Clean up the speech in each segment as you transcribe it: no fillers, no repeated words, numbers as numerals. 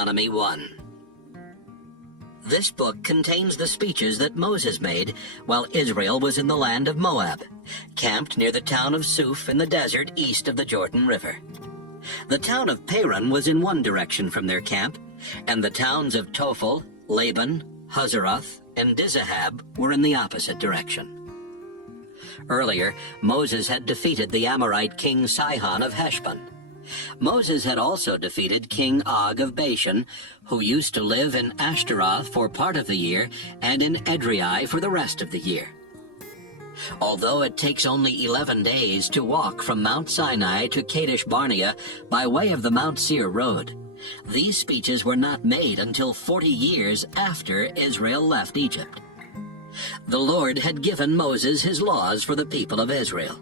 Deuteronomy 1. This book contains the speeches that Moses made while Israel was in the land of Moab, camped near the town of Suph in the desert east of the Jordan River. The town of Paran was in one direction from their camp, and the towns of Tophel, Laban, Hazeroth, and Dizahab were in the opposite direction. Earlier, Moses had defeated the Amorite king Sihon of Heshbon. Moses had also defeated King Og of Bashan, who used to live in Ashtaroth for part of the year and in Edrei for the rest of the year. Although it takes only 11 days to walk from Mount Sinai to Kadesh Barnea by way of the Mount Seir road, these speeches were not made until 40 years after Israel left Egypt. The Lord had given Moses his laws for the people of Israel.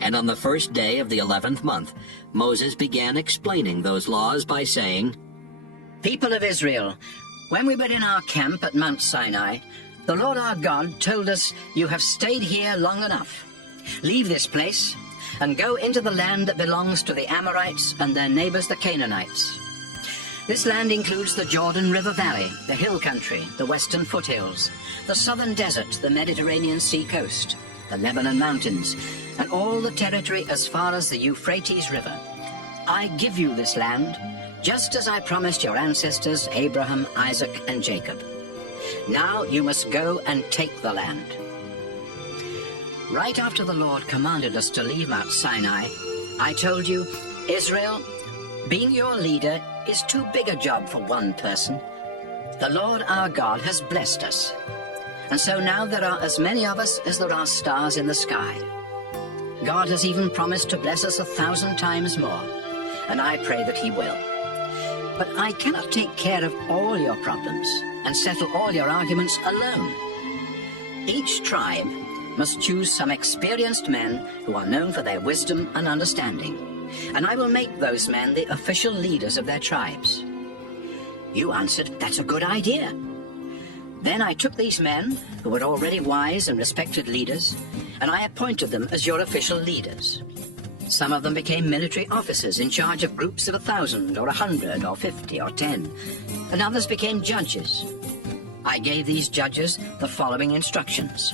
And on the first day of the 11th month, Moses began explaining those laws by saying, People of Israel, when we were in our camp at Mount Sinai, the Lord our God told us, You have stayed here long enough. Leave this place and go into the land that belongs to the Amorites and their neighbors the Canaanites. This land includes the Jordan River Valley, the hill country, the western foothills, the southern desert, the Mediterranean sea coast, the Lebanon mountains, and all the territory as far as the Euphrates River. I give you this land, just as I promised your ancestors Abraham, Isaac, and Jacob. Now you must go and take the land. Right after the Lord commanded us to leave Mount Sinai, I told you, Israel, being your leader is too big a job for one person. The Lord our God has blessed us. And so now there are as many of us as there are stars in the sky. God has even promised to bless us 1,000 times more, and I pray that he will. But I cannot take care of all your problems and settle all your arguments alone. Each tribe must choose some experienced men who are known for their wisdom and understanding, and I will make those men the official leaders of their tribes. You answered, that's a good idea. Then I took these men, who were already wise and respected leaders, and I appointed them as your official leaders. Some of them became military officers in charge of groups of 1,000 or 100 or 50 or 10, and others became judges. I gave these judges the following instructions.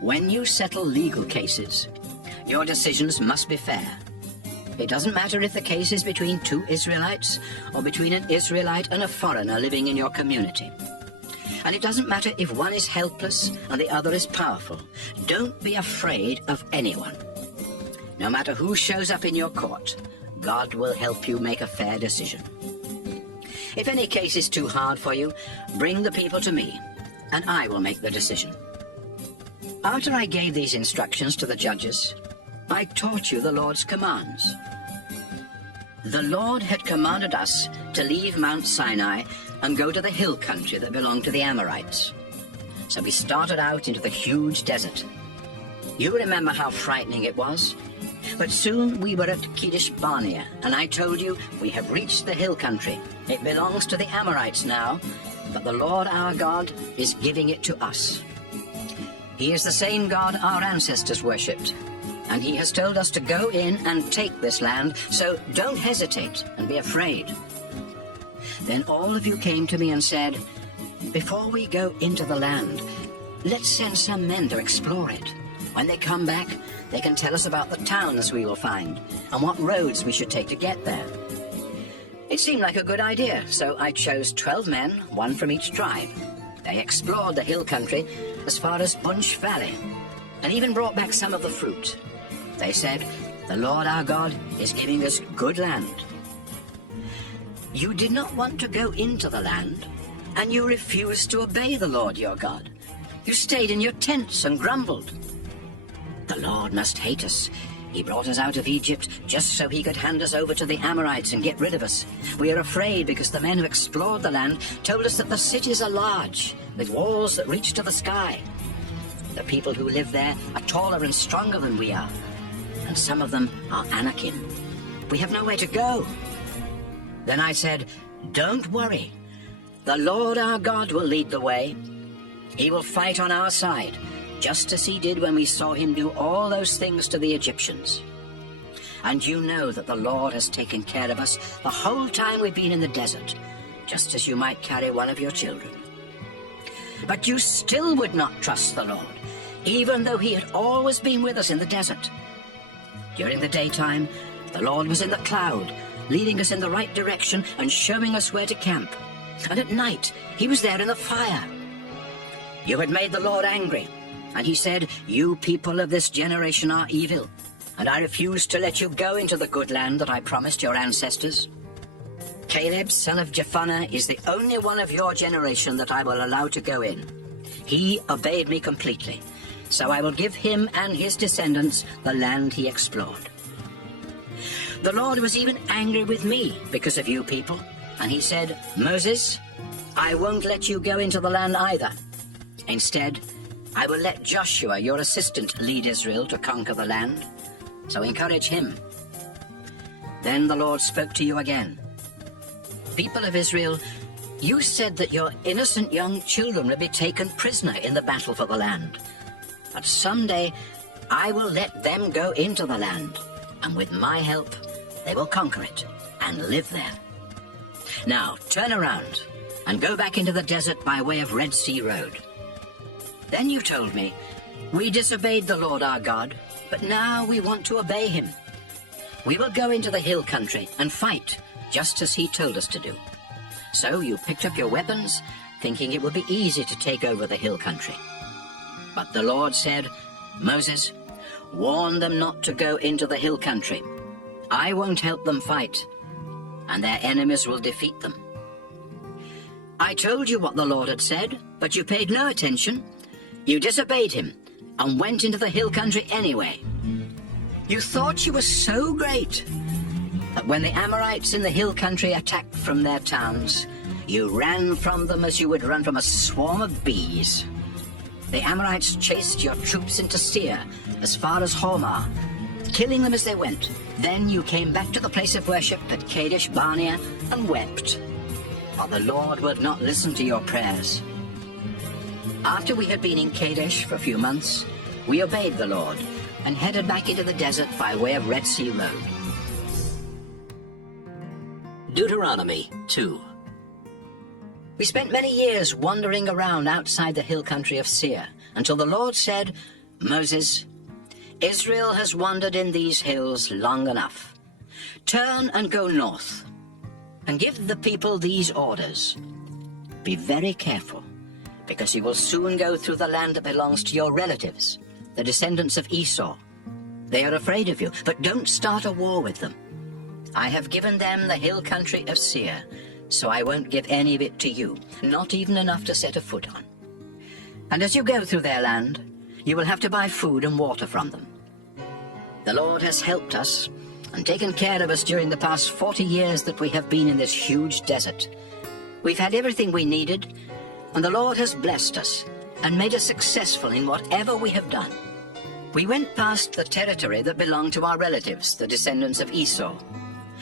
When you settle legal cases, your decisions must be fair. It doesn't matter if the case is between two Israelites or between an Israelite and a foreigner living in your community. And it doesn't matter if one is helpless and the other is powerful. Don't be afraid of anyone. No matter who shows up in your court, God will help you make a fair decision. If any case is too hard for you, bring the people to me, and I will make the decision. After I gave these instructions to the judges, I taught you the Lord's commands. The Lord had commanded us to leave Mount Sinai and go to the hill country that belonged to the Amorites. So we started out into the huge desert. You remember how frightening it was? But soon we were at Kadesh Barnea, and I told you, we have reached the hill country. It belongs to the Amorites now, but the Lord our God is giving it to us. He is the same God our ancestors worshipped, and he has told us to go in and take this land, so don't hesitate and be afraid. Then all of you came to me and said, Before we go into the land, let's send some men to explore it. When they come back, they can tell us about the towns we will find and what roads we should take to get there. It seemed like a good idea, so I chose 12 men, one from each tribe. They explored the hill country as far as Bunch Valley, and even brought back some of the fruit. They said, The Lord our God is giving us good land. You did not want to go into the land, and you refused to obey the Lord your God. You stayed in your tents and grumbled. The Lord must hate us. He brought us out of Egypt just so he could hand us over to the Amorites and get rid of us. We are afraid because the men who explored the land told us that the cities are large, with walls that reach to the sky. The people who live there are taller and stronger than we are, and some of them are Anakim. We have nowhere to go. Then I said, Don't worry. The Lord our God will lead the way. He will fight on our side, just as he did when we saw him do all those things to the Egyptians. And you know that the Lord has taken care of us the whole time we've been in the desert, just as you might carry one of your children. But you still would not trust the Lord, even though he had always been with us in the desert. During the daytime, the Lord was in the cloud, leading us in the right direction and showing us where to camp. And at night, he was there in the fire. You had made the Lord angry, and he said, "You people of this generation are evil, and I refuse to let you go into the good land that I promised your ancestors. Caleb, son of Jephunneh, is the only one of your generation that I will allow to go in. He obeyed me completely, so I will give him and his descendants the land he explored." The Lord was even angry with me because of you people, and he said, "Moses, I won't let you go into the land either. Instead, I will let Joshua, your assistant, lead Israel to conquer the land, so encourage him." Then the Lord spoke to you again. "People of Israel, you said that your innocent young children would be taken prisoner in the battle for the land. But someday I will let them go into the land, and with my help, they will conquer it and live there. Now turn around and go back into the desert by way of Red Sea Road." Then you told me, "We disobeyed the Lord our God, but now we want to obey him. We will go into the hill country and fight, just as he told us to do." So you picked up your weapons, thinking it would be easy to take over the hill country. But the Lord said, "Moses, warn them not to go into the hill country. I won't help them fight, and their enemies will defeat them." I told you what the Lord had said, but you paid no attention. You disobeyed him and went into the hill country anyway. You thought you were so great that when the Amorites in the hill country attacked from their towns, you ran from them as you would run from a swarm of bees. The Amorites chased your troops into Seir as far as Horeb, killing them as they went. Then you came back to the place of worship at Kadesh Barnea and wept. But the Lord would not listen to your prayers. After we had been in Kadesh for a few months, we obeyed the Lord and headed back into the desert by way of Red Sea Road. Deuteronomy 2. We spent many years wandering around outside the hill country of Seir until the Lord said, "Moses, Israel has wandered in these hills long enough. Turn and go north and give the people these orders. Be very careful, because you will soon go through the land that belongs to your relatives, the descendants of Esau. They are afraid of you, but don't start a war with them. I have given them the hill country of Seir, so I won't give any of it to you, not even enough to set a foot on. And as you go through their land, you will have to buy food and water from them. The Lord has helped us and taken care of us during the past 40 years that we have been in this huge desert. We've had everything we needed, and the Lord has blessed us and made us successful in whatever we have done. We went past the territory that belonged to our relatives, the descendants of Esau.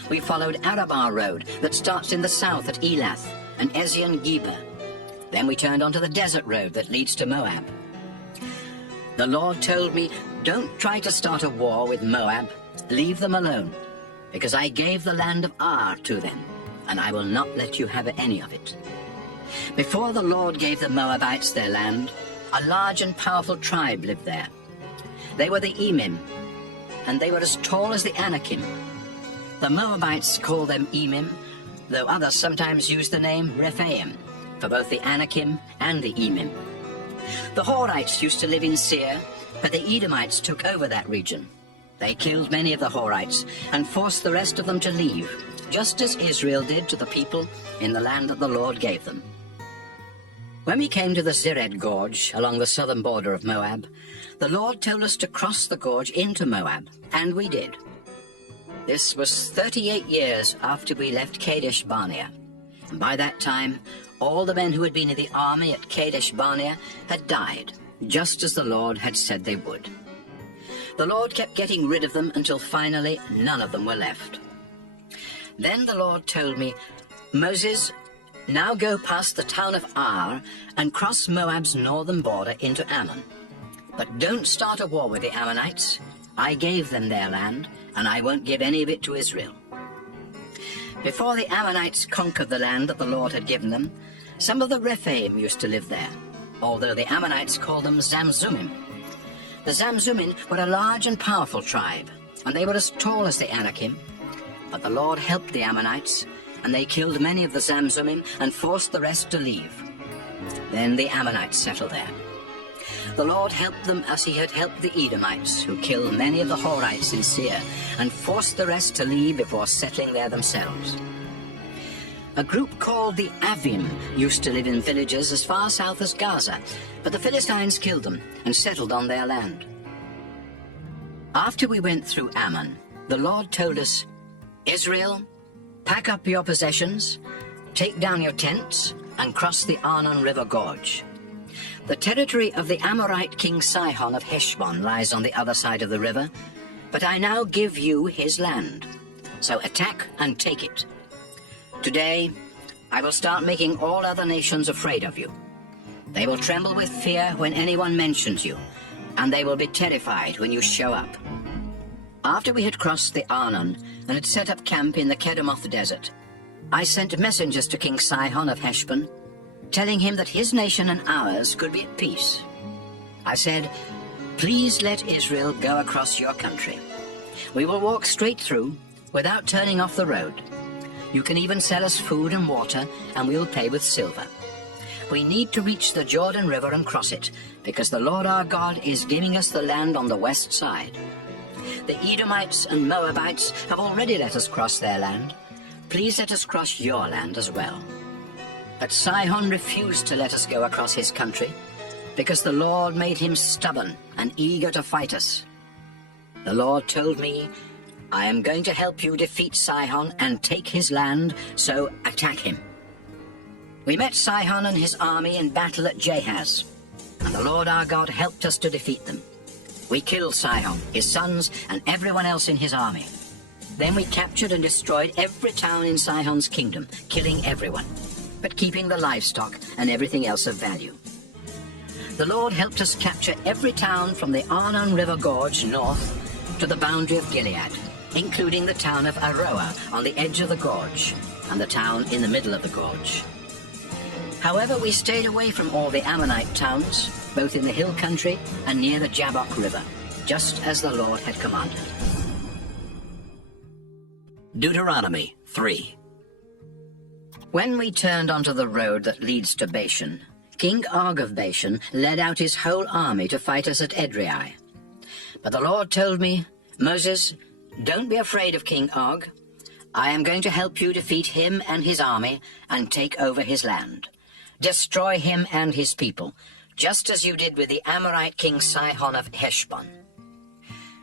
We followed Arabah road that starts in the south at Elath and Ezion-Geber. Then we turned onto the desert road that leads to Moab. The Lord told me, "Don't try to start a war with Moab. Leave them alone, because I gave the land of Ar to them, and I will not let you have any of it." Before the Lord gave the Moabites their land, a large and powerful tribe lived there. They were the Emim, and they were as tall as the Anakim. The Moabites call them Emim, though others sometimes use the name Rephaim for both the Anakim and the Emim. The Horites used to live in Seir, but the Edomites took over that region. They killed many of the Horites and forced the rest of them to leave, just as Israel did to the people in the land that the Lord gave them. When we came to the Zered Gorge along the southern border of Moab, the Lord told us to cross the gorge into Moab, and we did. This was 38 years after we left Kadesh Barnea, and by that time, all the men who had been in the army at Kadesh Barnea had died, just as the Lord had said they would. The Lord kept getting rid of them until finally none of them were left. Then the Lord told me, "Moses, now go past the town of Ar and cross Moab's northern border into Ammon. But don't start a war with the Ammonites. I gave them their land, and I won't give any of it to Israel." Before the Ammonites conquered the land that the Lord had given them, some of the Rephaim used to live there, although the Ammonites called them Zamzummim. The Zamzummim were a large and powerful tribe, and they were as tall as the Anakim. But the Lord helped the Ammonites, and they killed many of the Zamzummim and forced the rest to leave. Then the Ammonites settled there. The Lord helped them as he had helped the Edomites, who killed many of the Horites in Seir, and forced the rest to leave before settling there themselves. A group called the Avim used to live in villages as far south as Gaza, but the Philistines killed them and settled on their land. After we went through Ammon, the Lord told us, "Israel, pack up your possessions, take down your tents, and cross the Arnon River Gorge. The territory of the Amorite king Sihon of Heshbon lies on the other side of the river, but I now give you his land. So attack and take it. Today, I will start making all other nations afraid of you. They will tremble with fear when anyone mentions you, and they will be terrified when you show up." After we had crossed the Arnon and had set up camp in the Kedemoth desert, I sent messengers to King Sihon of Heshbon, telling him that his nation and ours could be at peace. I said, "Please let Israel go across your country. We will walk straight through without turning off the road. You can even sell us food and water, and we will pay with silver. We need to reach the Jordan River and cross it, because the Lord our God is giving us the land on the west side. The Edomites and Moabites have already let us cross their land. Please let us cross your land as well." But Sihon refused to let us go across his country, because the Lord made him stubborn and eager to fight us. The Lord told me, "I am going to help you defeat Sihon and take his land, so attack him." We met Sihon and his army in battle at Jahaz, and the Lord our God helped us to defeat them. We killed Sihon, his sons, and everyone else in his army. Then we captured and destroyed every town in Sihon's kingdom, killing everyone, but keeping the livestock and everything else of value. The Lord helped us capture every town from the Arnon River Gorge north to the boundary of Gilead, including the town of Aroah on the edge of the gorge, and the town in the middle of the gorge. However, we stayed away from all the Ammonite towns, both in the hill country and near the Jabbok River, just as the Lord had commanded. Deuteronomy 3. When we turned onto the road that leads to Bashan, King Og of Bashan led out his whole army to fight us at Edrei. But the Lord told me, "Moses, don't be afraid of King Og. I am going to help you defeat him and his army and take over his land. Destroy him and his people, just as you did with the Amorite king Sihon of Heshbon."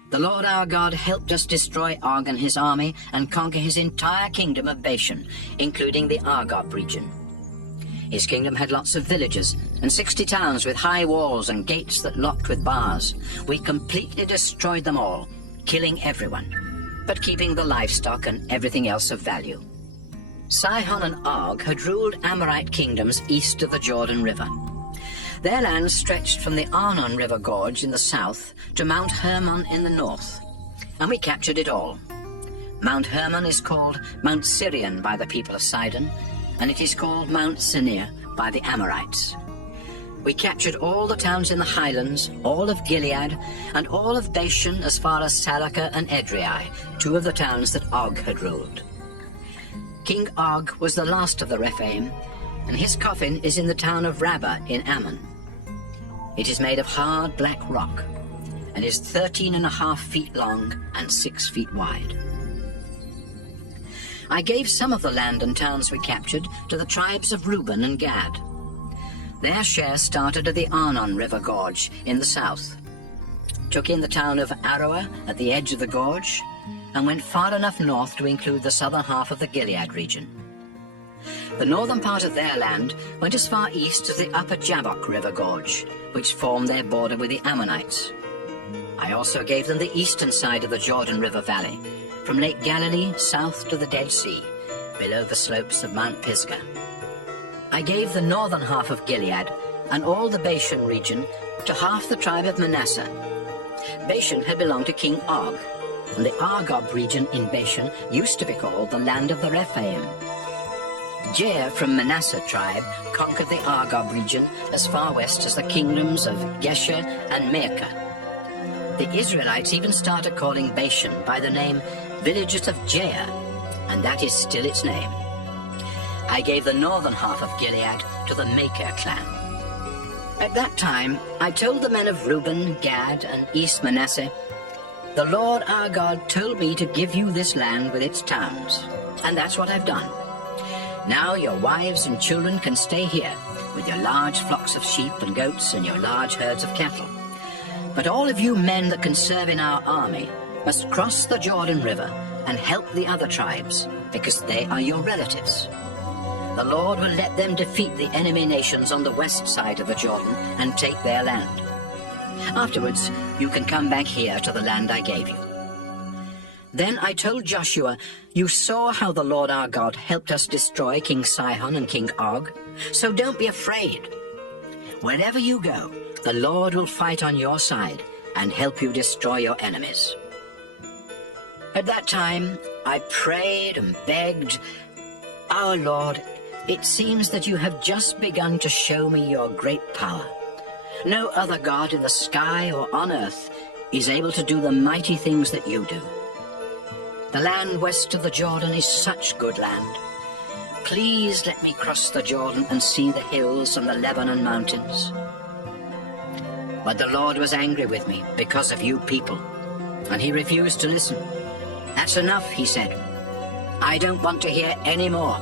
The Lord our God helped us destroy Og and his army and conquer his entire kingdom of Bashan, including the Argob region. His kingdom had lots of villages and 60 towns with high walls and gates that locked with bars. We completely destroyed them all, killing everyone, but keeping the livestock and everything else of value. Sihon and Og had ruled Amorite kingdoms east of the Jordan River. Their land stretched from the Arnon River Gorge in the south to Mount Hermon in the north, and we captured it all. Mount Hermon is called Mount Seir by the people of Sidon, and it is called Mount Seir by the Amorites. We captured all the towns in the highlands, all of Gilead, and all of Bashan as far as Salakah and Edrei, 2 of the towns that Og had ruled. King Og was the last of the Rephaim, and his coffin is in the town of Rabbah in Ammon. It is made of hard black rock, and is 13.5 feet long and 6 feet wide. I gave some of the land and towns we captured to the tribes of Reuben and Gad. Their share started at the Arnon River Gorge in the south, took in the town of Aroah at the edge of the gorge, and went far enough north to include the southern half of the Gilead region. The northern part of their land went as far east as the upper Jabbok River Gorge, which formed their border with the Ammonites. I also gave them the eastern side of the Jordan River Valley, from Lake Galilee south to the Dead Sea, below the slopes of Mount Pisgah. I gave the northern half of Gilead and all the Bashan region to half the tribe of Manasseh. Bashan had belonged to King Og, and the Argob region in Bashan used to be called the land of the Rephaim. Jair from Manasseh tribe conquered the Argob region as far west as the kingdoms of Gesher and Maacah. The Israelites even started calling Bashan by the name Villages of Jair, and that is still its name. I gave the northern half of Gilead to the Makir clan. At that time, I told the men of Reuben, Gad, and East Manasseh, "The Lord our God told me to give you this land with its towns, and that's what I've done. Now your wives and children can stay here with your large flocks of sheep and goats and your large herds of cattle. But all of you men that can serve in our army must cross the Jordan River and help the other tribes, because they are your relatives. The Lord will let them defeat the enemy nations on the west side of the Jordan and take their land. Afterwards, you can come back here to the land I gave you." Then I told Joshua, "You saw how the Lord our God helped us destroy King Sihon and King Og, so don't be afraid. Wherever you go, the Lord will fight on your side and help you destroy your enemies." At that time, I prayed and begged, "Our Lord, it seems that you have just begun to show me your great power. No other God in the sky or on earth is able to do the mighty things that you do. The land west of the Jordan is such good land. Please let me cross the Jordan and see the hills and the Lebanon mountains." But the Lord was angry with me because of you people, and he refused to listen. "That's enough," he said. "I don't want to hear any more.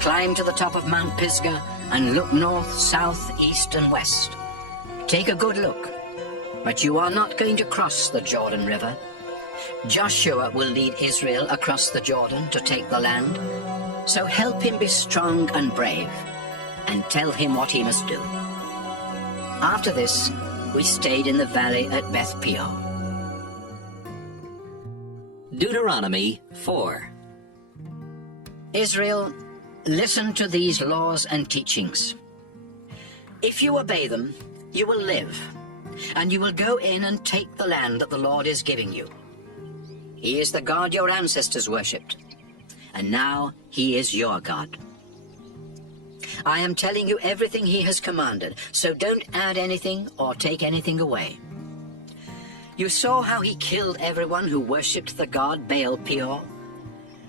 Climb to the top of Mount Pisgah and look north, south, east, and west. Take a good look, but you are not going to cross the Jordan River. Joshua will lead Israel across the Jordan to take the land, so help him be strong and brave, and tell him what he must do." After this, we stayed in the valley at Beth Peor. Deuteronomy 4. Israel, listen to these laws and teachings. If you obey them, you will live, and you will go in and take the land that the Lord is giving you. He is the God your ancestors worshipped, and now he is your God. I am telling you everything he has commanded, so don't add anything or take anything away. You saw how he killed everyone who worshipped the god Baal Peor,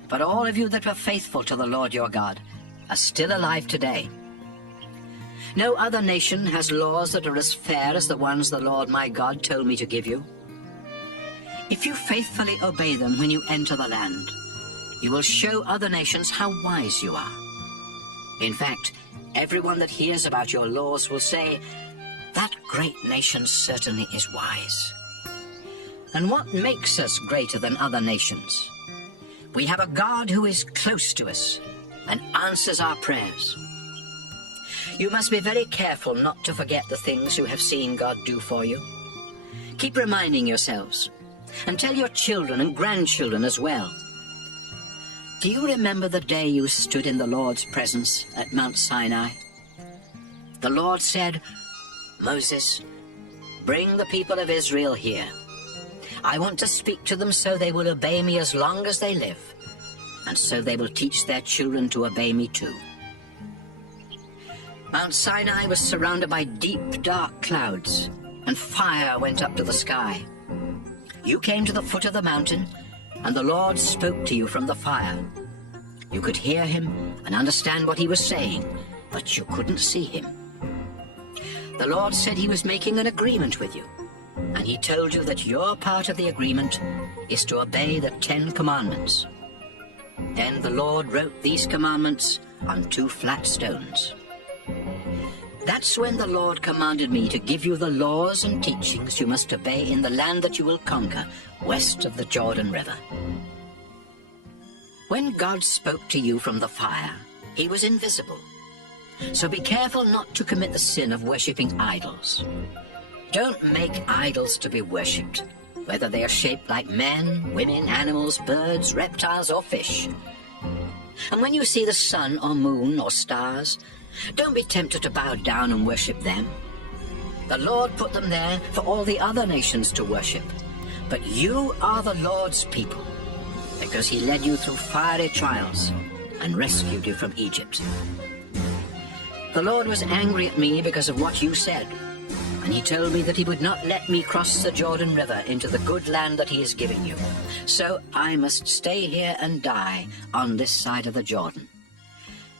but all of you that were faithful to the Lord your God are still alive today. No other nation has laws that are as fair as the ones the Lord my God told me to give you. If you faithfully obey them when you enter the land, you will show other nations how wise you are. In fact, everyone that hears about your laws will say, "That great nation certainly is wise." And what makes us greater than other nations? We have a God who is close to us and answers our prayers. You must be very careful not to forget the things you have seen God do for you. Keep reminding yourselves, and tell your children and grandchildren as well. Do you remember the day you stood in the Lord's presence at Mount Sinai? The Lord said, "Moses, bring the people of Israel here. I want to speak to them so they will obey me as long as they live, and so they will teach their children to obey me too." Mount Sinai was surrounded by deep, dark clouds, and fire went up to the sky. You came to the foot of the mountain, and the Lord spoke to you from the fire. You could hear him and understand what he was saying, but you couldn't see him. The Lord said he was making an agreement with you, and he told you that your part of the agreement is to obey the 10 Commandments. Then the Lord wrote these commandments on 2 flat stones. That's when the Lord commanded me to give you the laws and teachings you must obey in the land that you will conquer west of the Jordan River. When God spoke to you from the fire, he was invisible. So be careful not to commit the sin of worshipping idols. Don't make idols to be worshipped, whether they are shaped like men, women, animals, birds, reptiles, or fish. And when you see the sun or moon or stars, don't be tempted to bow down and worship them. The Lord put them there for all the other nations to worship, But you are the Lord's people, because he led you through fiery trials and rescued you from Egypt. The Lord was angry at me because of what you said, and he told me that he would not let me cross the Jordan River into the good land that he is giving you. So I must stay here and die on this side of the Jordan.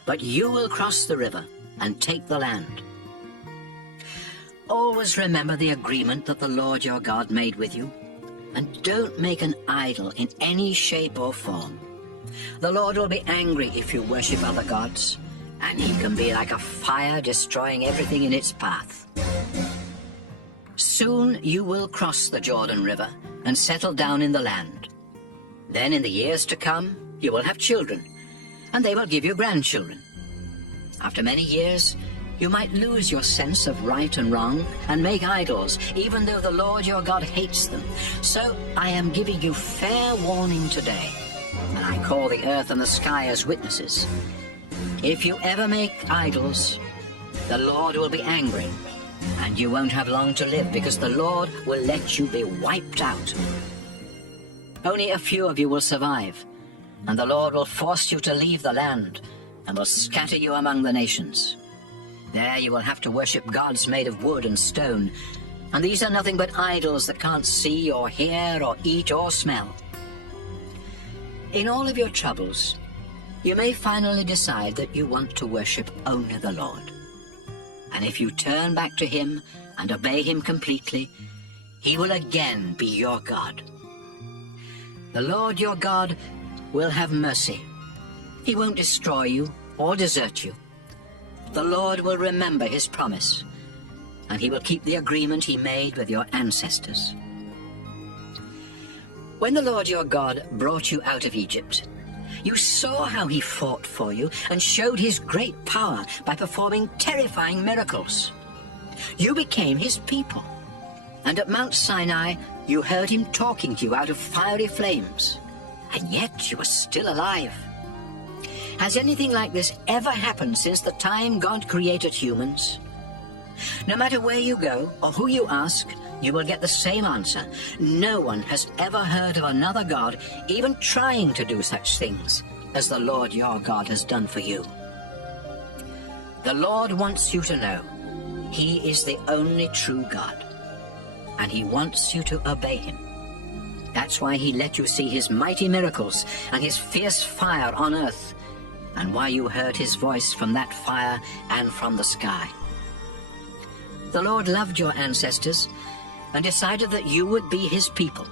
But you will cross the river and take the land. Always remember the agreement that the Lord your God made with you, and don't make an idol in any shape or form. The Lord will be angry if you worship other gods, and he can be like a fire destroying everything in its path. Soon you will cross the Jordan River and settle down in the land. Then in the years to come, you will have children, and they will give you grandchildren. After many years, you might lose your sense of right and wrong and make idols, even though the Lord your God hates them. So I am giving you fair warning today, and I call the earth and the sky as witnesses. If you ever make idols, the Lord will be angry, and you won't have long to live, because the Lord will let you be wiped out. Only a few of you will survive, and the Lord will force you to leave the land and will scatter you among the nations. There you will have to worship gods made of wood and stone, and these are nothing but idols that can't see or hear or eat or smell. In all of your troubles, you may finally decide that you want to worship only the Lord. And if you turn back to him and obey him completely, he will again be your God. The Lord your God will have mercy. He won't destroy you or desert you. The Lord will remember his promise, and he will keep the agreement he made with your ancestors. When the Lord your God brought you out of Egypt, you saw how he fought for you and showed his great power by performing terrifying miracles. You became his people, and at Mount Sinai you heard him talking to you out of fiery flames, and yet you were still alive. Has anything like this ever happened since the time God created humans? No matter where you go or who you ask, you will get the same answer. No one has ever heard of another God even trying to do such things as the Lord your God has done for you. The Lord wants you to know he is the only true God, and he wants you to obey him. That's why he let you see his mighty miracles and his fierce fire on earth, and why you heard his voice from that fire and from the sky. The Lord loved your ancestors and decided that you would be his people.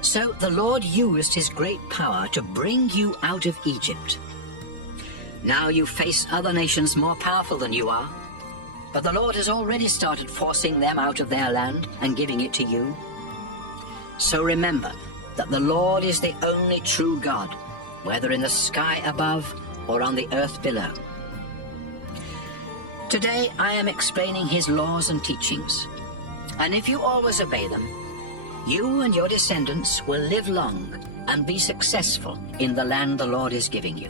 So the Lord used his great power to bring you out of Egypt. Now you face other nations more powerful than you are, but the Lord has already started forcing them out of their land and giving it to you. So remember that the Lord is the only true God, whether in the sky above or on the earth below. Today I am explaining his laws and teachings, and if you always obey them, you and your descendants will live long and be successful in the land the Lord is giving you.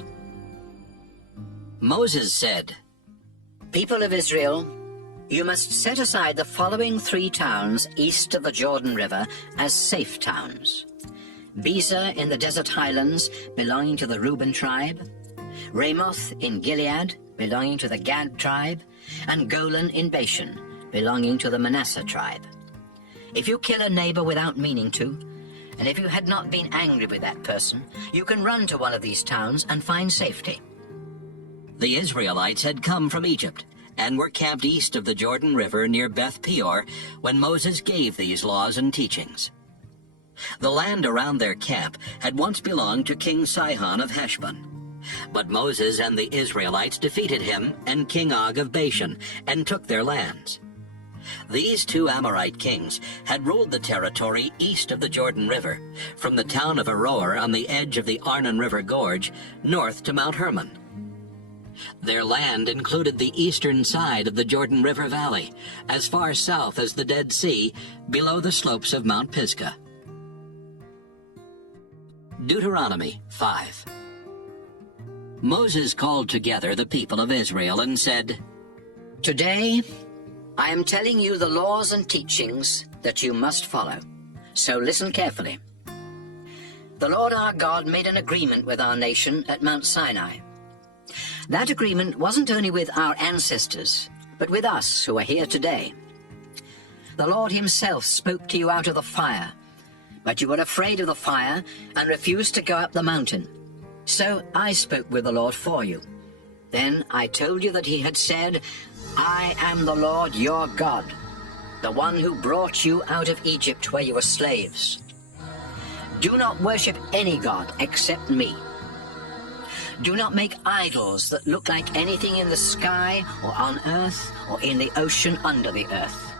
Moses said, People of Israel, you must set aside the following 3 towns east of the Jordan River as safe towns: Bezer in the desert highlands, belonging to the Reuben tribe; Ramoth in Gilead, belonging to the Gad tribe; and Golan in Bashan, belonging to the Manasseh tribe. If you kill a neighbor without meaning to, and if you had not been angry with that person, you can run to one of these towns and find safety. The Israelites had come from Egypt and were camped east of the Jordan River near Beth Peor when Moses gave these laws and teachings. The land around their camp had once belonged to King Sihon of Heshbon. But Moses and the Israelites defeated him and King Og of Bashan and took their lands. These 2 Amorite kings had ruled the territory east of the Jordan River, from the town of Aroer on the edge of the Arnon River Gorge, north to Mount Hermon. Their land included the eastern side of the Jordan River Valley, as far south as the Dead Sea, below the slopes of Mount Pisgah. Deuteronomy 5. Moses called together the people of Israel and said, Today, I am telling you the laws and teachings that you must follow, So listen carefully. The Lord our God made an agreement with our nation at Mount Sinai. That agreement wasn't only with our ancestors, but with us who are here today. The Lord himself spoke to you out of the fire, but you were afraid of the fire and refused to go up the mountain. So I spoke with the Lord for you. Then I told you that he had said, I am the Lord your God, the one who brought you out of Egypt where you were slaves. Do not worship any god except me. Do not make idols that look like anything in the sky or on earth or in the ocean under the earth.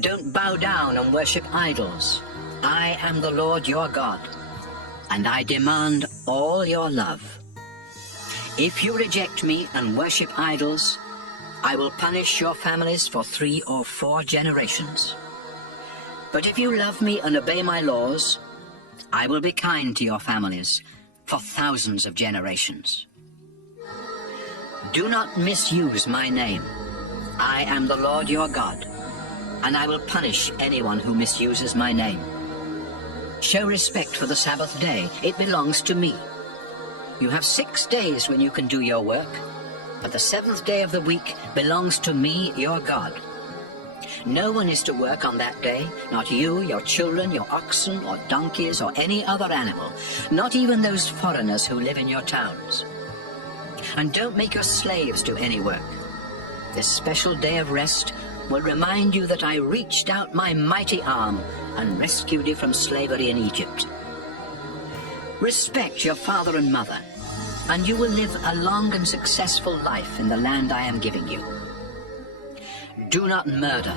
Don't bow down and worship idols. I am the Lord your God, and I demand all your love. If you reject me and worship idols, I will punish your families for 3 or 4 generations. But if you love me and obey my laws, I will be kind to your families for thousands of generations. Do not misuse my name. I am the Lord your God, and I will punish anyone who misuses my name. Show respect for the Sabbath day. It belongs to me. You have 6 days when you can do your work, but the 7th day of the week belongs to me, your God. No one is to work on that day, not you, your children, your oxen, or donkeys, or any other animal, not even those foreigners who live in your towns. And don't make your slaves do any work. This special day of rest will remind you that I reached out my mighty arm and rescued you from slavery in Egypt. Respect your father and mother, and you will live a long and successful life in the land I am giving you. Do not murder.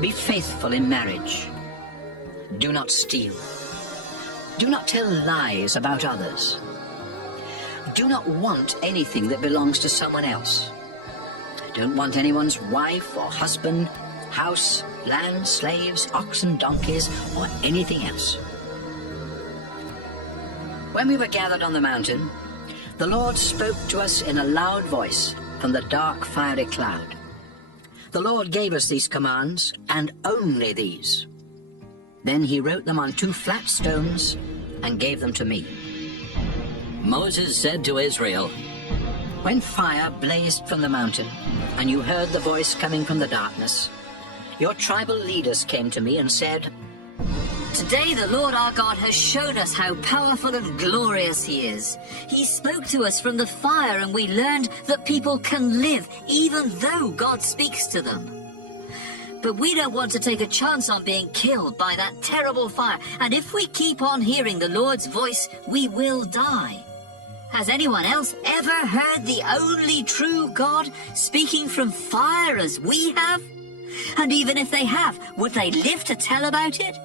Be faithful in marriage. Do not steal. Do not tell lies about others. Do not want anything that belongs to someone else. Don't want anyone's wife or husband, house, land, slaves, oxen, donkeys, or anything else. When we were gathered on the mountain, the Lord spoke to us in a loud voice from the dark fiery cloud. The Lord gave us these commands, and only these. Then he wrote them on 2 flat stones and gave them to me. Moses said to Israel, When fire blazed from the mountain, and you heard the voice coming from the darkness, your tribal leaders came to me and said, Today the Lord our God has shown us how powerful and glorious he is. He spoke to us from the fire, and we learned that people can live even though God speaks to them. But we don't want to take a chance on being killed by that terrible fire, and if we keep on hearing the Lord's voice, we will die. Has anyone else ever heard the only true God speaking from fire as we have? And even if they have, would they live to tell about it?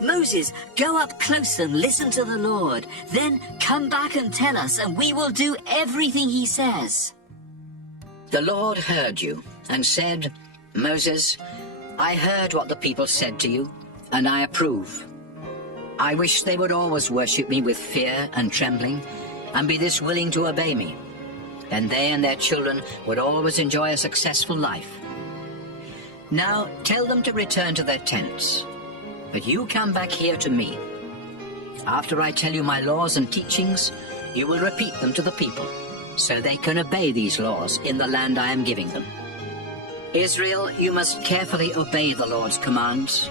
Moses, go up close and listen to the Lord. Then come back and tell us, and we will do everything he says. The Lord heard you and said, Moses, I heard what the people said to you, and I approve. I wish they would always worship me with fear and trembling, and be this willing to obey me. Then they and their children would always enjoy a successful life. Now tell them to return to their tents. But you come back here to me. After I tell you my laws and teachings, you will repeat them to the people, so they can obey these laws in the land I am giving them. Israel, you must carefully obey the Lord's commands.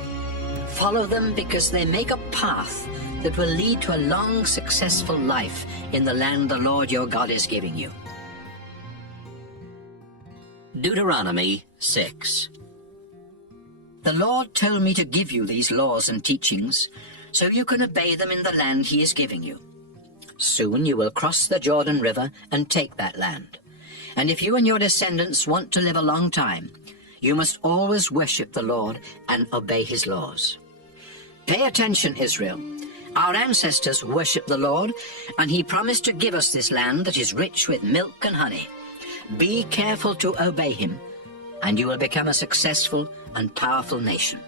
Follow them because they make a path that will lead to a long, successful life in the land the Lord your God is giving you. Deuteronomy 6. The Lord told me to give you these laws and teachings so you can obey them in the land he is giving you. Soon you will cross the Jordan River and take that land. And if you and your descendants want to live a long time, you must always worship the Lord and obey his laws. Pay attention, Israel. Our ancestors worshiped the Lord, and he promised to give us this land that is rich with milk and honey. Be careful to obey him, and you will become a successful and powerful nation.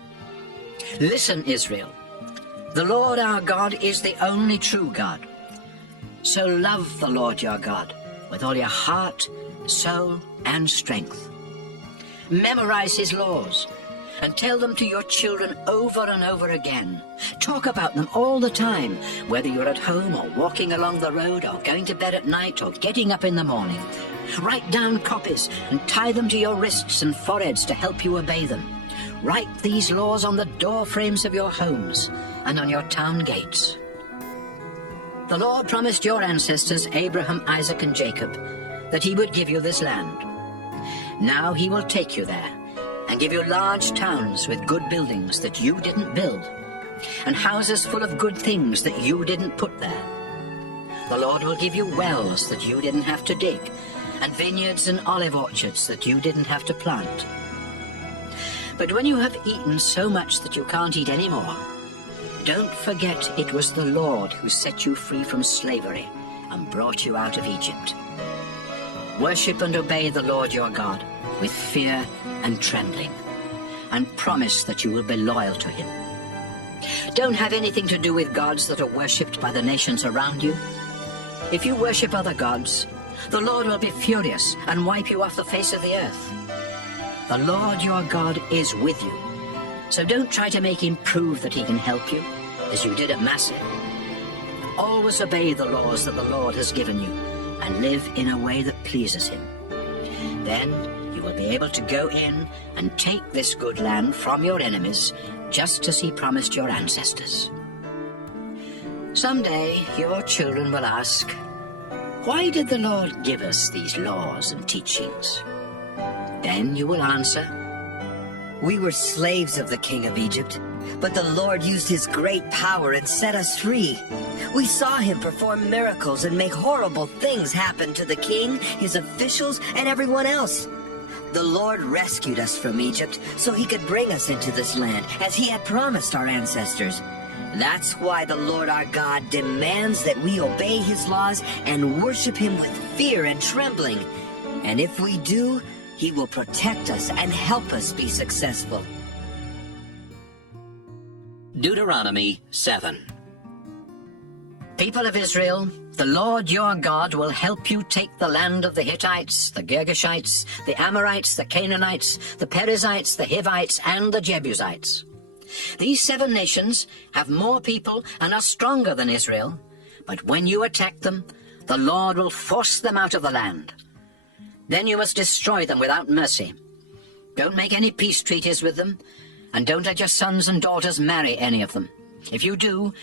Listen, Israel. The Lord our God is the only true God. So love the Lord your God with all your heart, soul, and strength. Memorize his laws and tell them to your children over and over again. Talk about them all the time, whether you're at home or walking along the road or going to bed at night or getting up in the morning. Write down copies and tie them to your wrists and foreheads to help you obey them. Write these laws on the door frames of your homes and on your town gates. The Lord promised your ancestors, Abraham, Isaac, and Jacob, that he would give you this land. Now he will take you there and give you large towns with good buildings that you didn't build, and houses full of good things that you didn't put there. The Lord will give you wells that you didn't have to dig, and vineyards and olive orchards that you didn't have to plant. But when you have eaten so much that you can't eat any more, don't forget it was the Lord who set you free from slavery and brought you out of Egypt. Worship and obey the Lord your God with fear and trembling, and promise that you will be loyal to him. Don't have anything to do with gods that are worshipped by the nations around you. If you worship other gods, the Lord will be furious and wipe you off the face of the earth. The Lord your God is with you, so don't try to make him prove that he can help you, as you did at Massah. Always obey the laws that the Lord has given you, and live in a way that pleases him. Then you will be able to go in and take this good land from your enemies, just as he promised your ancestors. Someday your children will ask, why did the Lord give us these laws and teachings? Then you will answer, we were slaves of the king of Egypt, but the Lord used his great power and set us free. We saw him perform miracles and make horrible things happen to the king, his officials, and everyone else. The Lord rescued us from Egypt so he could bring us into this land, as he had promised our ancestors. That's why the Lord our God demands that we obey his laws and worship him with fear and trembling. And if we do, he will protect us and help us be successful. Deuteronomy 7. people of Israel, the Lord your God will help you take the land of the Hittites, the Girgashites, the Amorites, the Canaanites, the Perizzites, the Hivites, and the Jebusites. These 7 nations have more people and are stronger than Israel, but when you attack them, the Lord will force them out of the land. Then you must destroy them without mercy. Don't make any peace treaties with them, and don't let your sons and daughters marry any of them. If you do,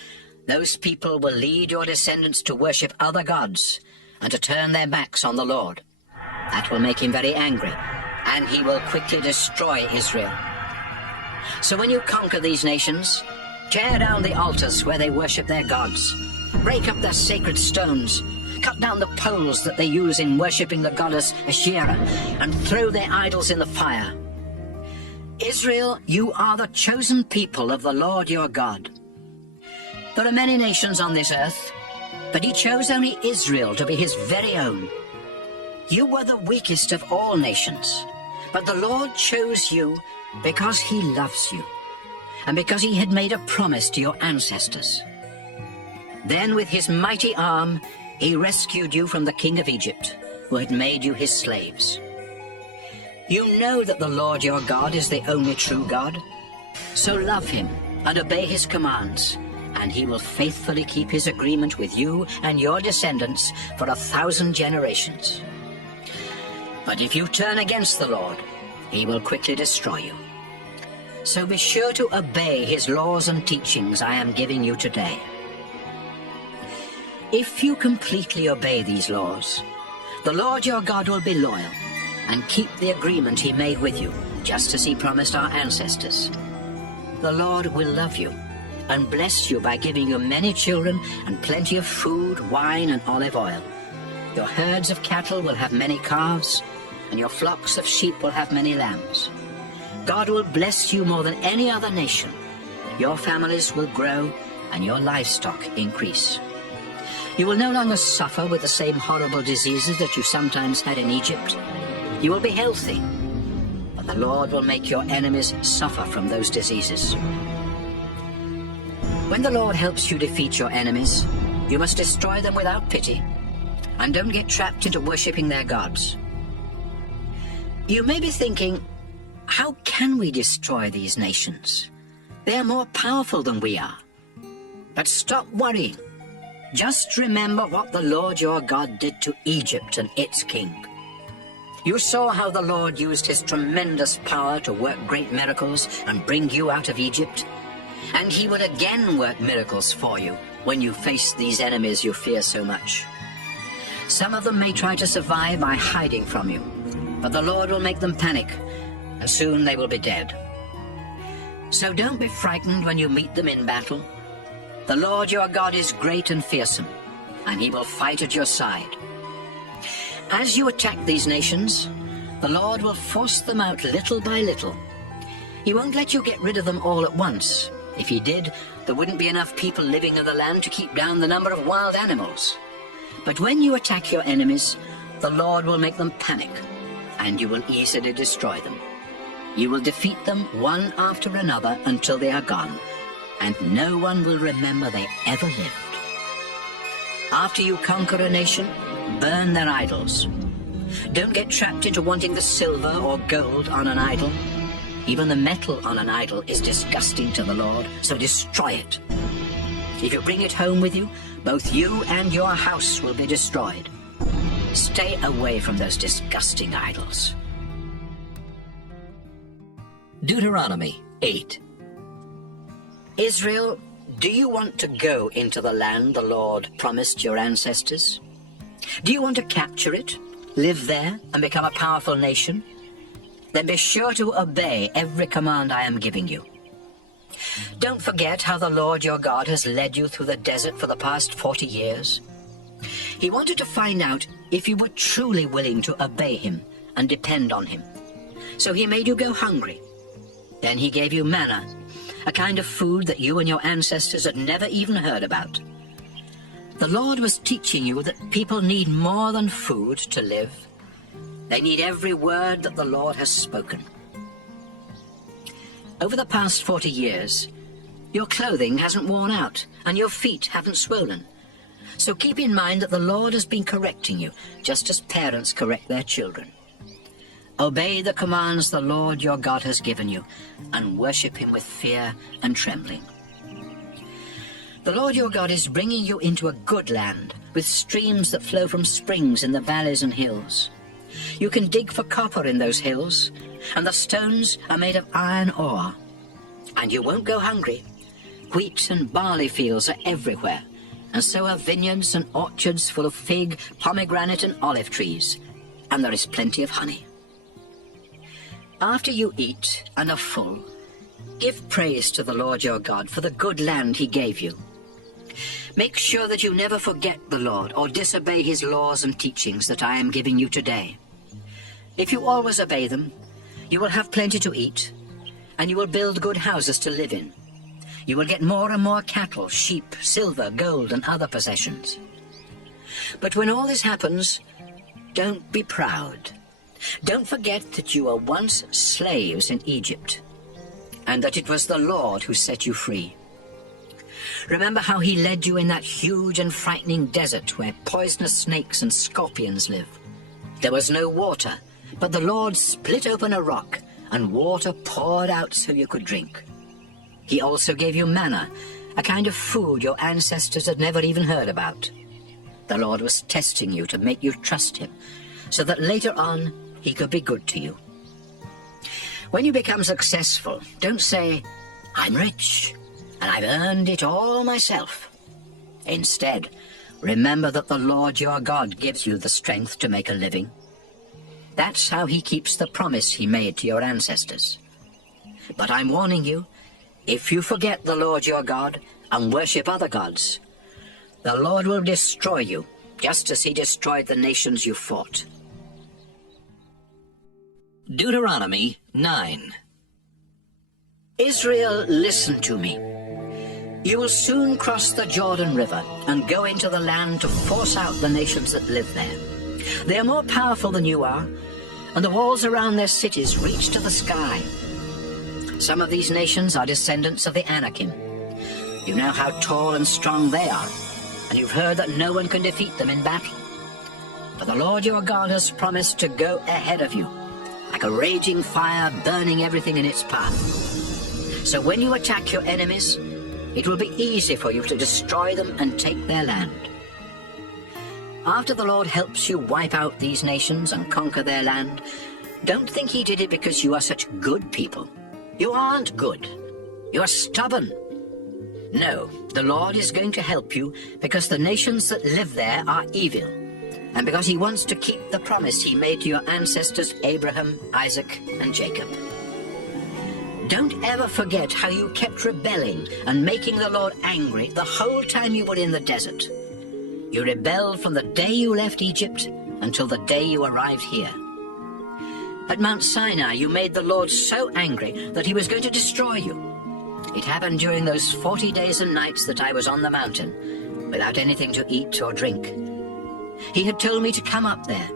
those people will lead your descendants to worship other gods and to turn their backs on the Lord. That will make him very angry, and he will quickly destroy Israel. So when you conquer these nations, tear down the altars where they worship their gods, break up their sacred stones, cut down the poles that they use in worshipping the goddess Asherah, and throw their idols in the fire. Israel, you are the chosen people of the Lord your God. There are many nations on this earth, but he chose only Israel to be his very own. You were the weakest of all nations, but the Lord chose you because he loves you, and because he had made a promise to your ancestors. Then with his mighty arm, he rescued you from the king of Egypt, who had made you his slaves. You know that the Lord your God is the only true God. So love him and obey his commands, and he will faithfully keep his agreement with you and your descendants for 1,000 generations. But if you turn against the Lord, he will quickly destroy you. So be sure to obey his laws and teachings I am giving you today. If you completely obey these laws, the Lord your God will be loyal and keep the agreement he made with you, just as he promised our ancestors. The Lord will love you and bless you by giving you many children and plenty of food, wine, and olive oil. Your herds of cattle will have many calves, and your flocks of sheep will have many lambs. God will bless you more than any other nation. Your families will grow, and your livestock increase. You will no longer suffer with the same horrible diseases that you sometimes had in Egypt. You will be healthy, but the Lord will make your enemies suffer from those diseases. When the Lord helps you defeat your enemies, you must destroy them without pity, and don't get trapped into worshipping their gods. You may be thinking, How can we destroy these nations? They are more powerful than we are. But stop worrying. Just remember what the Lord your God did to Egypt and its king. You saw how the Lord used his tremendous power to work great miracles and bring you out of Egypt. And he will again work miracles for you when you face these enemies you fear so much. Some of them may try to survive by hiding from you, but the Lord will make them panic, and soon they will be dead. So don't be frightened when you meet them in battle. The Lord your God is great and fearsome, and he will fight at your side. As you attack these nations, the Lord will force them out little by little. He won't let you get rid of them all at once. If he did, there wouldn't be enough people living in the land to keep down the number of wild animals. But when you attack your enemies, the Lord will make them panic, and you will easily destroy them. You will defeat them one after another until they are gone, and no one will remember they ever lived. After you conquer a nation, burn their idols. Don't get trapped into wanting the silver or gold on an idol. Even the metal on an idol is disgusting to the Lord, so destroy it. If you bring it home with you, both you and your house will be destroyed. Stay away from those disgusting idols. Deuteronomy 8. Israel, do you want to go into the land the Lord promised your ancestors? Do you want to capture it, live there, and become a powerful nation? Then be sure to obey every command I am giving you. Don't forget how the Lord your God has led you through the desert for the past 40 years. He wanted to find out if you were truly willing to obey him and depend on him. So he made you go hungry. Then he gave you manna, a kind of food that you and your ancestors had never even heard about. The Lord was teaching you that people need more than food to live. They need every word that the Lord has spoken. Over the past 40 years, your clothing hasn't worn out and your feet haven't swollen. So keep in mind that the Lord has been correcting you, just as parents correct their children. Obey the commands the Lord your God has given you, and worship him with fear and trembling. The Lord your God is bringing you into a good land, with streams that flow from springs in the valleys and hills. You can dig for copper in those hills, and the stones are made of iron ore. And you won't go hungry. Wheat and barley fields are everywhere, and so are vineyards and orchards full of fig, pomegranate and olive trees, and there is plenty of honey. After you eat and are full, give praise to the Lord your God for the good land he gave you. Make sure that you never forget the Lord or disobey his laws and teachings that I am giving you today. If you always obey them, you will have plenty to eat, and you will build good houses to live in. You will get more and more cattle, sheep, silver, gold, and other possessions. But when all this happens, don't be proud. Don't forget that you were once slaves in Egypt, and that it was the Lord who set you free. Remember how he led you in that huge and frightening desert where poisonous snakes and scorpions live. There was no water, but the Lord split open a rock, and water poured out so you could drink. He also gave you manna, a kind of food your ancestors had never even heard about. The Lord was testing you to make you trust him, so that later on he could be good to you. When you become successful, don't say, "I'm rich, and I've earned it all myself." Instead, remember that the Lord your God gives you the strength to make a living. That's how he keeps the promise he made to your ancestors. But I'm warning you, if you forget the Lord your God and worship other gods, the Lord will destroy you, just as he destroyed the nations you fought. Deuteronomy 9. Israel, listen to me. You will soon cross the Jordan River and go into the land to force out the nations that live there. They are more powerful than you are, and the walls around their cities reach to the sky. Some of these nations are descendants of the Anakim. You know how tall and strong they are, and you've heard that no one can defeat them in battle. But the Lord your God has promised to go ahead of you, like a raging fire burning everything in its path. So when you attack your enemies, it will be easy for you to destroy them and take their land. After the Lord helps you wipe out these nations and conquer their land, don't think he did it because you are such good people. You aren't good. You are stubborn. No, the Lord is going to help you because the nations that live there are evil, and because he wants to keep the promise he made to your ancestors Abraham, Isaac, and Jacob. Don't ever forget how you kept rebelling and making the Lord angry the whole time you were in the desert. You rebelled from the day you left Egypt until the day you arrived here. At Mount Sinai, you made the Lord so angry that he was going to destroy you. It happened during those 40 days and nights that I was on the mountain, without anything to eat or drink. He had told me to come up there,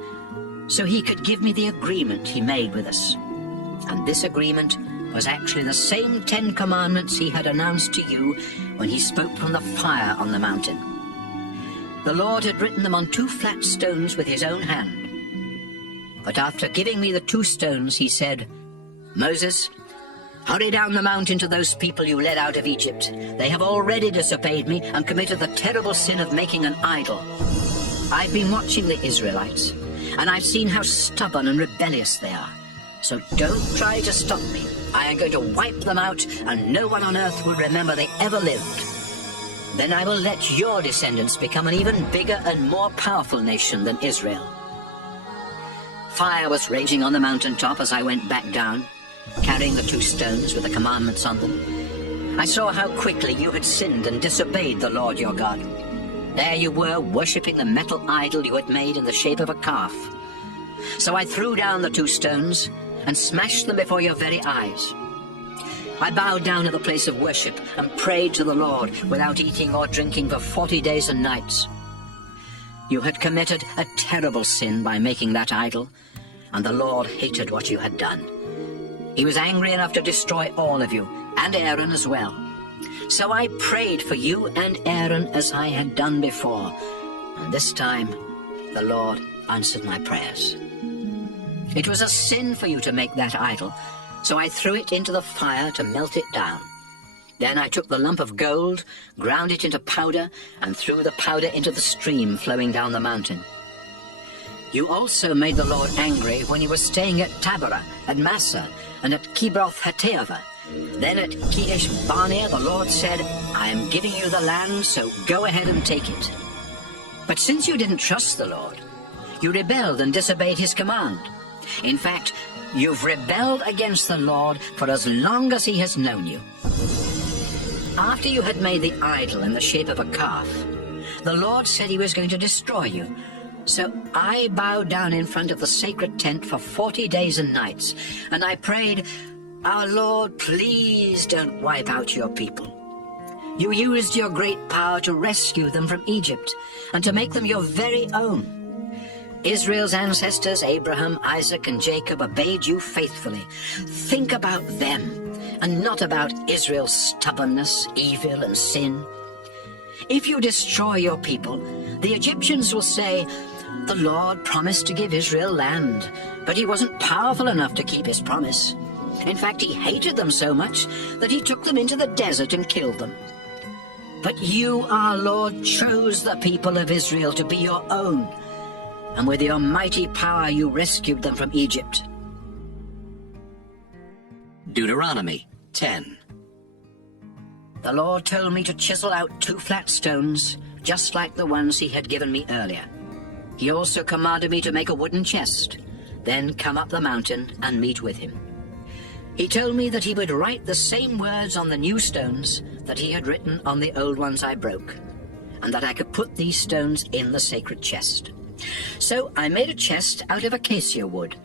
so he could give me the agreement he made with us. And this agreement was actually the same 10 commandments he had announced to you when he spoke from the fire on the mountain. The Lord had written them on 2 flat stones with his own hand. But after giving me the 2 stones, he said, "Moses, hurry down the mountain to those people you led out of Egypt. They have already disobeyed me and committed the terrible sin of making an idol. I've been watching the Israelites, and I've seen how stubborn and rebellious they are. So don't try to stop me. I am going to wipe them out, and no one on earth will remember they ever lived. Then I will let your descendants become an even bigger and more powerful nation than Israel." Fire was raging on the mountaintop as I went back down, carrying the 2 stones with the commandments on them. I saw how quickly you had sinned and disobeyed the Lord your God. There you were, worshipping the metal idol you had made in the shape of a calf. So I threw down the 2 stones and smashed them before your very eyes. I bowed down at the place of worship and prayed to the Lord without eating or drinking for 40 days and nights. You had committed a terrible sin by making that idol, and the Lord hated what you had done. He was angry enough to destroy all of you, and Aaron as well. So I prayed for you and Aaron as I had done before, and this time the Lord answered my prayers. It was a sin for you to make that idol, so I threw it into the fire to melt it down. Then I took the lump of gold, ground it into powder, and threw the powder into the stream flowing down the mountain. You also made the Lord angry when you were staying at Taberah, at Massa, and at Kibroth-Hattaavah. Then at Kadesh Barnea the Lord said, "I am giving you the land, so go ahead and take it." But since you didn't trust the Lord, you rebelled and disobeyed his command. In fact, you've rebelled against the Lord for as long as he has known you. After you had made the idol in the shape of a calf, the Lord said he was going to destroy you. So I bowed down in front of the sacred tent for 40 days and nights, and I prayed, "Our Lord, please don't wipe out your people." You used your great power to rescue them from Egypt and to make them your very own. Israel's ancestors, Abraham, Isaac, and Jacob, obeyed you faithfully. Think about them and not about Israel's stubbornness, evil, and sin. If you destroy your people, the Egyptians will say, "The Lord promised to give Israel land, but he wasn't powerful enough to keep his promise. In fact, he hated them so much that he took them into the desert and killed them." But you, our Lord, chose the people of Israel to be your own, and with your mighty power you rescued them from Egypt. Deuteronomy 10. The Lord told me to chisel out 2 flat stones, just like the ones he had given me earlier. He also commanded me to make a wooden chest, then come up the mountain and meet with him. He told me that he would write the same words on the new stones that he had written on the old ones I broke, and that I could put these stones in the sacred chest. So I made a chest out of acacia wood,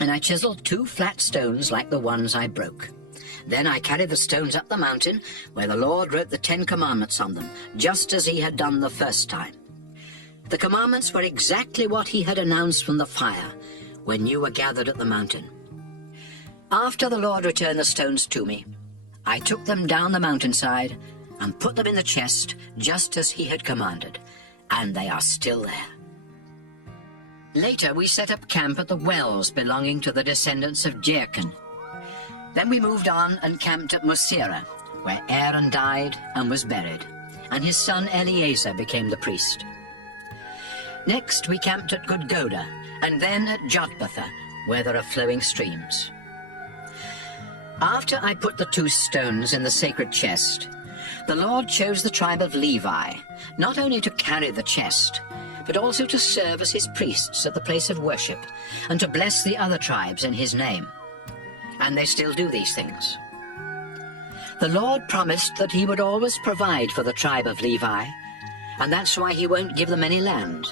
and I chiseled 2 flat stones like the ones I broke. Then I carried the stones up the mountain, where the Lord wrote the 10 commandments on them, just as he had done the first time. The commandments were exactly what he had announced from the fire when you were gathered at the mountain. After the Lord returned the stones to me, I took them down the mountainside and put them in the chest just as he had commanded, and they are still there. Later, we set up camp at the wells belonging to the descendants of Jachin. Then we moved on and camped at Mount Seir, where Aaron died and was buried, and his son Eleazar became the priest. Next, we camped at Gudgoda, and then at Jotbatha, where there are flowing streams. After I put the 2 stones in the sacred chest, the Lord chose the tribe of Levi, not only to carry the chest, but also to serve as his priests at the place of worship, and to bless the other tribes in his name. And they still do these things. The Lord promised that he would always provide for the tribe of Levi, and that's why he won't give them any land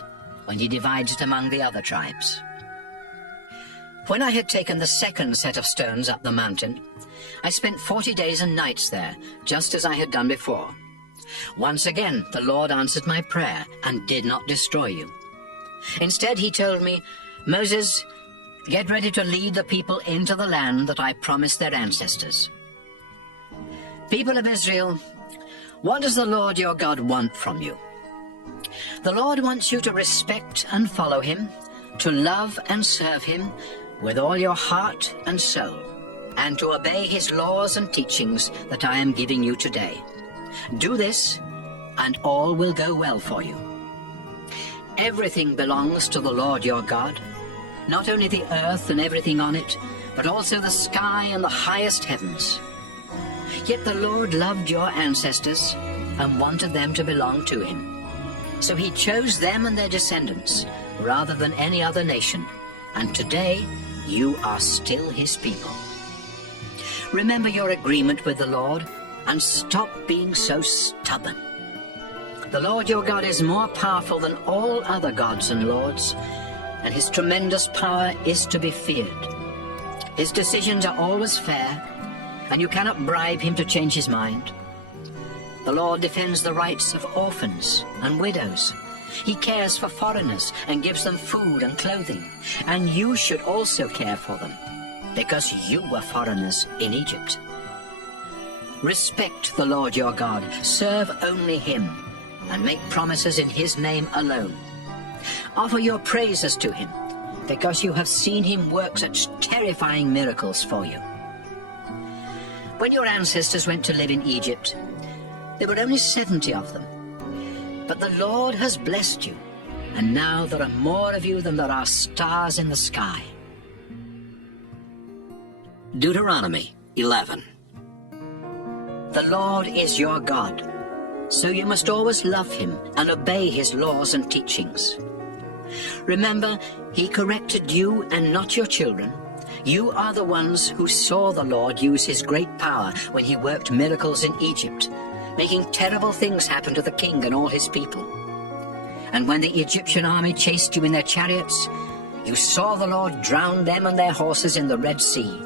when he divides it among the other tribes. When I had taken the second set of stones up the mountain, I spent 40 days and nights there, just as I had done before. Once again, the Lord answered my prayer and did not destroy you. Instead, he told me, "Moses, get ready to lead the people into the land that I promised their ancestors." People of Israel, what does the Lord your God want from you? The Lord wants you to respect and follow him, to love and serve him with all your heart and soul, and to obey his laws and teachings that I am giving you today. Do this, and all will go well for you. Everything belongs to the Lord your God, not only the earth and everything on it, but also the sky and the highest heavens. Yet the Lord loved your ancestors and wanted them to belong to him. So he chose them and their descendants rather than any other nation, and today you are still his people. Remember your agreement with the Lord and stop being so stubborn. The Lord your God is more powerful than all other gods and lords, and his tremendous power is to be feared. His decisions are always fair, and you cannot bribe him to change his mind. The Lord defends the rights of orphans and widows. He cares for foreigners and gives them food and clothing, and you should also care for them, because you were foreigners in Egypt. Respect the Lord your God, serve only him, and make promises in his name alone. Offer your praises to him, because you have seen him work such terrifying miracles for you. When your ancestors went to live in Egypt, there were only 70 of them. But the Lord has blessed you, and now there are more of you than there are stars in the sky. Deuteronomy 11. The Lord is your God, so you must always love him and obey his laws and teachings. Remember, he corrected you and not your children. You are the ones who saw the Lord use his great power when he worked miracles in Egypt, making terrible things happen to the king and all his people. And when the Egyptian army chased you in their chariots, you saw the Lord drown them and their horses in the Red Sea.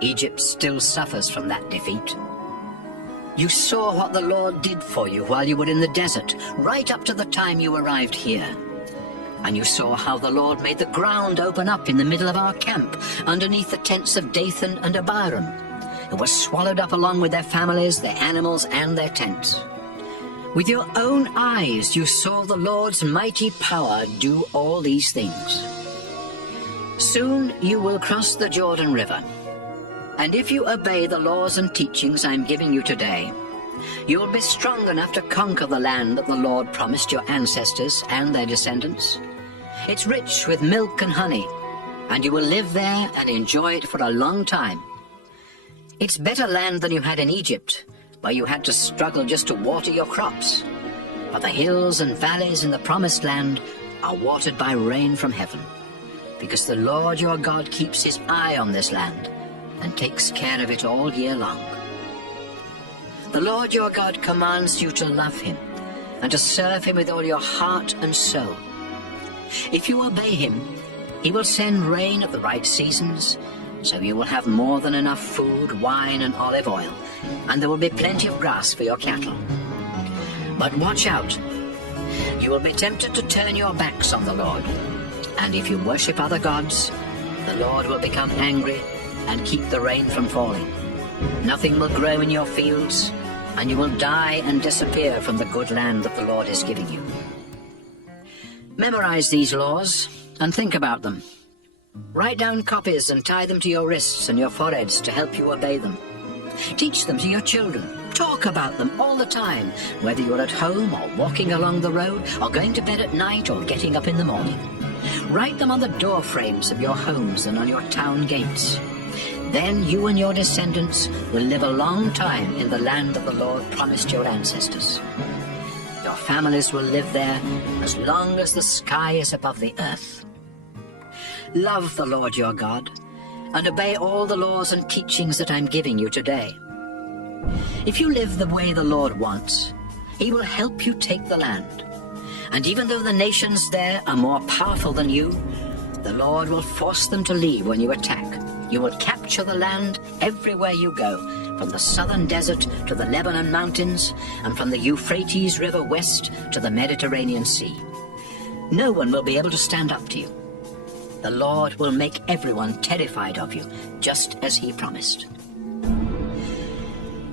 Egypt still suffers from that defeat. You saw what the Lord did for you while you were in the desert, right up to the time you arrived here. And you saw how the Lord made the ground open up in the middle of our camp, underneath the tents of Dathan and Abiram, who were swallowed up along with their families, their animals, and their tents. With your own eyes you saw the Lord's mighty power do all these things. Soon you will cross the Jordan River, and if you obey the laws and teachings I'm giving you today, you will be strong enough to conquer the land that the Lord promised your ancestors and their descendants. It's rich with milk and honey, and you will live there and enjoy it for a long time. It's better land than you had in Egypt, where you had to struggle just to water your crops. But the hills and valleys in the promised land are watered by rain from heaven, because the Lord your God keeps his eye on this land and takes care of it all year long. The Lord your God commands you to love him and to serve him with all your heart and soul. If you obey him, he will send rain at the right seasons, so you will have more than enough food, wine, and olive oil, and there will be plenty of grass for your cattle. But watch out. You will be tempted to turn your backs on the Lord, and if you worship other gods, the Lord will become angry and keep the rain from falling. Nothing will grow in your fields, and you will die and disappear from the good land that the Lord is giving you. Memorize these laws and think about them. Write down copies and tie them to your wrists and your foreheads to help you obey them. Teach them to your children. Talk about them all the time, whether you're at home or walking along the road or going to bed at night or getting up in the morning. Write them on the door frames of your homes and on your town gates. Then you and your descendants will live a long time in the land that the Lord promised your ancestors. Your families will live there as long as the sky is above the earth. Love the Lord your God and obey all the laws and teachings that I'm giving you today. If you live the way the Lord wants, he will help you take the land. And even though the nations there are more powerful than you, the Lord will force them to leave when you attack. You will capture the land everywhere you go, from the southern desert to the Lebanon mountains, and from the Euphrates River west to the Mediterranean Sea. No one will be able to stand up to you. The Lord will make everyone terrified of you, just as he promised.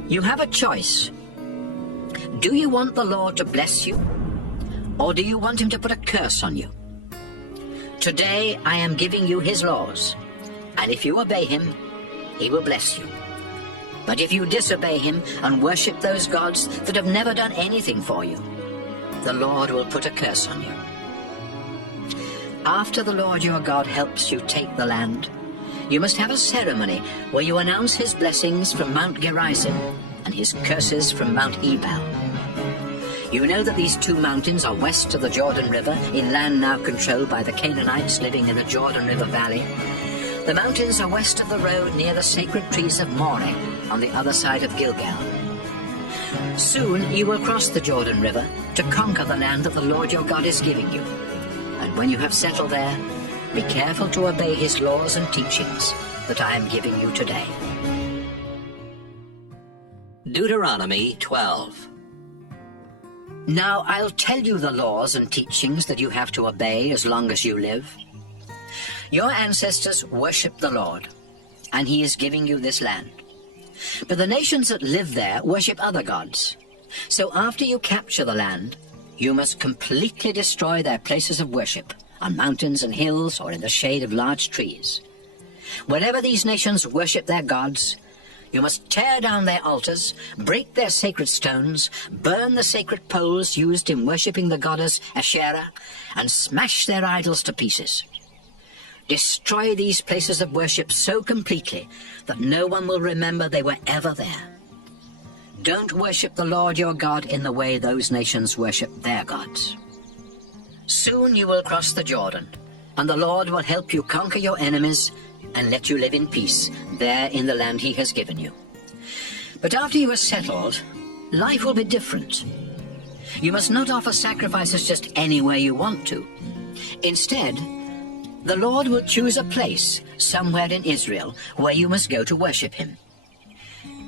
You have a choice. Do you want the Lord to bless you, or do you want him to put a curse on you? Today I am giving you his laws, and if you obey him, he will bless you. But if you disobey him and worship those gods that have never done anything for you, the Lord will put a curse on you. After the Lord your God helps you take the land, you must have a ceremony where you announce his blessings from Mount Gerizim and his curses from Mount Ebal. You know that these two mountains are west of the Jordan River, in land now controlled by the Canaanites living in the Jordan River Valley. The mountains are west of the road near the sacred trees of Moreh, on the other side of Gilgal. Soon you will cross the Jordan River to conquer the land that the Lord your God is giving you. And when you have settled there, be careful to obey his laws and teachings that I am giving you today. Deuteronomy 12. Now I'll tell you the laws and teachings that you have to obey as long as you live. Your ancestors worshipped the Lord, and he is giving you this land. But the nations that live there worship other gods. So after you capture the land, you must completely destroy their places of worship, on mountains and hills or in the shade of large trees. Wherever these nations worship their gods, you must tear down their altars, break their sacred stones, burn the sacred poles used in worshipping the goddess Asherah, and smash their idols to pieces. Destroy these places of worship so completely that no one will remember they were ever there. Don't worship the Lord your God in the way those nations worship their gods. Soon you will cross the Jordan, and the Lord will help you conquer your enemies and let you live in peace there in the land he has given you. But after you are settled, life will be different. You must not offer sacrifices just anywhere you want to. Instead, the Lord will choose a place somewhere in Israel where you must go to worship him.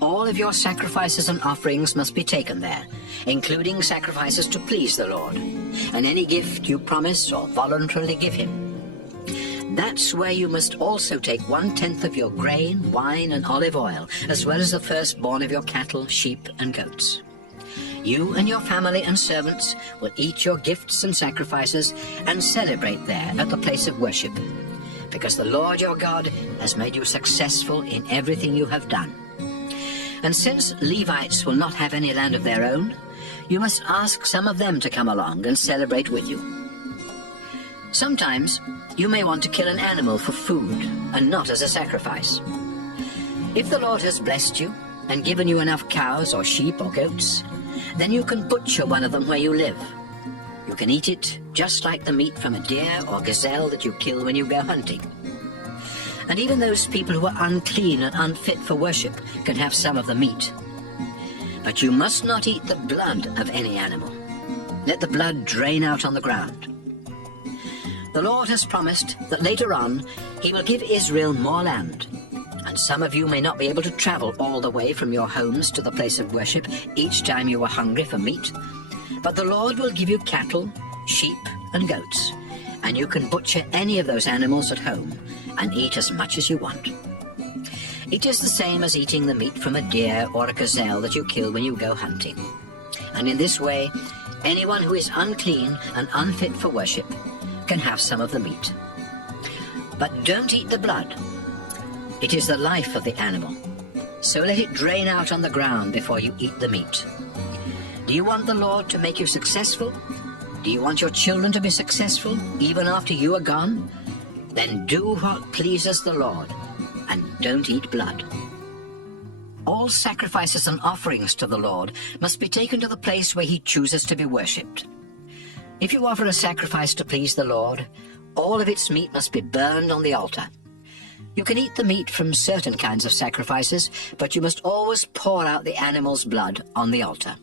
All of your sacrifices and offerings must be taken there, including sacrifices to please the Lord, and any gift you promise or voluntarily give him. That's where you must also take 1/10 of your grain, wine, and olive oil, as well as the firstborn of your cattle, sheep, and goats. You and your family and servants will eat your gifts and sacrifices and celebrate there at the place of worship, because the Lord your God has made you successful in everything you have done. And since Levites will not have any land of their own, you must ask some of them to come along and celebrate with you. Sometimes you may want to kill an animal for food and not as a sacrifice. If the Lord has blessed you and given you enough cows or sheep or goats, then you can butcher one of them where you live. You can eat it just like the meat from a deer or gazelle that you kill when you go hunting. And even those people who are unclean and unfit for worship can have some of the meat. But you must not eat the blood of any animal. Let the blood drain out on the ground. The Lord has promised that later on he will give Israel more land, and some of you may not be able to travel all the way from your homes to the place of worship each time you are hungry for meat, but the Lord will give you cattle, sheep, and goats, and you can butcher any of those animals at home and eat as much as you want. It is the same as eating the meat from a deer or a gazelle that you kill when you go hunting. And in this way, anyone who is unclean and unfit for worship can have some of the meat. But don't eat the blood. It is the life of the animal. So let it drain out on the ground before you eat the meat. Do you want the Lord to make you successful? Do you want your children to be successful even after you are gone? Then do what pleases the Lord, and don't eat blood. All sacrifices and offerings to the Lord must be taken to the place where he chooses to be worshipped. If you offer a sacrifice to please the Lord, all of its meat must be burned on the altar. You can eat the meat from certain kinds of sacrifices, but you must always pour out the animal's blood on the altar.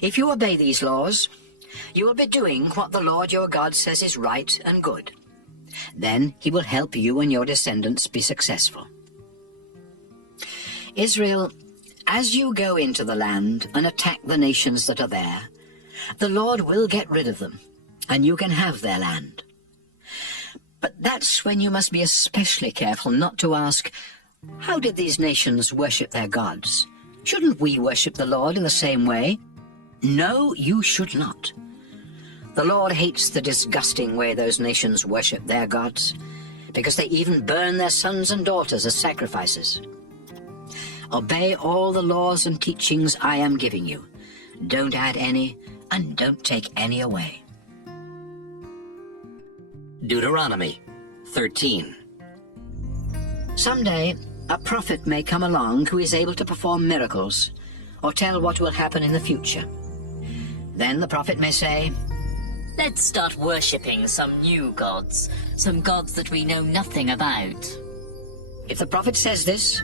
If you obey these laws, you will be doing what the Lord your God says is right and good. Then he will help you and your descendants be successful. Israel, as you go into the land and attack the nations that are there, the Lord will get rid of them, and you can have their land. But that's when you must be especially careful not to ask, how did these nations worship their gods? Shouldn't we worship the Lord in the same way? No, you should not. The Lord hates the disgusting way those nations worship their gods, because they even burn their sons and daughters as sacrifices. Obey all the laws and teachings I am giving you. Don't add any, and don't take any away. Deuteronomy 13. Someday, a prophet may come along who is able to perform miracles or tell what will happen in the future. Then the prophet may say, Let's start worshipping some new gods, some gods that we know nothing about. if the prophet says this,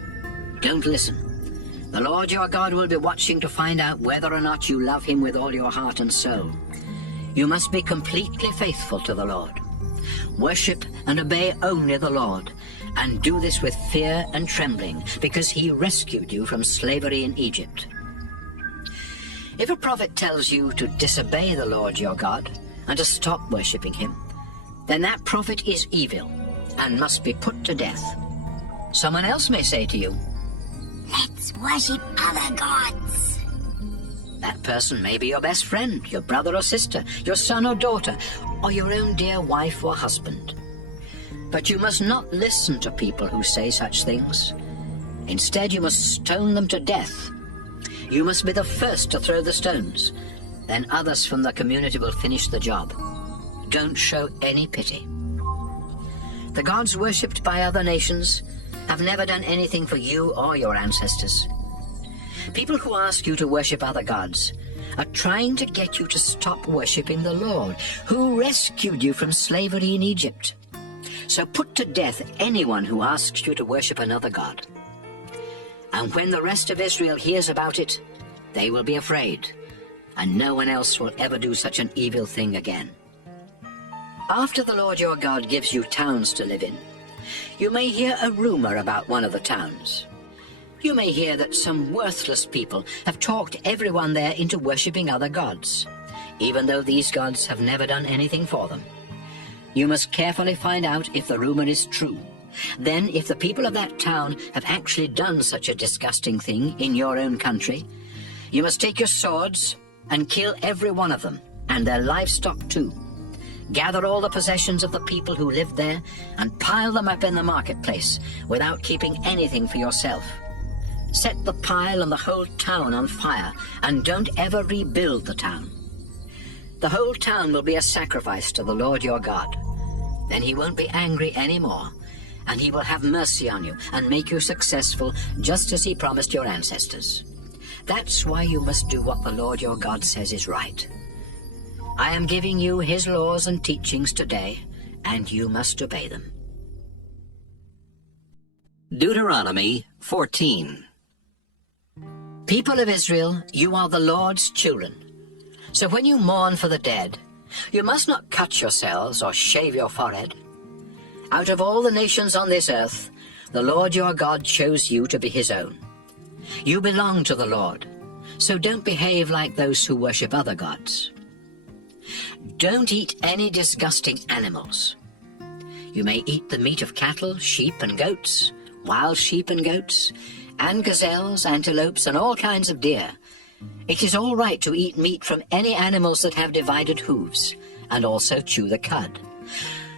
don't listen. The Lord your God will be watching to find out whether or not you love him with all your heart and soul. You must be completely faithful to the Lord. Worship and obey only the Lord, and do this with fear and trembling, because he rescued you from slavery in Egypt. If a prophet tells you to disobey the Lord your God and to stop worshipping him, then that prophet is evil and must be put to death. Someone else may say to you, Let's worship other gods. that person may be your best friend, your brother or sister, your son or daughter, or your own dear wife or husband. But you must not listen to people who say such things. Instead, you must stone them to death. You must be the first to throw the stones. Then others from the community will finish the job. Don't show any pity. The gods worshipped by other nations have never done anything for you or your ancestors. People who ask you to worship other gods are trying to get you to stop worshipping the Lord, who rescued you from slavery in Egypt. So put to death anyone who asks you to worship another god. And when the rest of Israel hears about it, they will be afraid, and no one else will ever do such an evil thing again. After the Lord your God gives you towns to live in, you may hear a rumor about one of the towns. You may hear that some worthless people have talked everyone there into worshipping other gods, even though these gods have never done anything for them. You must carefully find out if the rumor is true. Then, if the people of that town have actually done such a disgusting thing in your own country, you must take your swords and kill every one of them, and their livestock too. Gather all the possessions of the people who lived there and pile them up in the marketplace without keeping anything for yourself. Set the pile and the whole town on fire, and don't ever rebuild the town. The whole town will be a sacrifice to the Lord your God. Then he won't be angry anymore, and he will have mercy on you and make you successful, just as he promised your ancestors. That's why you must do what the Lord your God says is right. I am giving you his laws and teachings today, and you must obey them. Deuteronomy 14. People of Israel, you are the Lord's children. So when you mourn for the dead, you must not cut yourselves or shave your forehead. Out of all the nations on this earth, the Lord your God chose you to be his own. You belong to the Lord, so don't behave like those who worship other gods. Don't eat any disgusting animals. You may eat the meat of cattle, sheep and goats, wild sheep and goats, and gazelles, antelopes, and all kinds of deer. It is all right to eat meat from any animals that have divided hooves, and also chew the cud.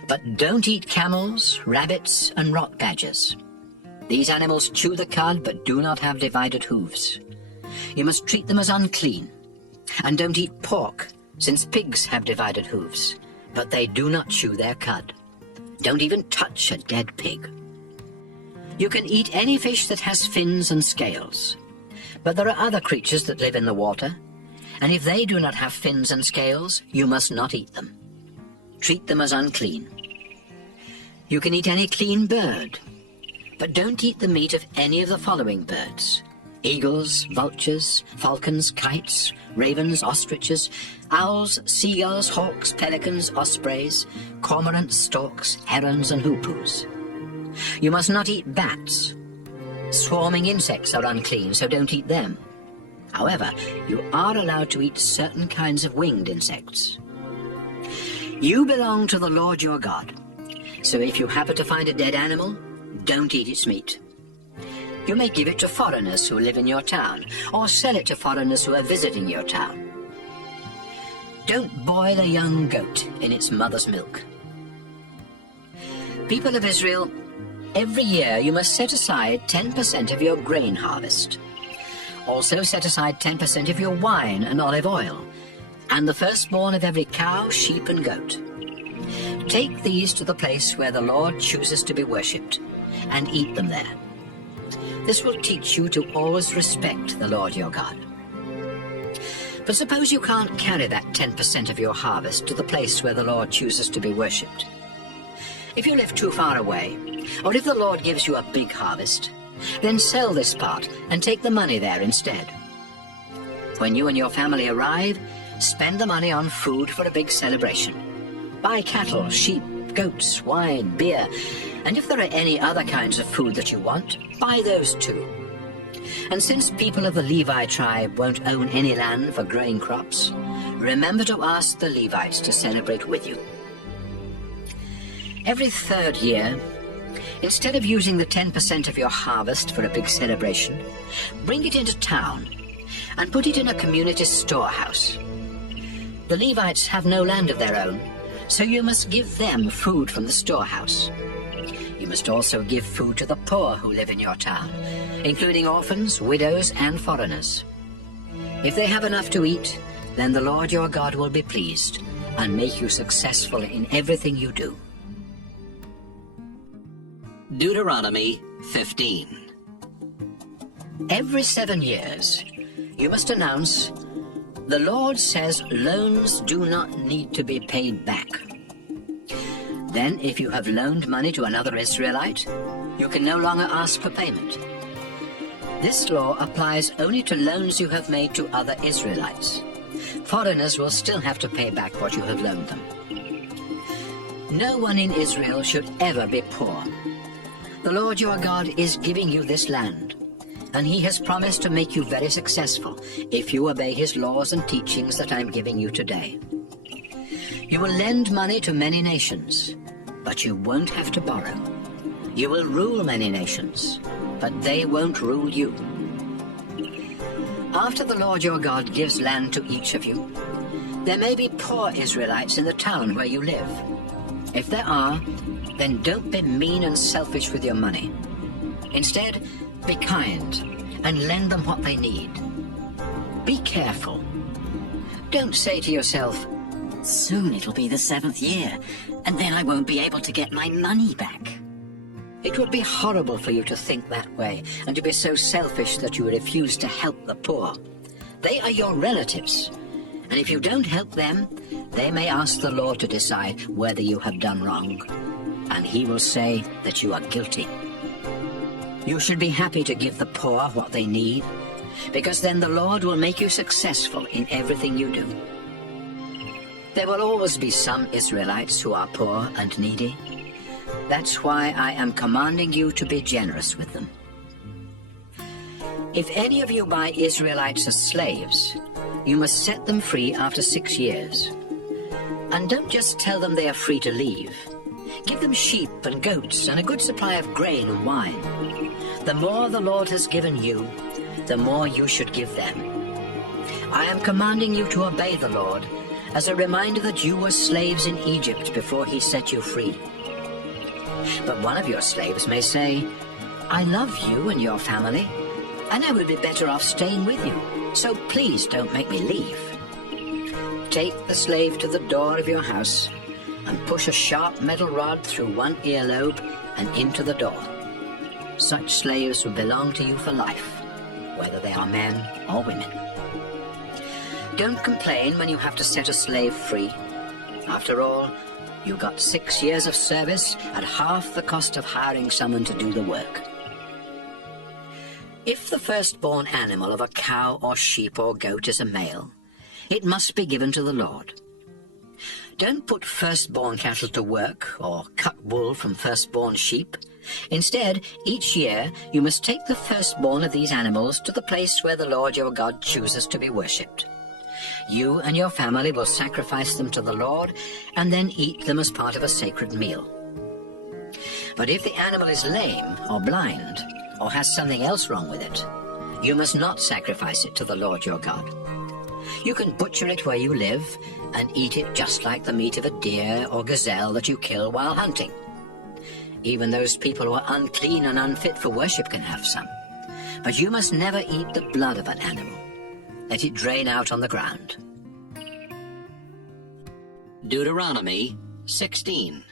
But don't eat camels, rabbits, and rock badgers. These animals chew the cud but do not have divided hooves. You must treat them as unclean. And don't eat pork, since pigs have divided hooves, but they do not chew their cud. Don't even touch a dead pig. You can eat any fish that has fins and scales, but there are other creatures that live in the water, and if they do not have fins and scales, you must not eat them. Treat them as unclean. You can eat any clean bird, but don't eat the meat of any of the following birds: eagles, vultures, falcons, kites, ravens, ostriches, owls, seagulls, hawks, pelicans, ospreys, cormorants, storks, herons, and hoopoes. You must not eat bats. Swarming insects are unclean, so don't eat them. However, you are allowed to eat certain kinds of winged insects. You belong to the Lord your God, so if you happen to find a dead animal, don't eat its meat. You may give it to foreigners who live in your town, or sell it to foreigners who are visiting your town. Don't boil a young goat in its mother's milk. People of Israel, every year you must set aside 10% of your grain harvest. Also set aside 10% of your wine and olive oil, and the firstborn of every cow, sheep, and goat. Take these to the place where the Lord chooses to be worshipped, and eat them there. This will teach you to always respect the Lord your God. But suppose you can't carry that 10% of your harvest to the place where the Lord chooses to be worshipped. If you live too far away, or if the Lord gives you a big harvest, then sell this part and take the money there instead. When you and your family arrive, spend the money on food for a big celebration. Buy cattle, sheep, goats, wine, beer, and if there are any other kinds of food that you want, buy those too. And since people of the Levi tribe won't own any land for growing crops, remember to ask the Levites to celebrate with you. Every third year, instead of using the 10% of your harvest for a big celebration, bring it into town and put it in a community storehouse. The Levites have no land of their own, so you must give them food from the storehouse. You must also give food to the poor who live in your town, including orphans, widows, and foreigners. If they have enough to eat, then the Lord your God will be pleased and make you successful in everything you do. Deuteronomy 15. Every 7 years, you must announce, "The Lord says loans do not need to be paid back." Then, if you have loaned money to another Israelite, you can no longer ask for payment. This law applies only to loans you have made to other Israelites. Foreigners will still have to pay back what you have loaned them. No one in Israel should ever be poor. The Lord your God is giving you this land, and he has promised to make you very successful if you obey his laws and teachings that I'm giving you today. You will lend money to many nations, but you won't have to borrow. You will rule many nations, but they won't rule you. After the Lord your God gives land to each of you, there may be poor Israelites in the town where you live. If there are, then don't be mean and selfish with your money. Instead, be kind and lend them what they need. Be careful. Don't say to yourself, Soon it'll be the 7th year, and then I won't be able to get my money back. it would be horrible for you to think that way and to be so selfish that you refuse to help the poor. They are your relatives, and if you don't help them, they may ask the Lord to decide whether you have done wrong, and he will say that you are guilty. You should be happy to give the poor what they need, because then the Lord will make you successful in everything you do. There will always be some Israelites who are poor and needy. That's why I am commanding you to be generous with them. If any of you buy Israelites as slaves, you must set them free after 6 years. And don't just tell them they are free to leave. Give them sheep and goats and a good supply of grain and wine. The more the Lord has given you, the more you should give them. I am commanding you to obey the Lord as a reminder that you were slaves in Egypt before he set you free. But one of your slaves may say, I love you and your family, and I would be better off staying with you, so please don't make me leave. Take the slave to the door of your house and push a sharp metal rod through one earlobe and into the door. Such slaves will belong to you for life, whether they are men or women. Don't complain when you have to set a slave free. After all, you got 6 years of service at half the cost of hiring someone to do the work. If the firstborn animal of a cow or sheep or goat is a male, it must be given to the Lord. Don't put firstborn cattle to work or cut wool from firstborn sheep. Instead, each year you must take the firstborn of these animals to the place where the Lord your God chooses to be worshipped. You and your family will sacrifice them to the Lord and then eat them as part of a sacred meal. But if the animal is lame or blind or has something else wrong with it, you must not sacrifice it to the Lord your God. You can butcher it where you live and eat it just like the meat of a deer or gazelle that you kill while hunting. Even those people who are unclean and unfit for worship can have some. But you must never eat the blood of an animal. Let it drain out on the ground. Deuteronomy 16.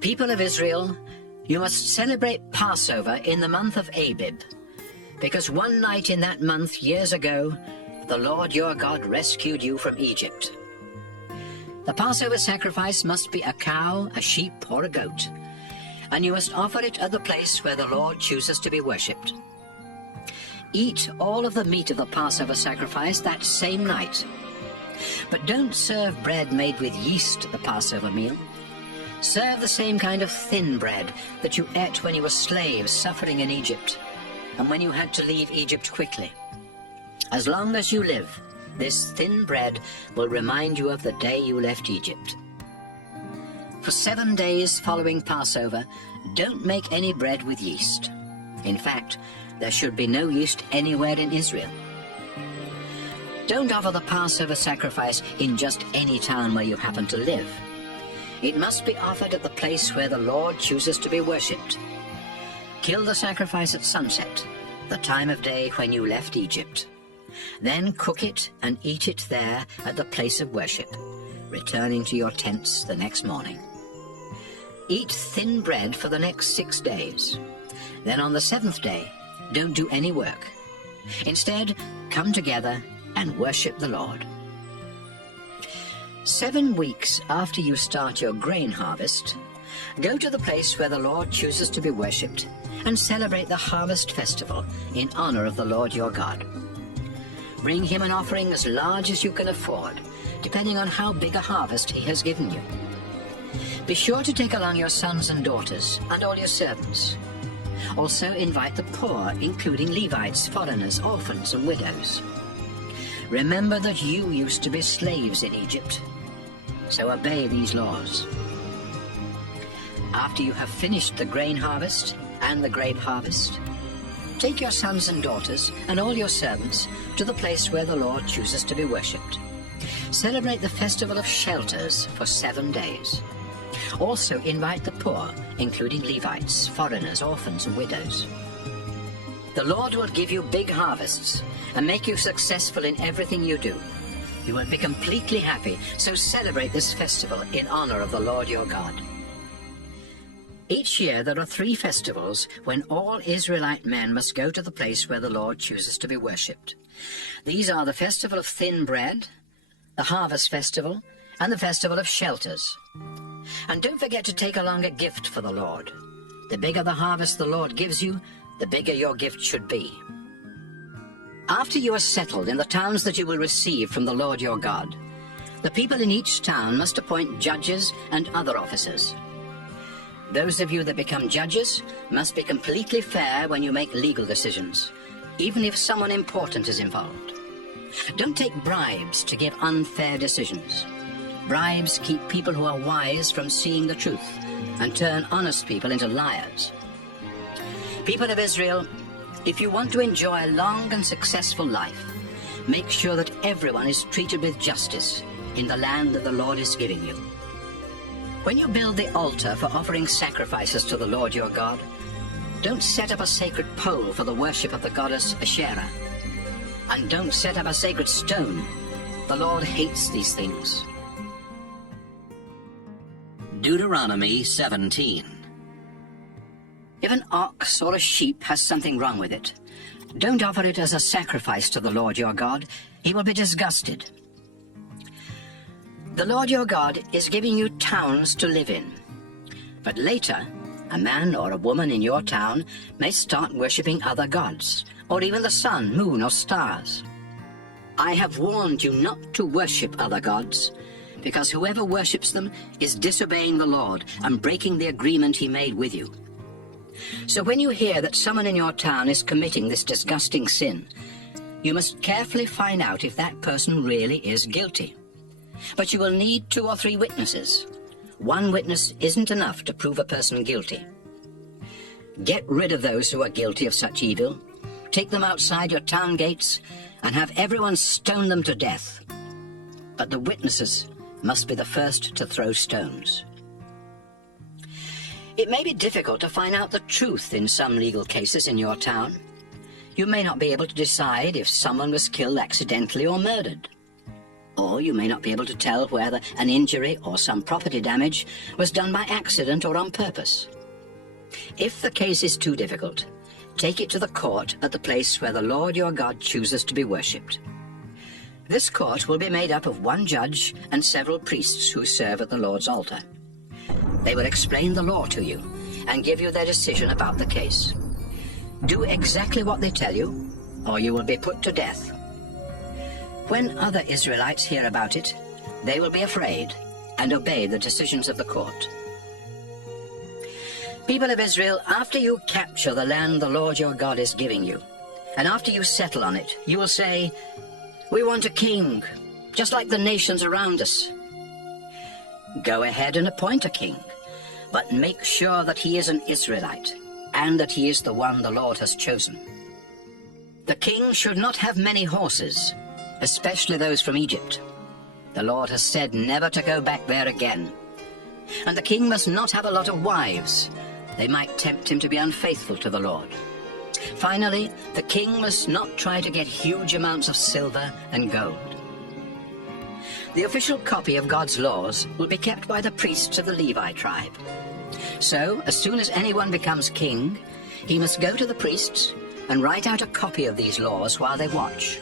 People of Israel, you must celebrate Passover in the month of Abib, because one night in that month years ago, the Lord your God rescued you from Egypt. The Passover sacrifice must be a cow, a sheep, or a goat, and you must offer it at the place where the Lord chooses to be worshipped. Eat all of the meat of the Passover sacrifice that same night. But don't serve bread made with yeast at the Passover meal. Serve the same kind of thin bread that you ate when you were slaves suffering in Egypt, and when you had to leave Egypt quickly. As long as you live, this thin bread will remind you of the day you left Egypt. For 7 days following Passover, don't make any bread with yeast. In fact, there should be no yeast anywhere in Israel. Don't offer the Passover sacrifice in just any town where you happen to live. It must be offered at the place where the Lord chooses to be worshipped. Kill the sacrifice at sunset, the time of day when you left Egypt. Then cook it and eat it there at the place of worship, returning to your tents the next morning. Eat thin bread for the next 6 days. Then on the 7th day, don't do any work. Instead, come together and worship the Lord. 7 weeks after you start your grain harvest, go to the place where the Lord chooses to be worshipped and celebrate the harvest festival in honor of the Lord your God. Bring him an offering as large as you can afford, depending on how big a harvest he has given you. Be sure to take along your sons and daughters and all your servants. Also invite the poor, including Levites, foreigners, orphans, and widows. Remember that you used to be slaves in Egypt, so obey these laws. After you have finished the grain harvest and the grape harvest, take your sons and daughters and all your servants to the place where the Lord chooses to be worshipped. Celebrate the festival of shelters for 7 days. Also invite the poor, including Levites, foreigners, orphans, and widows. The Lord will give you big harvests and make you successful in everything you do. You will be completely happy, so celebrate this festival in honor of the Lord your God. Each year there are 3 festivals when all Israelite men must go to the place where the Lord chooses to be worshipped. These are the festival of thin bread, the harvest festival, and the festival of shelters. And don't forget to take along a gift for the Lord. The bigger the harvest the Lord gives you, the bigger your gift should be. After you are settled in the towns that you will receive from the Lord your God, the people in each town must appoint judges and other officers. Those of you that become judges must be completely fair when you make legal decisions, even if someone important is involved. Don't take bribes to give unfair decisions. Bribes keep people who are wise from seeing the truth and turn honest people into liars. People of Israel, if you want to enjoy a long and successful life, make sure that everyone is treated with justice in the land that the Lord is giving you. When you build the altar for offering sacrifices to the Lord your God, don't set up a sacred pole for the worship of the goddess Asherah. And don't set up a sacred stone. The Lord hates these things. Deuteronomy 17. If an ox or a sheep has something wrong with it, don't offer it as a sacrifice to the Lord your God. He will be disgusted. The Lord your God is giving you towns to live in. But later, a man or a woman in your town may start worshipping other gods, or even the sun, moon, or stars. I have warned you not to worship other gods, because whoever worships them is disobeying the Lord and breaking the agreement he made with you. So when you hear that someone in your town is committing this disgusting sin, you must carefully find out if that person really is guilty. But you will need 2 or 3 witnesses. One witness isn't enough to prove a person guilty. Get rid of those who are guilty of such evil. Take them outside your town gates and have everyone stone them to death. But the witnesses must be the first to throw stones. It may be difficult to find out the truth in some legal cases in your town. You may not be able to decide if someone was killed accidentally or murdered. Or you may not be able to tell whether an injury or some property damage was done by accident or on purpose. If the case is too difficult, take it to the court at the place where the Lord your God chooses to be worshipped. This court will be made up of 1 judge and several priests who serve at the Lord's altar. They will explain the law to you and give you their decision about the case. Do exactly what they tell you, or you will be put to death. When other Israelites hear about it, they will be afraid and obey the decisions of the court. People of Israel, after you capture the land the Lord your God is giving you, and after you settle on it, you will say, "We want a king, just like the nations around us." Go ahead and appoint a king, but make sure that he is an Israelite, and that he is the one the Lord has chosen. The king should not have many horses, especially those from Egypt. The Lord has said never to go back there again. And the king must not have a lot of wives. They might tempt him to be unfaithful to the Lord. Finally, the king must not try to get huge amounts of silver and gold. The official copy of God's laws will be kept by the priests of the Levi tribe. So, as soon as anyone becomes king, he must go to the priests and write out a copy of these laws while they watch.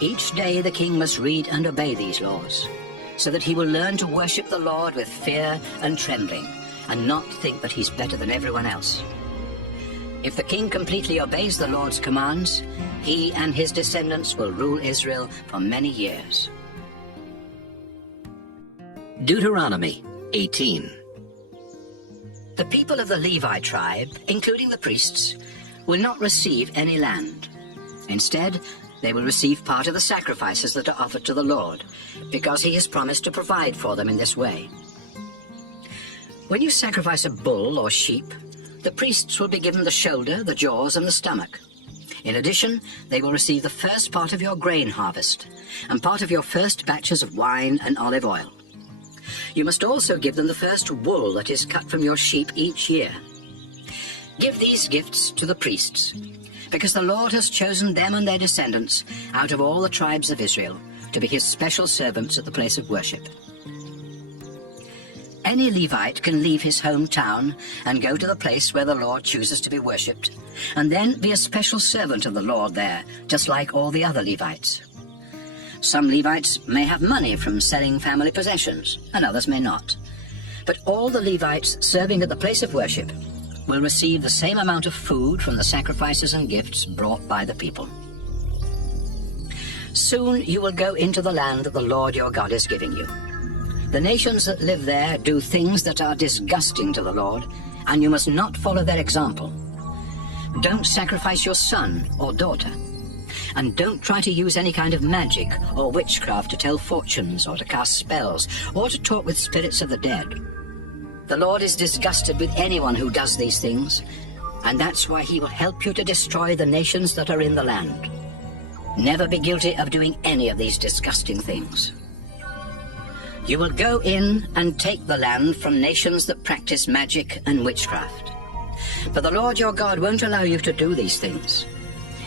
Each day the king must read and obey these laws, so that he will learn to worship the Lord with fear and trembling, and not think that he's better than everyone else. If the king completely obeys the Lord's commands, he and his descendants will rule Israel for many years. Deuteronomy 18. The people of the Levi tribe, including the priests, will not receive any land. Instead, they will receive part of the sacrifices that are offered to the Lord, because he has promised to provide for them in this way. When you sacrifice a bull or sheep, the priests will be given the shoulder, the jaws, and the stomach. In addition, they will receive the first part of your grain harvest, and part of your first batches of wine and olive oil. You must also give them the first wool that is cut from your sheep each year. Give these gifts to the priests, because the Lord has chosen them and their descendants out of all the tribes of Israel to be his special servants at the place of worship. Any Levite can leave his hometown and go to the place where the Lord chooses to be worshipped, and then be a special servant of the Lord there, just like all the other Levites. Some Levites may have money from selling family possessions, and others may not. But all the Levites serving at the place of worship will receive the same amount of food from the sacrifices and gifts brought by the people. Soon you will go into the land that the Lord your God is giving you. The nations that live there do things that are disgusting to the Lord, and you must not follow their example. Don't sacrifice your son or daughter, and don't try to use any kind of magic or witchcraft to tell fortunes or to cast spells or to talk with spirits of the dead. The Lord is disgusted with anyone who does these things, and that's why he will help you to destroy the nations that are in the land. Never be guilty of doing any of these disgusting things. You will go in and take the land from nations that practice magic and witchcraft. But the Lord your God won't allow you to do these things.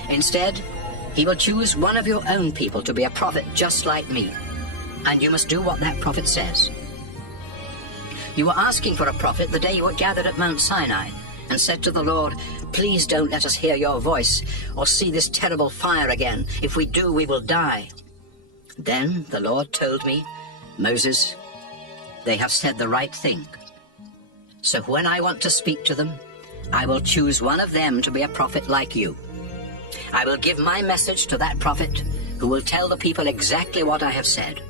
Instead, he will choose one of your own people to be a prophet just like me, and you must do what that prophet says. You were asking for a prophet the day you were gathered at Mount Sinai, and said to the Lord, "Please don't let us hear your voice, or see this terrible fire again. If we do, we will die." Then the Lord told me, "Moses, they have said the right thing. So when I want to speak to them, I will choose one of them to be a prophet like you. I will give my message to that prophet, who will tell the people exactly what I have said.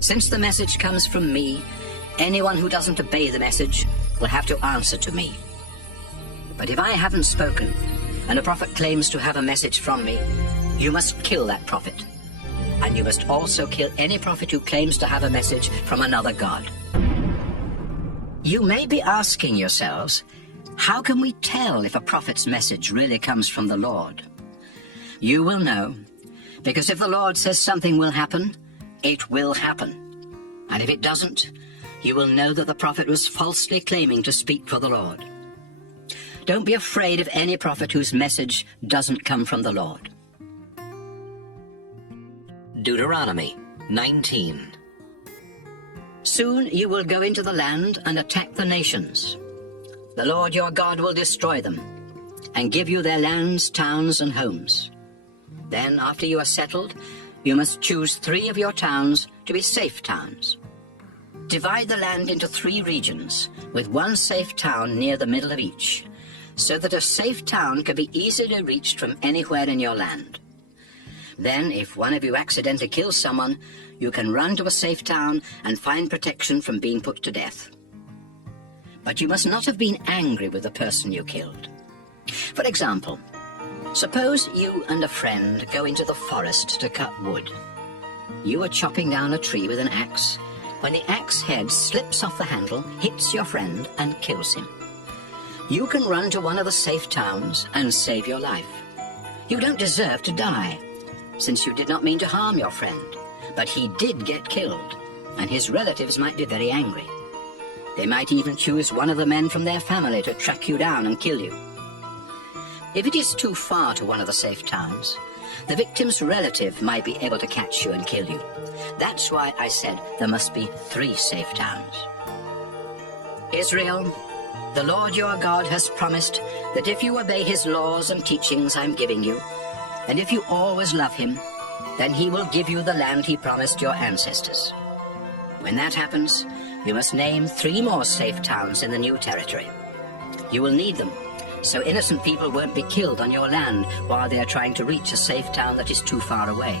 Since the message comes from me, anyone who doesn't obey the message will have to answer to me. But if I haven't spoken, and a prophet claims to have a message from me, you must kill that prophet. And you must also kill any prophet who claims to have a message from another god." You may be asking yourselves, how can we tell if a prophet's message really comes from the Lord? You will know, because if the Lord says something will happen, it will happen. And if it doesn't, you will know that the prophet was falsely claiming to speak for the Lord. Don't be afraid of any prophet whose message doesn't come from the Lord. Deuteronomy 19. Soon you will go into the land and attack the nations. The Lord your God will destroy them, and give you their lands, towns, and homes. Then, after you are settled, you must choose 3 of your towns to be safe towns. Divide the land into 3 regions, with one safe town near the middle of each, so that a safe town can be easily reached from anywhere in your land. Then, if one of you accidentally kills someone, you can run to a safe town and find protection from being put to death. But you must not have been angry with the person you killed. For example, suppose you and a friend go into the forest to cut wood. You are chopping down a tree with an axe when the axe head slips off the handle, hits your friend, and kills him. You can run to one of the safe towns and save your life. You don't deserve to die, since you did not mean to harm your friend, but he did get killed, and his relatives might be very angry. They might even choose one of the men from their family to track you down and kill you. If it is too far to one of the safe towns, the victim's relative might be able to catch you and kill you. That's why I said there must be 3 safe towns. Israel, the Lord your God has promised that if you obey his laws and teachings I'm giving you, and if you always love him, then he will give you the land he promised your ancestors. When that happens, you must name 3 more safe towns in the new territory. You will need them, so innocent people won't be killed on your land while they are trying to reach a safe town that is too far away.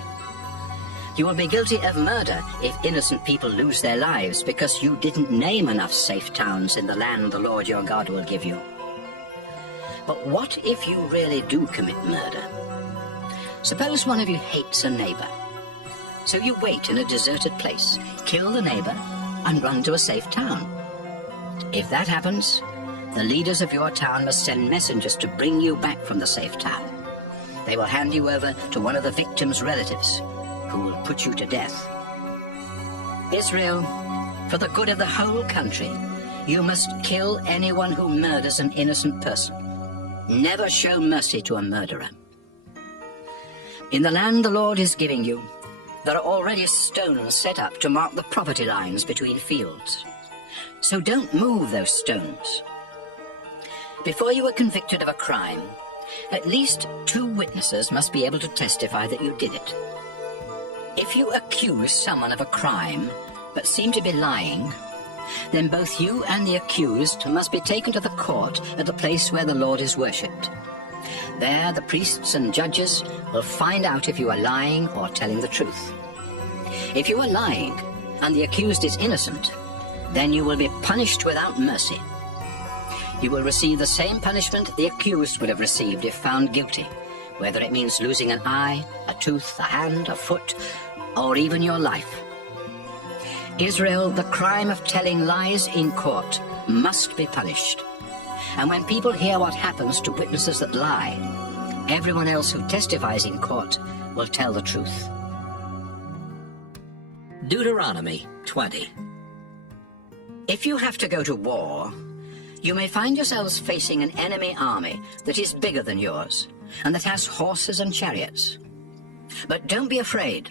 You will be guilty of murder if innocent people lose their lives because you didn't name enough safe towns in the land the Lord your God will give you. But what if you really do commit murder? Suppose one of you hates a neighbor. So you wait in a deserted place, kill the neighbor, and run to a safe town. If that happens, the leaders of your town must send messengers to bring you back from the safe town. They will hand you over to one of the victim's relatives, who will put you to death. Israel, for the good of the whole country, you must kill anyone who murders an innocent person. Never show mercy to a murderer. In the land the Lord is giving you, there are already stones set up to mark the property lines between fields. So don't move those stones. Before you are convicted of a crime, at least 2 witnesses must be able to testify that you did it. If you accuse someone of a crime, but seem to be lying, then both you and the accused must be taken to the court at the place where the Lord is worshipped. There, the priests and judges will find out if you are lying or telling the truth. If you are lying, and the accused is innocent, then you will be punished without mercy. You will receive the same punishment the accused would have received if found guilty, whether it means losing an eye, a tooth, a hand, a foot, or even your life. Israel, the crime of telling lies in court must be punished. And when people hear what happens to witnesses that lie, everyone else who testifies in court will tell the truth. Deuteronomy 20. If you have to go to war, you may find yourselves facing an enemy army that is bigger than yours, and that has horses and chariots. But don't be afraid.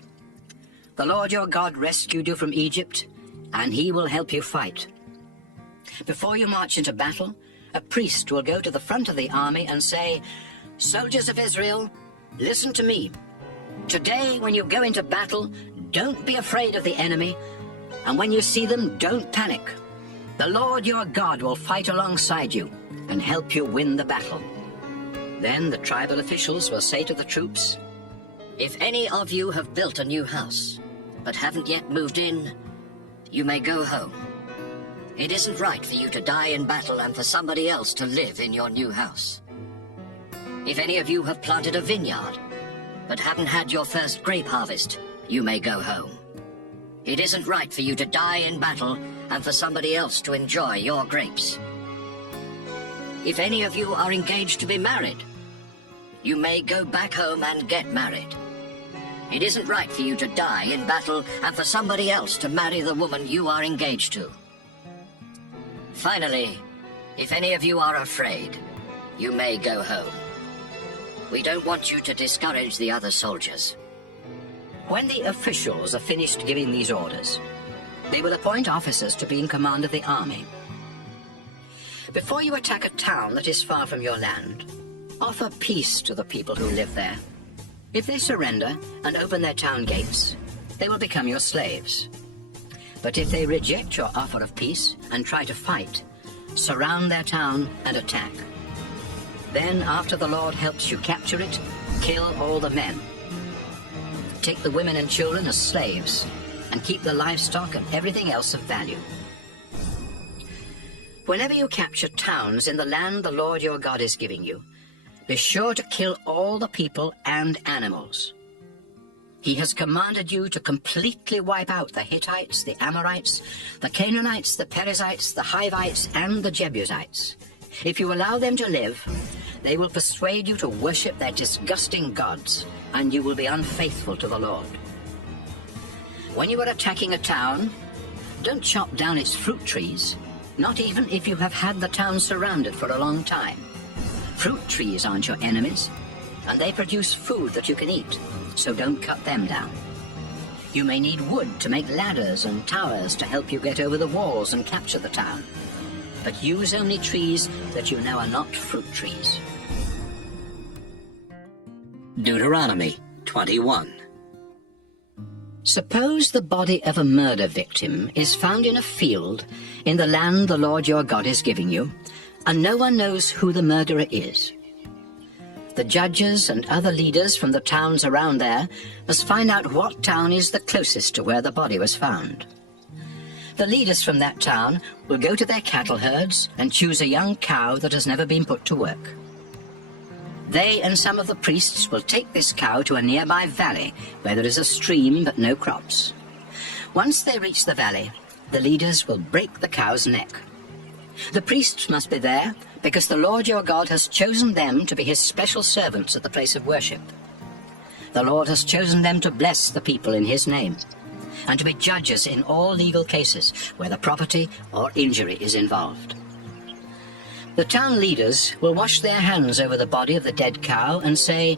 The Lord your God rescued you from Egypt, and he will help you fight. Before you march into battle, a priest will go to the front of the army and say, "Soldiers of Israel, listen to me. Today, when you go into battle, don't be afraid of the enemy, and when you see them, don't panic. The Lord your God will fight alongside you and help you win the battle." Then the tribal officials will say to the troops, "If any of you have built a new house, but haven't yet moved in, you may go home. It isn't right for you to die in battle and for somebody else to live in your new house. If any of you have planted a vineyard, but haven't had your first grape harvest, you may go home. It isn't right for you to die in battle and for somebody else to enjoy your grapes. If any of you are engaged to be married, you may go back home and get married. It isn't right for you to die in battle and for somebody else to marry the woman you are engaged to. Finally, if any of you are afraid, you may go home. We don't want you to discourage the other soldiers." When the officials are finished giving these orders, they will appoint officers to be in command of the army. Before you attack a town that is far from your land, offer peace to the people who live there. If they surrender and open their town gates, they will become your slaves. But if they reject your offer of peace and try to fight, surround their town and attack. Then, after the Lord helps you capture it, kill all the men. Take the women and children as slaves, and keep the livestock and everything else of value. Whenever you capture towns in the land the Lord your God is giving you, be sure to kill all the people and animals. He has commanded you to completely wipe out the Hittites, the Amorites, the Canaanites, the Perizzites, the Hivites, and the Jebusites. If you allow them to live, they will persuade you to worship their disgusting gods, and you will be unfaithful to the Lord. When you are attacking a town, don't chop down its fruit trees, not even if you have had the town surrounded for a long time. Fruit trees aren't your enemies, and they produce food that you can eat, so don't cut them down. You may need wood to make ladders and towers to help you get over the walls and capture the town, but use only trees that you know are not fruit trees. Deuteronomy 21. Suppose the body of a murder victim is found in a field in the land the Lord your God is giving you, and no one knows who the murderer is. The judges and other leaders from the towns around there must find out what town is the closest to where the body was found. The leaders from that town will go to their cattle herds and choose a young cow that has never been put to work. They and some of the priests will take this cow to a nearby valley where there is a stream but no crops. Once they reach the valley, the leaders will break the cow's neck. The priests must be there because the Lord your God has chosen them to be his special servants at the place of worship. The Lord has chosen them to bless the people in his name and to be judges in all legal cases whether property or injury is involved. The town leaders will wash their hands over the body of the dead cow and say,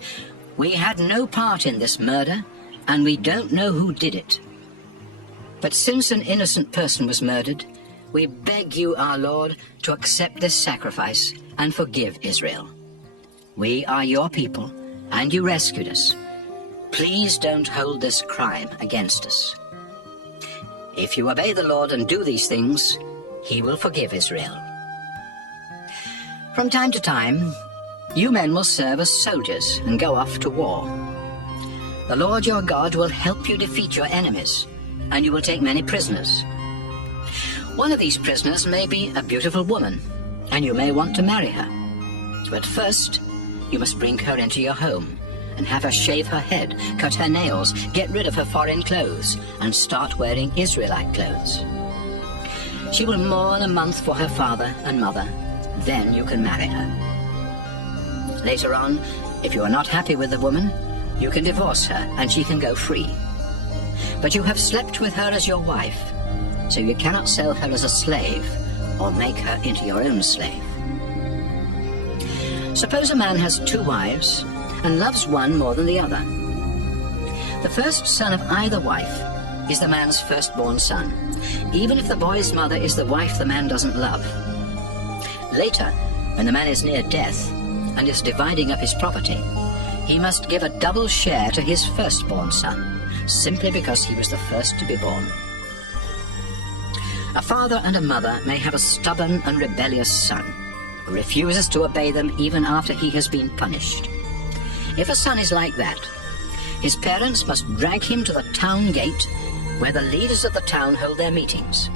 "We had no part in this murder, and we don't know who did it. But since an innocent person was murdered, we beg you, our Lord, to accept this sacrifice and forgive Israel. We are your people, and you rescued us. Please don't hold this crime against us." If you obey the Lord and do these things, he will forgive Israel. From time to time, you men will serve as soldiers and go off to war. The Lord your God will help you defeat your enemies, and you will take many prisoners. One of these prisoners may be a beautiful woman, and you may want to marry her. But first, you must bring her into your home and have her shave her head, cut her nails, get rid of her foreign clothes, and start wearing Israelite clothes. She will mourn a month for her father and mother. Then you can marry her. Later on, if you are not happy with the woman, you can divorce her and she can go free. But you have slept with her as your wife, so you cannot sell her as a slave or make her into your own slave. Suppose a man has 2 wives and loves one more than the other. The first son of either wife is the man's firstborn son, even if the boy's mother is the wife the man doesn't love. Later, when the man is near death and is dividing up his property, he must give a double share to his firstborn son, simply because he was the first to be born. A father and a mother may have a stubborn and rebellious son who refuses to obey them even after he has been punished. If a son is like that, his parents must drag him to the town gate where the leaders of the town hold their meetings.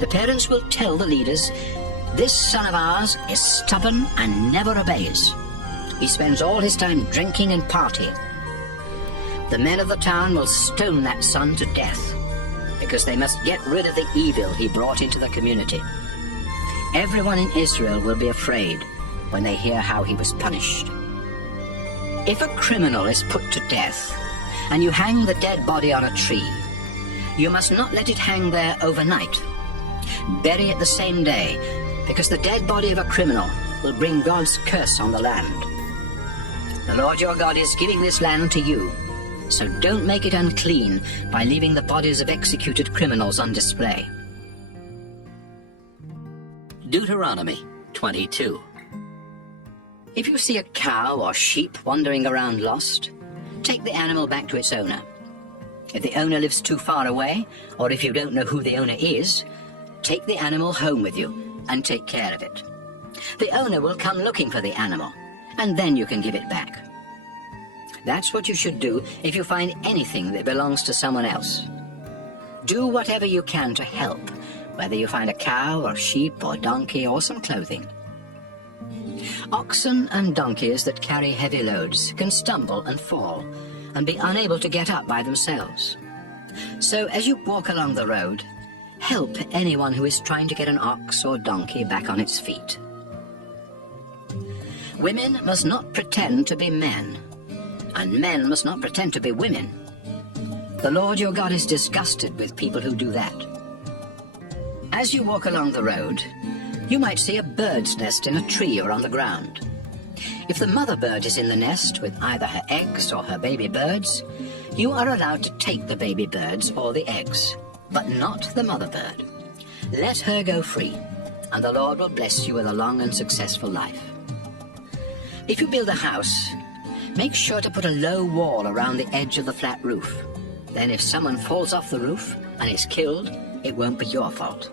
The parents will tell the leaders, "This son of ours is stubborn and never obeys. He spends all his time drinking and partying." The men of the town will stone that son to death, because they must get rid of the evil he brought into the community. Everyone in Israel will be afraid when they hear how he was punished. If a criminal is put to death, and you hang the dead body on a tree, you must not let it hang there overnight. Bury it the same day, because the dead body of a criminal will bring God's curse on the land. The Lord your God is giving this land to you, so don't make it unclean by leaving the bodies of executed criminals on display. Deuteronomy 22. If you see a cow or sheep wandering around lost, take the animal back to its owner. If the owner lives too far away, or if you don't know who the owner is, take the animal home with you and take care of it. The owner will come looking for the animal, and then you can give it back. That's what you should do if you find anything that belongs to someone else. Do whatever you can to help, whether you find a cow or sheep or donkey or some clothing. Oxen and donkeys that carry heavy loads can stumble and fall and be unable to get up by themselves. So as you walk along the road, help anyone who is trying to get an ox or donkey back on its feet. Women must not pretend to be men, and men must not pretend to be women. The Lord your God is disgusted with people who do that. As you walk along the road, you might see a bird's nest in a tree or on the ground. If the mother bird is in the nest with either her eggs or her baby birds, you are allowed to take the baby birds or the eggs, but not the mother bird. Let her go free, and the Lord will bless you with a long and successful life. If you build a house, make sure to put a low wall around the edge of the flat roof. Then if someone falls off the roof and is killed, it won't be your fault.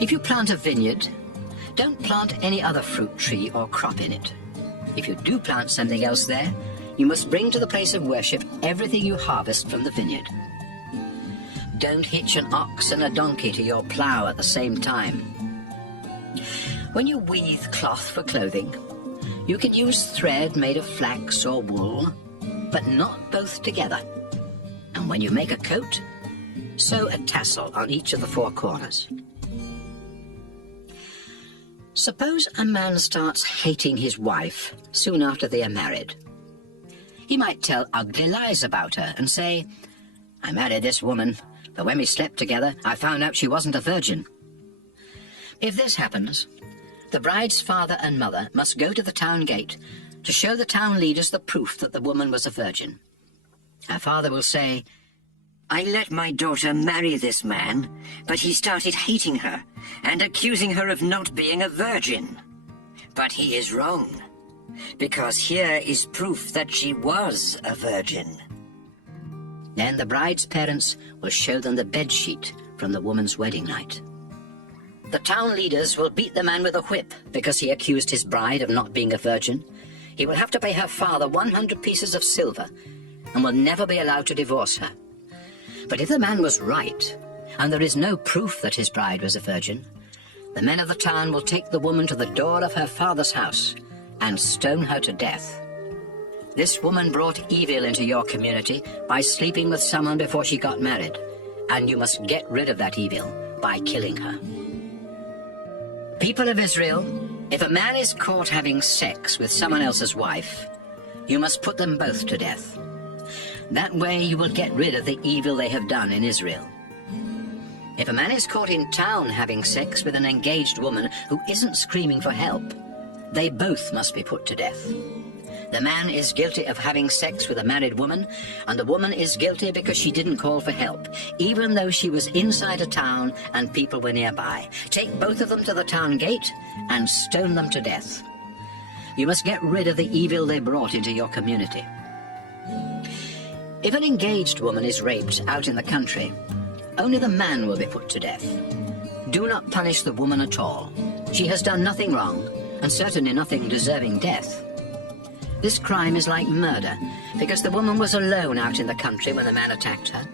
If you plant a vineyard, don't plant any other fruit tree or crop in it. If you do plant something else there, you must bring to the place of worship everything you harvest from the vineyard. Don't hitch an ox and a donkey to your plow at the same time. When you weave cloth for clothing, you can use thread made of flax or wool, but not both together. And when you make a coat, sew a tassel on each of the 4 corners. Suppose a man starts hating his wife soon after they are married. He might tell ugly lies about her and say, "I married this woman, but when we slept together, I found out she wasn't a virgin." If this happens, the bride's father and mother must go to the town gate to show the town leaders the proof that the woman was a virgin. Her father will say, "I let my daughter marry this man, but he started hating her and accusing her of not being a virgin. But he is wrong, because here is proof that she was a virgin." Then the bride's parents will show them the bedsheet from the woman's wedding night. The town leaders will beat the man with a whip because he accused his bride of not being a virgin. He will have to pay her father 100 pieces of silver and will never be allowed to divorce her. But if the man was right, and there is no proof that his bride was a virgin, the men of the town will take the woman to the door of her father's house and stone her to death. This woman brought evil into your community by sleeping with someone before she got married, and you must get rid of that evil by killing her. People of Israel, if a man is caught having sex with someone else's wife, you must put them both to death. That way you will get rid of the evil they have done in Israel. If a man is caught in town having sex with an engaged woman who isn't screaming for help, they both must be put to death. The man is guilty of having sex with a married woman, and the woman is guilty because she didn't call for help, even though she was inside a town and people were nearby. Take both of them to the town gate and stone them to death. You must get rid of the evil they brought into your community. If an engaged woman is raped out in the country, only the man will be put to death. Do not punish the woman at all. She has done nothing wrong, and certainly nothing deserving death. This crime is like murder, because the woman was alone out in the country when the man attacked her.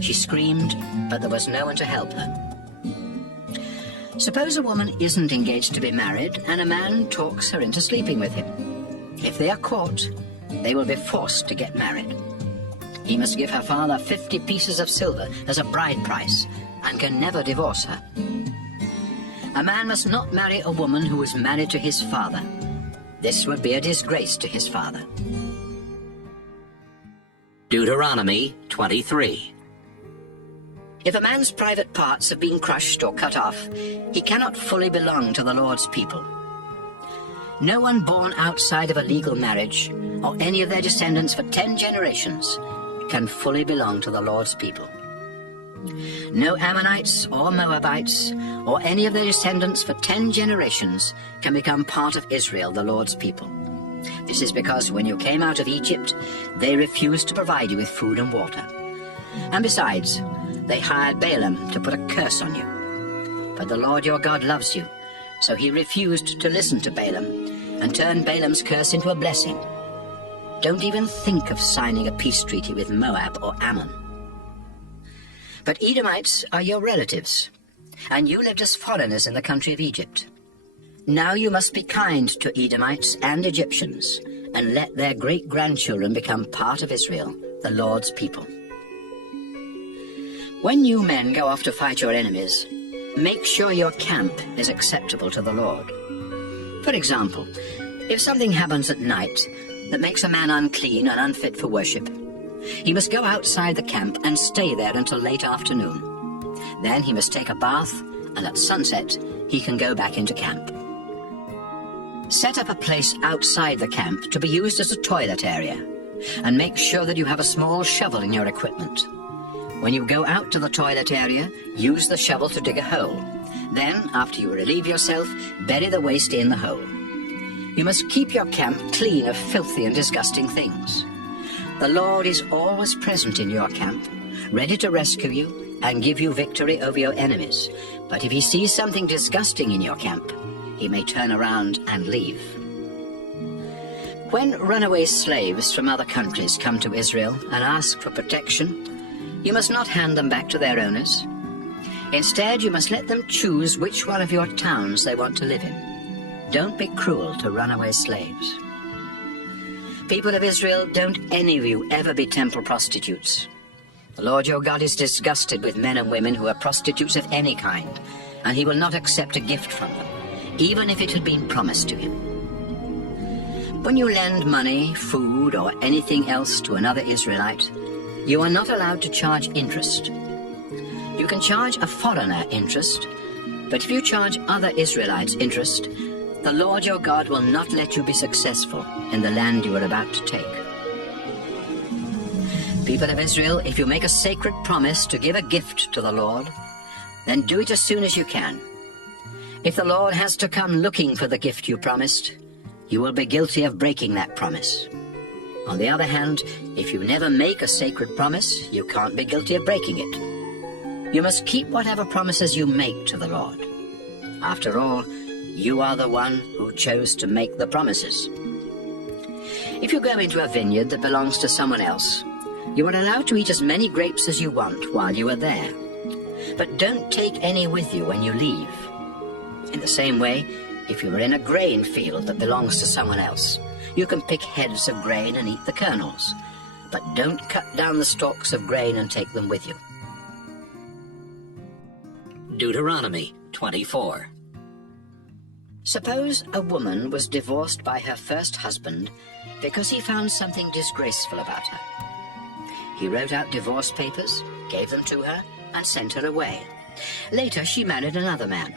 She screamed, but there was no one to help her. Suppose a woman isn't engaged to be married, and a man talks her into sleeping with him. If they are caught, they will be forced to get married. He must give her father 50 pieces of silver as a bride price, and can never divorce her. A man must not marry a woman who is married to his father. This would be a disgrace to his father. Deuteronomy 23. If a man's private parts have been crushed or cut off, he cannot fully belong to the Lord's people. No one born outside of a legal marriage, or any of their descendants for 10 generations, can fully belong to the Lord's people. No Ammonites or Moabites, or any of their descendants for 10 generations, can become part of Israel, the Lord's people. This is because when you came out of Egypt, they refused to provide you with food and water. And besides, they hired Balaam to put a curse on you. But the Lord your God loves you, so he refused to listen to Balaam and turned Balaam's curse into a blessing. Don't even think of signing a peace treaty with Moab or Ammon. But Edomites are your relatives, and you lived as foreigners in the country of Egypt. Now you must be kind to Edomites and Egyptians, and let their great-grandchildren become part of Israel, the Lord's people. When you men go off to fight your enemies, make sure your camp is acceptable to the Lord. For example, if something happens at night that makes a man unclean and unfit for worship, he must go outside the camp and stay there until late afternoon. Then he must take a bath, and at sunset he can go back into camp. Set up a place outside the camp to be used as a toilet area, and make sure that you have a small shovel in your equipment. When you go out to the toilet area, use the shovel to dig a hole. Then, after you relieve yourself, bury the waste in the hole. You must keep your camp clean of filthy and disgusting things. The Lord is always present in your camp, ready to rescue you and give you victory over your enemies. But if he sees something disgusting in your camp, he may turn around and leave. When runaway slaves from other countries come to Israel and ask for protection, you must not hand them back to their owners. Instead, you must let them choose which one of your towns they want to live in. Don't be cruel to runaway slaves. People of Israel, don't any of you ever be temple prostitutes. The Lord your God is disgusted with men and women who are prostitutes of any kind, and he will not accept a gift from them, even if it had been promised to him. When you lend money, food, or anything else to another Israelite, you are not allowed to charge interest. You can charge a foreigner interest, but if you charge other Israelites interest, the Lord your God will not let you be successful in the land you are about to take. People of Israel, if you make a sacred promise to give a gift to the Lord, then do it as soon as you can. If the Lord has to come looking for the gift you promised, you will be guilty of breaking that promise. On the other hand, if you never make a sacred promise, you can't be guilty of breaking it. You must keep whatever promises you make to the Lord. After all, you are the one who chose to make the promises. If you go into a vineyard that belongs to someone else, you are allowed to eat as many grapes as you want while you are there. But don't take any with you when you leave. In the same way, if you are in a grain field that belongs to someone else, you can pick heads of grain and eat the kernels, but don't cut down the stalks of grain and take them with you. Deuteronomy 24. Suppose a woman was divorced by her first husband because he found something disgraceful about her. He wrote out divorce papers, gave them to her, and sent her away. Later, she married another man,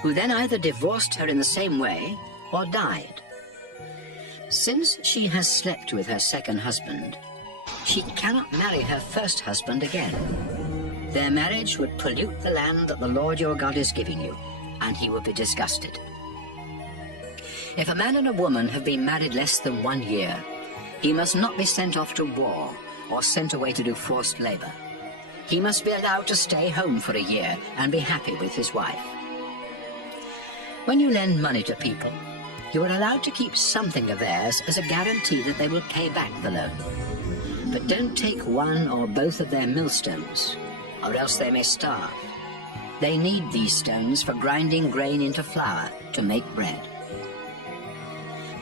who then either divorced her in the same way or died. Since she has slept with her second husband, she cannot marry her first husband again. Their marriage would pollute the land that the Lord your God is giving you, and he would be disgusted. If a man and a woman have been married less than 1 year, he must not be sent off to war or sent away to do forced labor. He must be allowed to stay home for a year and be happy with his wife. When you lend money to people, you are allowed to keep something of theirs as a guarantee that they will pay back the loan. But don't take one or both of their millstones, or else they may starve. They need these stones for grinding grain into flour to make bread.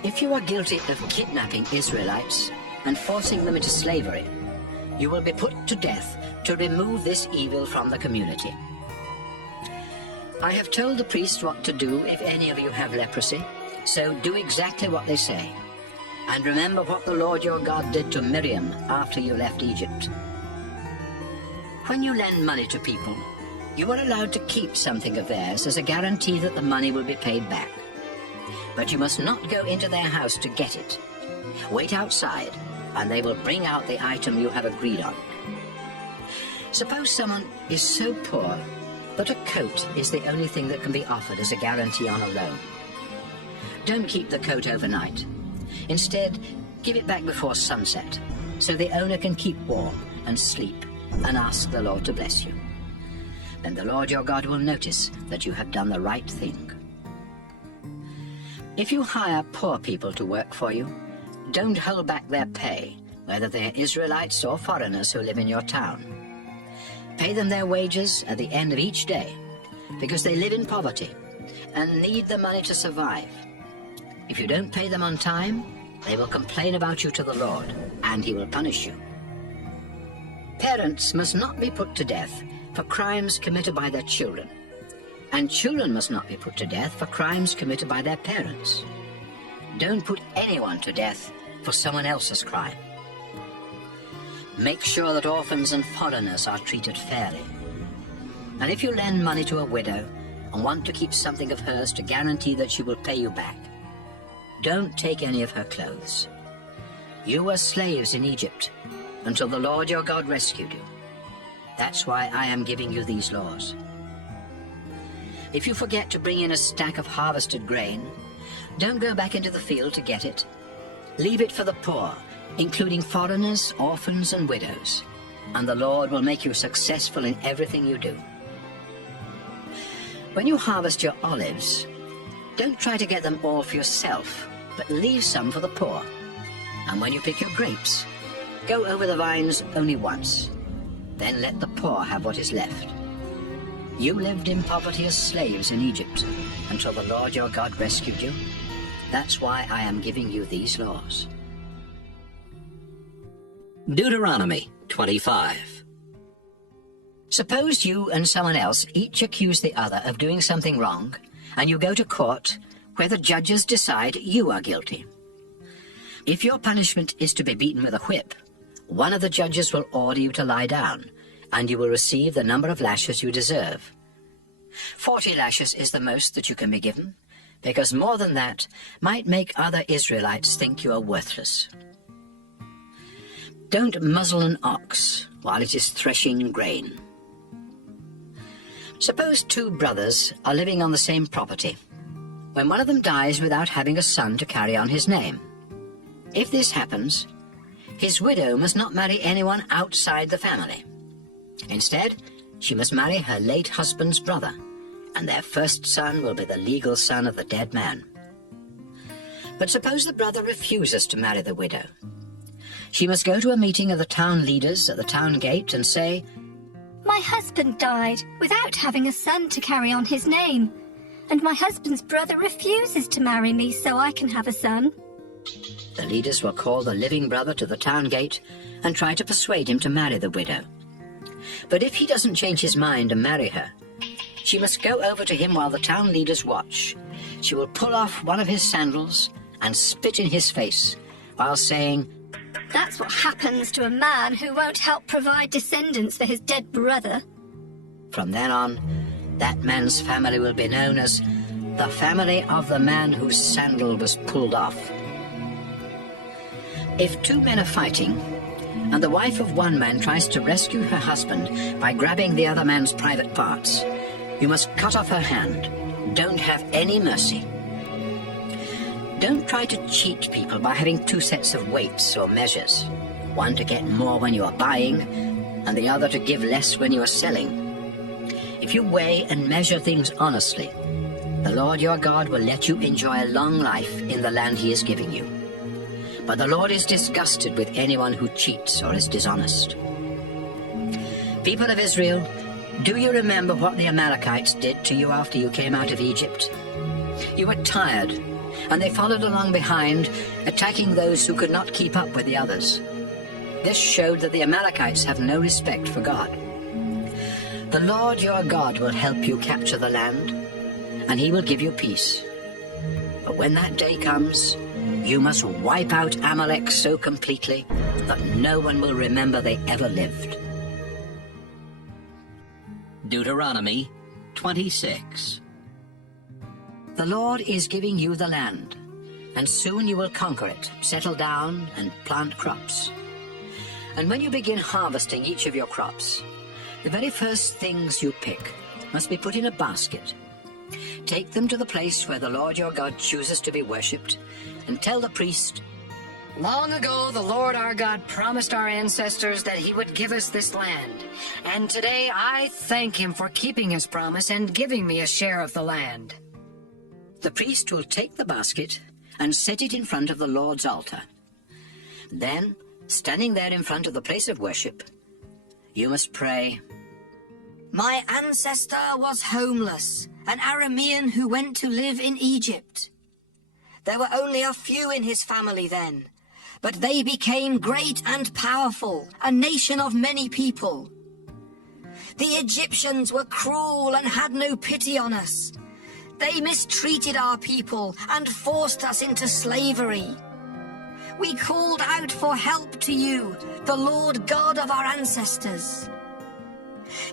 If you are guilty of kidnapping Israelites and forcing them into slavery, you will be put to death to remove this evil from the community. I have told the priest what to do if any of you have leprosy, so do exactly what they say. And remember what the Lord your God did to Miriam after you left Egypt. When you lend money to people, you are allowed to keep something of theirs as a guarantee that the money will be paid back. But you must not go into their house to get it. Wait outside, and they will bring out the item you have agreed on. Suppose someone is so poor that a coat is the only thing that can be offered as a guarantee on a loan. Don't keep the coat overnight. Instead, give it back before sunset, so the owner can keep warm and sleep and ask the Lord to bless you. Then the Lord your God will notice that you have done the right thing. If you hire poor people to work for you, don't hold back their pay, whether they are Israelites or foreigners who live in your town. Pay them their wages at the end of each day, because they live in poverty and need the money to survive. If you don't pay them on time, they will complain about you to the Lord, and he will punish you. Parents must not be put to death for crimes committed by their children, and children must not be put to death for crimes committed by their parents. Don't put anyone to death for someone else's crime. Make sure that orphans and foreigners are treated fairly. And if you lend money to a widow and want to keep something of hers to guarantee that she will pay you back, don't take any of her clothes. You were slaves in Egypt until the Lord your God rescued you. That's why I am giving you these laws. If you forget to bring in a stack of harvested grain, don't go back into the field to get it. Leave it for the poor, including foreigners, orphans, and widows, and the Lord will make you successful in everything you do. When you harvest your olives, don't try to get them all for yourself, but leave some for the poor. And when you pick your grapes, go over the vines only once. Then let the poor have what is left. You lived in poverty as slaves in Egypt until the Lord your God rescued you. That's why I am giving you these laws. Deuteronomy 25. Suppose you and someone else each accuse the other of doing something wrong, and you go to court where the judges decide you are guilty. If your punishment is to be beaten with a whip, one of the judges will order you to lie down, and you will receive the number of lashes you deserve. 40 lashes is the most that you can be given, because more than that might make other Israelites think you are worthless. Don't muzzle an ox while it is threshing grain. Suppose two brothers are living on the same property, when one of them dies without having a son to carry on his name. If this happens, his widow must not marry anyone outside the family. Instead, she must marry her late husband's brother, and their first son will be the legal son of the dead man. But suppose the brother refuses to marry the widow. She must go to a meeting of the town leaders at the town gate and say, "My husband died without having a son to carry on his name, and my husband's brother refuses to marry me so I can have a son." The leaders will call the living brother to the town gate and try to persuade him to marry the widow. But if he doesn't change his mind and marry her, she must go over to him while the town leaders watch. She will pull off one of his sandals and spit in his face while saying, That's what happens to a man who won't help provide descendants for his dead brother. From then on, that man's family will be known as the family of the man whose sandal was pulled off. If two men are fighting, and the wife of one man tries to rescue her husband by grabbing the other man's private parts, you must cut off her hand. Don't have any mercy. Don't try to cheat people by having two sets of weights or measures, one to get more when you are buying, and the other to give less when you are selling. If you weigh and measure things honestly, the Lord your God will let you enjoy a long life in the land he is giving you. But the Lord is disgusted with anyone who cheats or is dishonest. People of Israel, do you remember what the Amalekites did to you after you came out of Egypt? You were tired, and they followed along behind, attacking those who could not keep up with the others. This showed that the Amalekites have no respect for God. The Lord your God will help you capture the land, and he will give you peace. But when that day comes, you must wipe out Amalek so completely that no one will remember they ever lived. Deuteronomy 26. The Lord is giving you the land, and soon you will conquer it, settle down, and plant crops. And when you begin harvesting each of your crops, the very first things you pick must be put in a basket. Take them to the place where the Lord your God chooses to be worshipped, and tell the priest, Long ago, the Lord our God promised our ancestors that he would give us this land. And today I thank him for keeping his promise and giving me a share of the land. The priest will take the basket and set it in front of the Lord's altar. Then, standing there in front of the place of worship, you must pray, My ancestor was homeless, an Aramean who went to live in Egypt. There were only a few in his family then, but they became great and powerful, a nation of many people. The Egyptians were cruel and had no pity on us. They mistreated our people and forced us into slavery. We called out for help to you, the Lord God of our ancestors.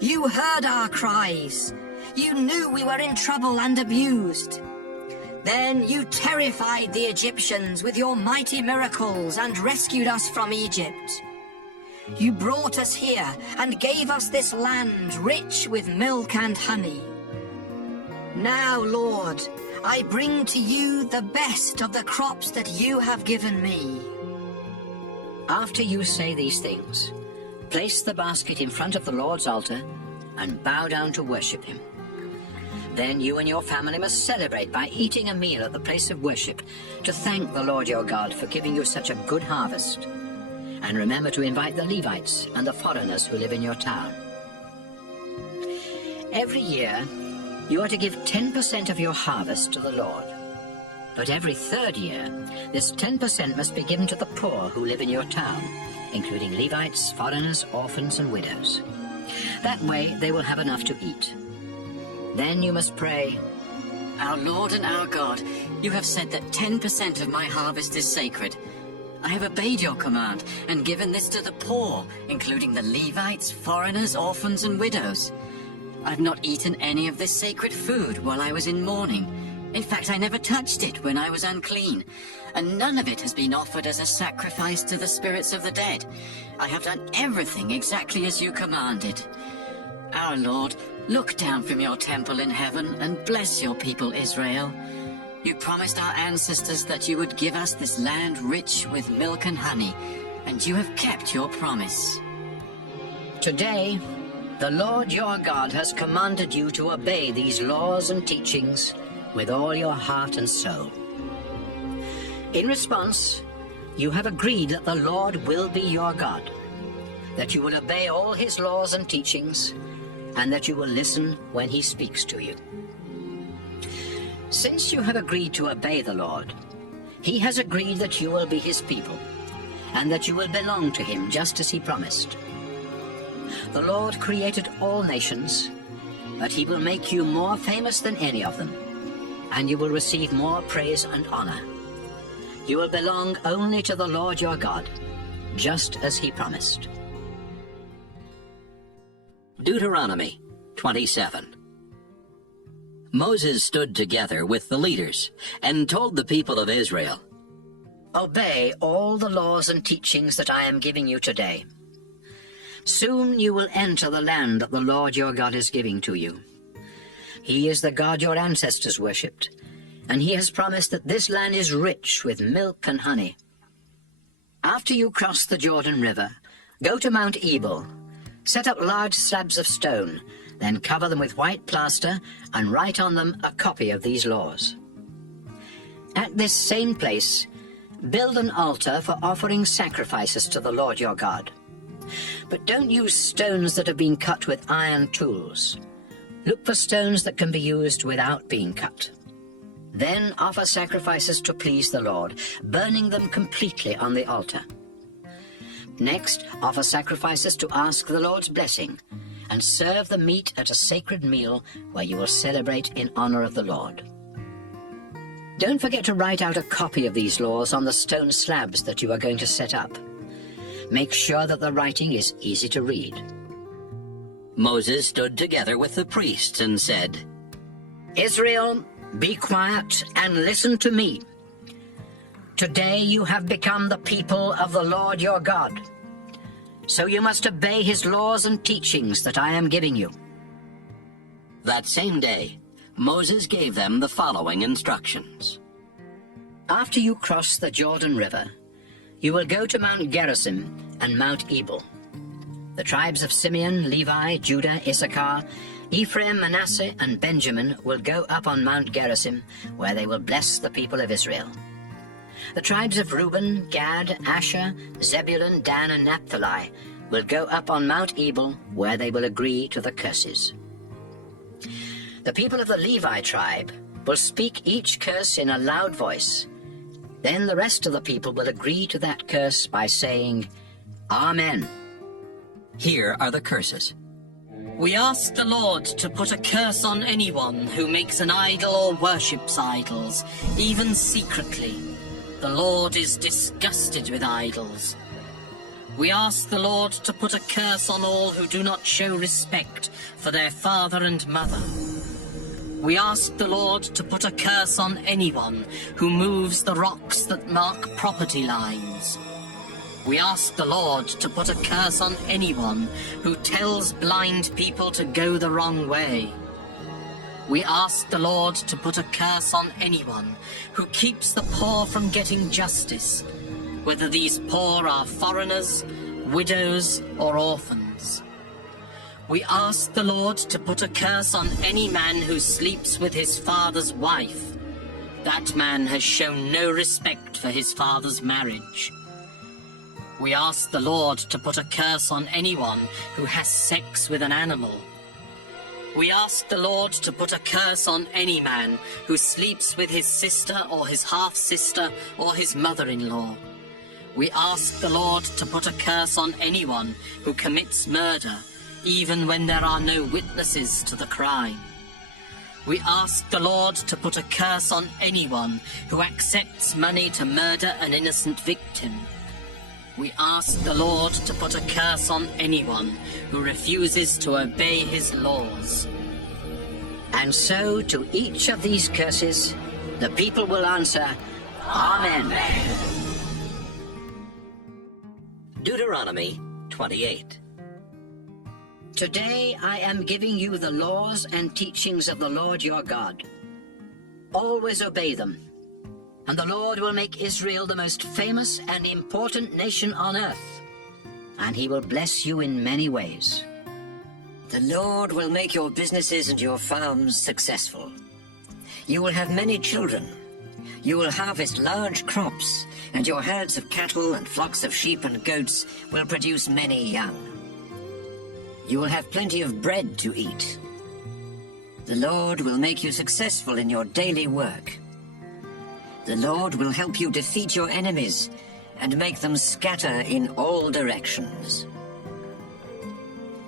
You heard our cries. You knew we were in trouble and abused. Then you terrified the Egyptians with your mighty miracles and rescued us from Egypt. You brought us here and gave us this land rich with milk and honey. Now, Lord, I bring to you the best of the crops that you have given me. after you say these things, place the basket in front of the Lord's altar and bow down to worship him. Then you and your family must celebrate by eating a meal at the place of worship to thank the Lord your God for giving you such a good harvest. And remember to invite the Levites and the foreigners who live in your town. Every year, you are to give 10% of your harvest to the Lord. But every third year, this 10% must be given to the poor who live in your town, including Levites, foreigners, orphans, and widows. That way, they will have enough to eat. Then you must pray, Our Lord and our God, you have said that 10% of my harvest is sacred. I have obeyed your command and given this to the poor, including the Levites, foreigners, orphans, and widows. I've not eaten any of this sacred food while I was in mourning. In fact, I never touched it when I was unclean, and none of it has been offered as a sacrifice to the spirits of the dead. I have done everything exactly as you commanded. Our Lord, look down from your temple in heaven and bless your people Israel. You promised our ancestors that you would give us this land rich with milk and honey, and you have kept your promise. Today, the Lord your God has commanded you to obey these laws and teachings with all your heart and soul. In response, you have agreed that the Lord will be your God, that you will obey all his laws and teachings, and that you will listen when he speaks to you. Since you have agreed to obey the Lord, he has agreed that you will be his people, and that you will belong to him just as he promised. The Lord created all nations, but he will make you more famous than any of them, and you will receive more praise and honor. You will belong only to the Lord your God, just as he promised. Deuteronomy 27. Moses stood together with the leaders and told the people of Israel, Obey all the laws and teachings that I am giving you today. Soon you will enter the land that the Lord your God is giving to you. He is the God your ancestors worshipped, and he has promised that this land is rich with milk and honey. After you cross the Jordan River, go to Mount Ebal, set up large slabs of stone, then cover them with white plaster and write on them a copy of these laws. At this same place, build an altar for offering sacrifices to the Lord your God. But don't use stones that have been cut with iron tools. Look for stones that can be used without being cut. Then offer sacrifices to please the Lord, burning them completely on the altar. Next, offer sacrifices to ask the Lord's blessing, and serve the meat at a sacred meal where you will celebrate in honor of the Lord. Don't forget to write out a copy of these laws on the stone slabs that you are going to set up. Make sure that the writing is easy to read. Moses stood together with the priests and said, Israel, be quiet and listen to me. Today you have become the people of the Lord your God. So you must obey his laws and teachings that I am giving you. That same day, Moses gave them the following instructions. After you cross the Jordan River, you will go to Mount Gerizim and Mount Ebal. The tribes of Simeon, Levi, Judah, Issachar, Ephraim, Manasseh, and Benjamin will go up on Mount Gerizim, where they will bless the people of Israel. The tribes of Reuben, Gad, Asher, Zebulun, Dan, and Naphtali will go up on Mount Ebal, where they will agree to the curses. The people of the Levi tribe will speak each curse in a loud voice. Then the rest of the people will agree to that curse by saying, Amen. Here are the curses. We ask the Lord to put a curse on anyone who makes an idol or worships idols, even secretly. The Lord is disgusted with idols. We ask the Lord to put a curse on all who do not show respect for their father and mother. We ask the Lord to put a curse on anyone who moves the rocks that mark property lines. We ask the Lord to put a curse on anyone who tells blind people to go the wrong way. We ask the Lord to put a curse on anyone who keeps the poor from getting justice, whether these poor are foreigners, widows, or orphans. We ask the Lord to put a curse on any man who sleeps with his father's wife. That man has shown no respect for his father's marriage. We ask the Lord to put a curse on anyone who has sex with an animal. We ask the Lord to put a curse on any man who sleeps with his sister or his half-sister or his mother-in-law. We ask the Lord to put a curse on anyone who commits murder, even when there are no witnesses to the crime. We ask the Lord to put a curse on anyone who accepts money to murder an innocent victim. We ask the Lord to put a curse on anyone who refuses to obey his laws. And so to each of these curses, the people will answer, Amen. Deuteronomy 28. Today I am giving you the laws and teachings of the Lord your God. Always obey them, and the Lord will make Israel the most famous and important nation on earth, and he will bless you in many ways. The Lord will make your businesses and your farms successful. You will have many children. You will harvest large crops, and your herds of cattle and flocks of sheep and goats will produce many young. You will have plenty of bread to eat. The Lord will make you successful in your daily work. The Lord will help you defeat your enemies and make them scatter in all directions.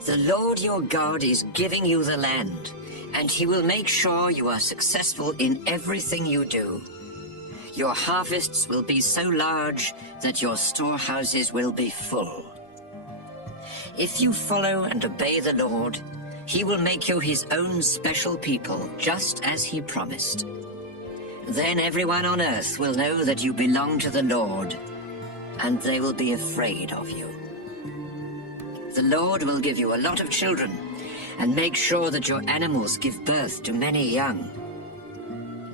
The Lord your God is giving you the land, and he will make sure you are successful in everything you do. Your harvests will be so large that your storehouses will be full. If you follow and obey the Lord, he will make you his own special people, just as he promised. Then everyone on earth will know that you belong to the Lord, and they will be afraid of you. The Lord will give you a lot of children, and make sure that your animals give birth to many young.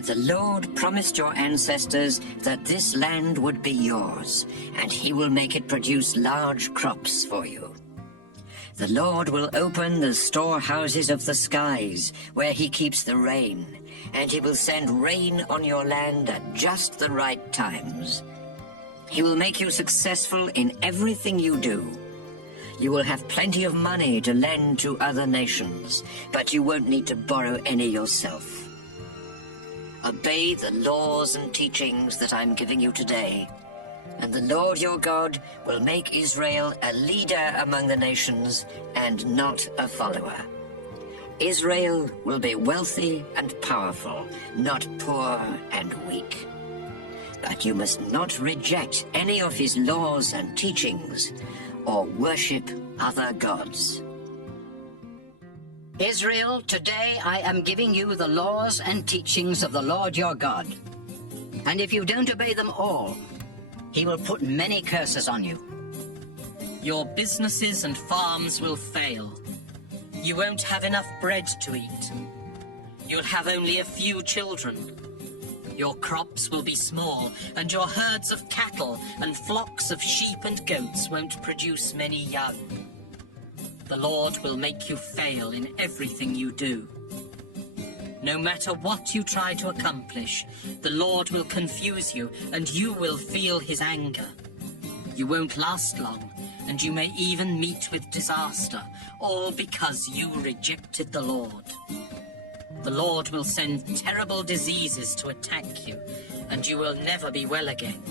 The Lord promised your ancestors that this land would be yours, and he will make it produce large crops for you. The Lord will open the storehouses of the skies, where he keeps the rain, and he will send rain on your land at just the right times. He will make you successful in everything you do. You will have plenty of money to lend to other nations, but you won't need to borrow any yourself. Obey the laws and teachings that I'm giving you today, and the Lord your God will make Israel a leader among the nations and not a follower. Israel will be wealthy and powerful, not poor and weak. But you must not reject any of his laws and teachings, or worship other gods. Israel, today I am giving you the laws and teachings of the Lord your God. And if you don't obey them all, he will put many curses on you. Your businesses and farms will fail. You won't have enough bread to eat. You'll have only a few children. Your crops will be small, and your herds of cattle and flocks of sheep and goats won't produce many young. The Lord will make you fail in everything you do. No matter what you try to accomplish, the Lord will confuse you, and you will feel his anger. You won't last long, and you may even meet with disaster, all because you rejected the Lord. The Lord will send terrible diseases to attack you, and you will never be well again.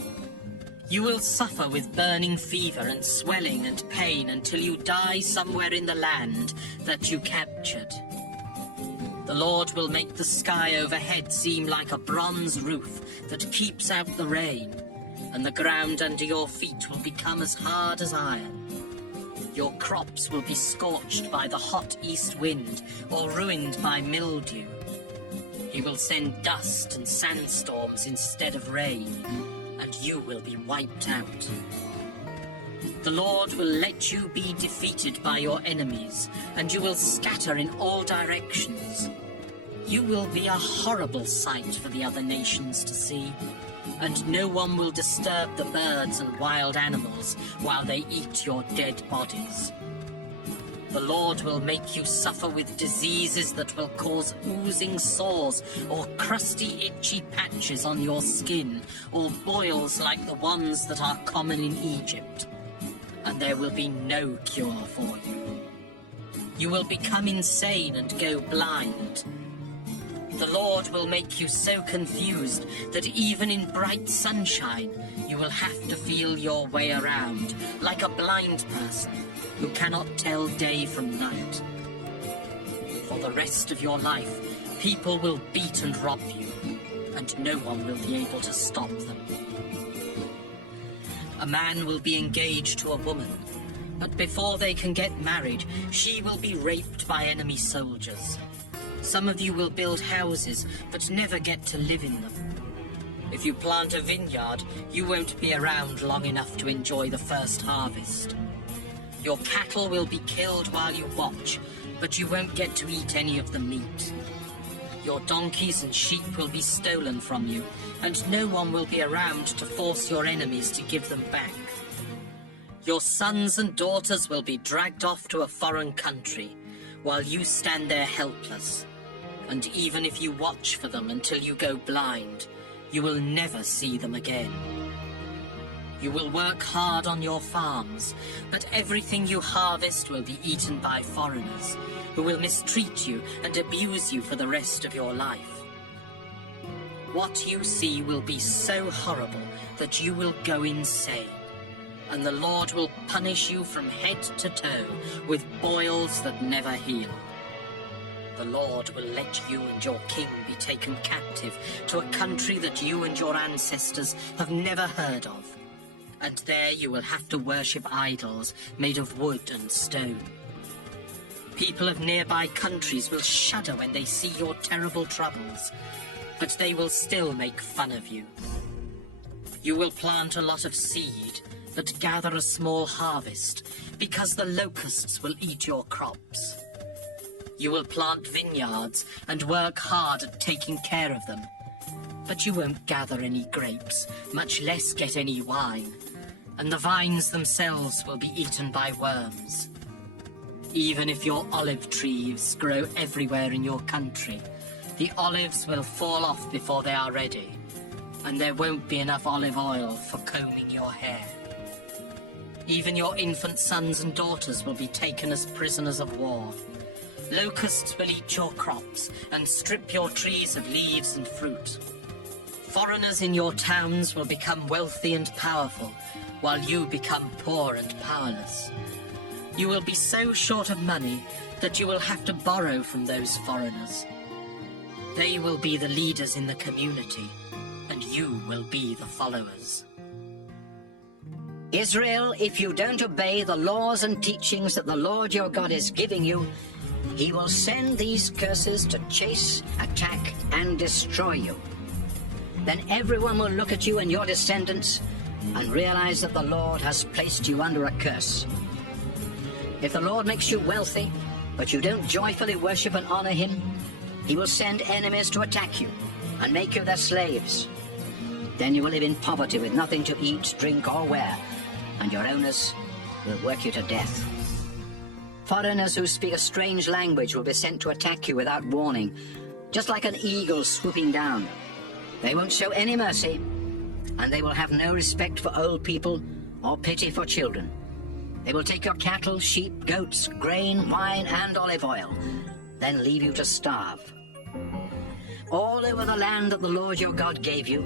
You will suffer with burning fever and swelling and pain until you die somewhere in the land that you captured. The Lord will make the sky overhead seem like a bronze roof that keeps out the rain, and the ground under your feet will become as hard as iron. Your crops will be scorched by the hot east wind or ruined by mildew. He will send dust and sandstorms instead of rain, and you will be wiped out. The Lord will let you be defeated by your enemies, and you will scatter in all directions. You will be a horrible sight for the other nations to see, and no one will disturb the birds and wild animals while they eat your dead bodies. The Lord will make you suffer with diseases that will cause oozing sores or crusty, itchy patches on your skin, or boils like the ones that are common in Egypt. And there will be no cure for you. You will become insane and go blind. The Lord will make you so confused that even in bright sunshine, you will have to feel your way around, like a blind person who cannot tell day from night. For the rest of your life, people will beat and rob you, and no one will be able to stop them. A man will be engaged to a woman, but before they can get married, she will be raped by enemy soldiers. Some of you will build houses, but never get to live in them. If you plant a vineyard, you won't be around long enough to enjoy the first harvest. Your cattle will be killed while you watch, but you won't get to eat any of the meat. Your donkeys and sheep will be stolen from you, and no one will be around to force your enemies to give them back. Your sons and daughters will be dragged off to a foreign country, while you stand there helpless. And even if you watch for them until you go blind, you will never see them again. You will work hard on your farms, but everything you harvest will be eaten by foreigners, who will mistreat you and abuse you for the rest of your life. What you see will be so horrible that you will go insane, and the Lord will punish you from head to toe with boils that never heal. the Lord will let you and your king be taken captive to a country that you and your ancestors have never heard of. And there you will have to worship idols made of wood and stone. People of nearby countries will shudder when they see your terrible troubles, but they will still make fun of you. You will plant a lot of seed, but gather a small harvest, because the locusts will eat your crops. You will plant vineyards and work hard at taking care of them, but you won't gather any grapes, much less get any wine, and the vines themselves will be eaten by worms. Even if your olive trees grow everywhere in your country, the olives will fall off before they are ready, and there won't be enough olive oil for combing your hair. Even your infant sons and daughters will be taken as prisoners of war. Locusts will eat your crops and strip your trees of leaves and fruit. Foreigners in your towns will become wealthy and powerful, while you become poor and powerless. You will be so short of money that you will have to borrow from those foreigners. They will be the leaders in the community, and you will be the followers. Israel, if you don't obey the laws and teachings that the Lord your God is giving you, he will send these curses to chase, attack, and destroy you. Then everyone will look at you and your descendants and realize that the Lord has placed you under a curse. If the Lord makes you wealthy, but you don't joyfully worship and honor him, he will send enemies to attack you and make you their slaves. Then you will live in poverty with nothing to eat, drink, or wear, and your owners will work you to death. Foreigners who speak a strange language will be sent to attack you without warning, just like an eagle swooping down. They won't show any mercy, and they will have no respect for old people or pity for children. They will take your cattle, sheep, goats, grain, wine, and olive oil, then leave you to starve. All over the land that the Lord your God gave you,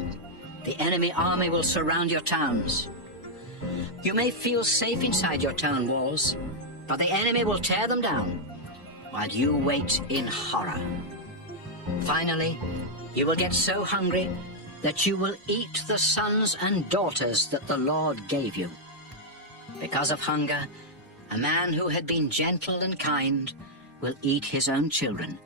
the enemy army will surround your towns. You may feel safe inside your town walls, but the enemy will tear them down while you wait in horror. Finally, you will get so hungry that you will eat the sons and daughters that the Lord gave you. Because of hunger, a man who had been gentle and kind will eat his own children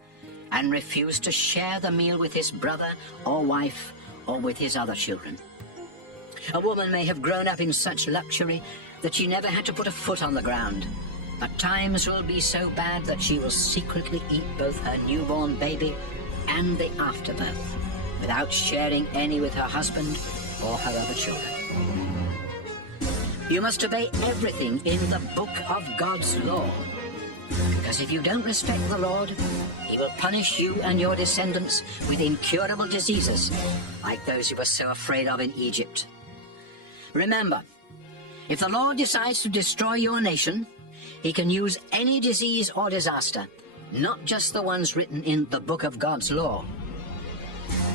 and refuse to share the meal with his brother or wife or with his other children. A woman may have grown up in such luxury that she never had to put a foot on the ground, but times will be so bad that she will secretly eat both her newborn baby and the afterbirth without sharing any with her husband or her other children. You must obey everything in the book of God's law, because if you don't respect the Lord, he will punish you and your descendants with incurable diseases like those you were so afraid of in Egypt. Remember, if the Lord decides to destroy your nation, he can use any disease or disaster, not just the ones written in the book of God's law.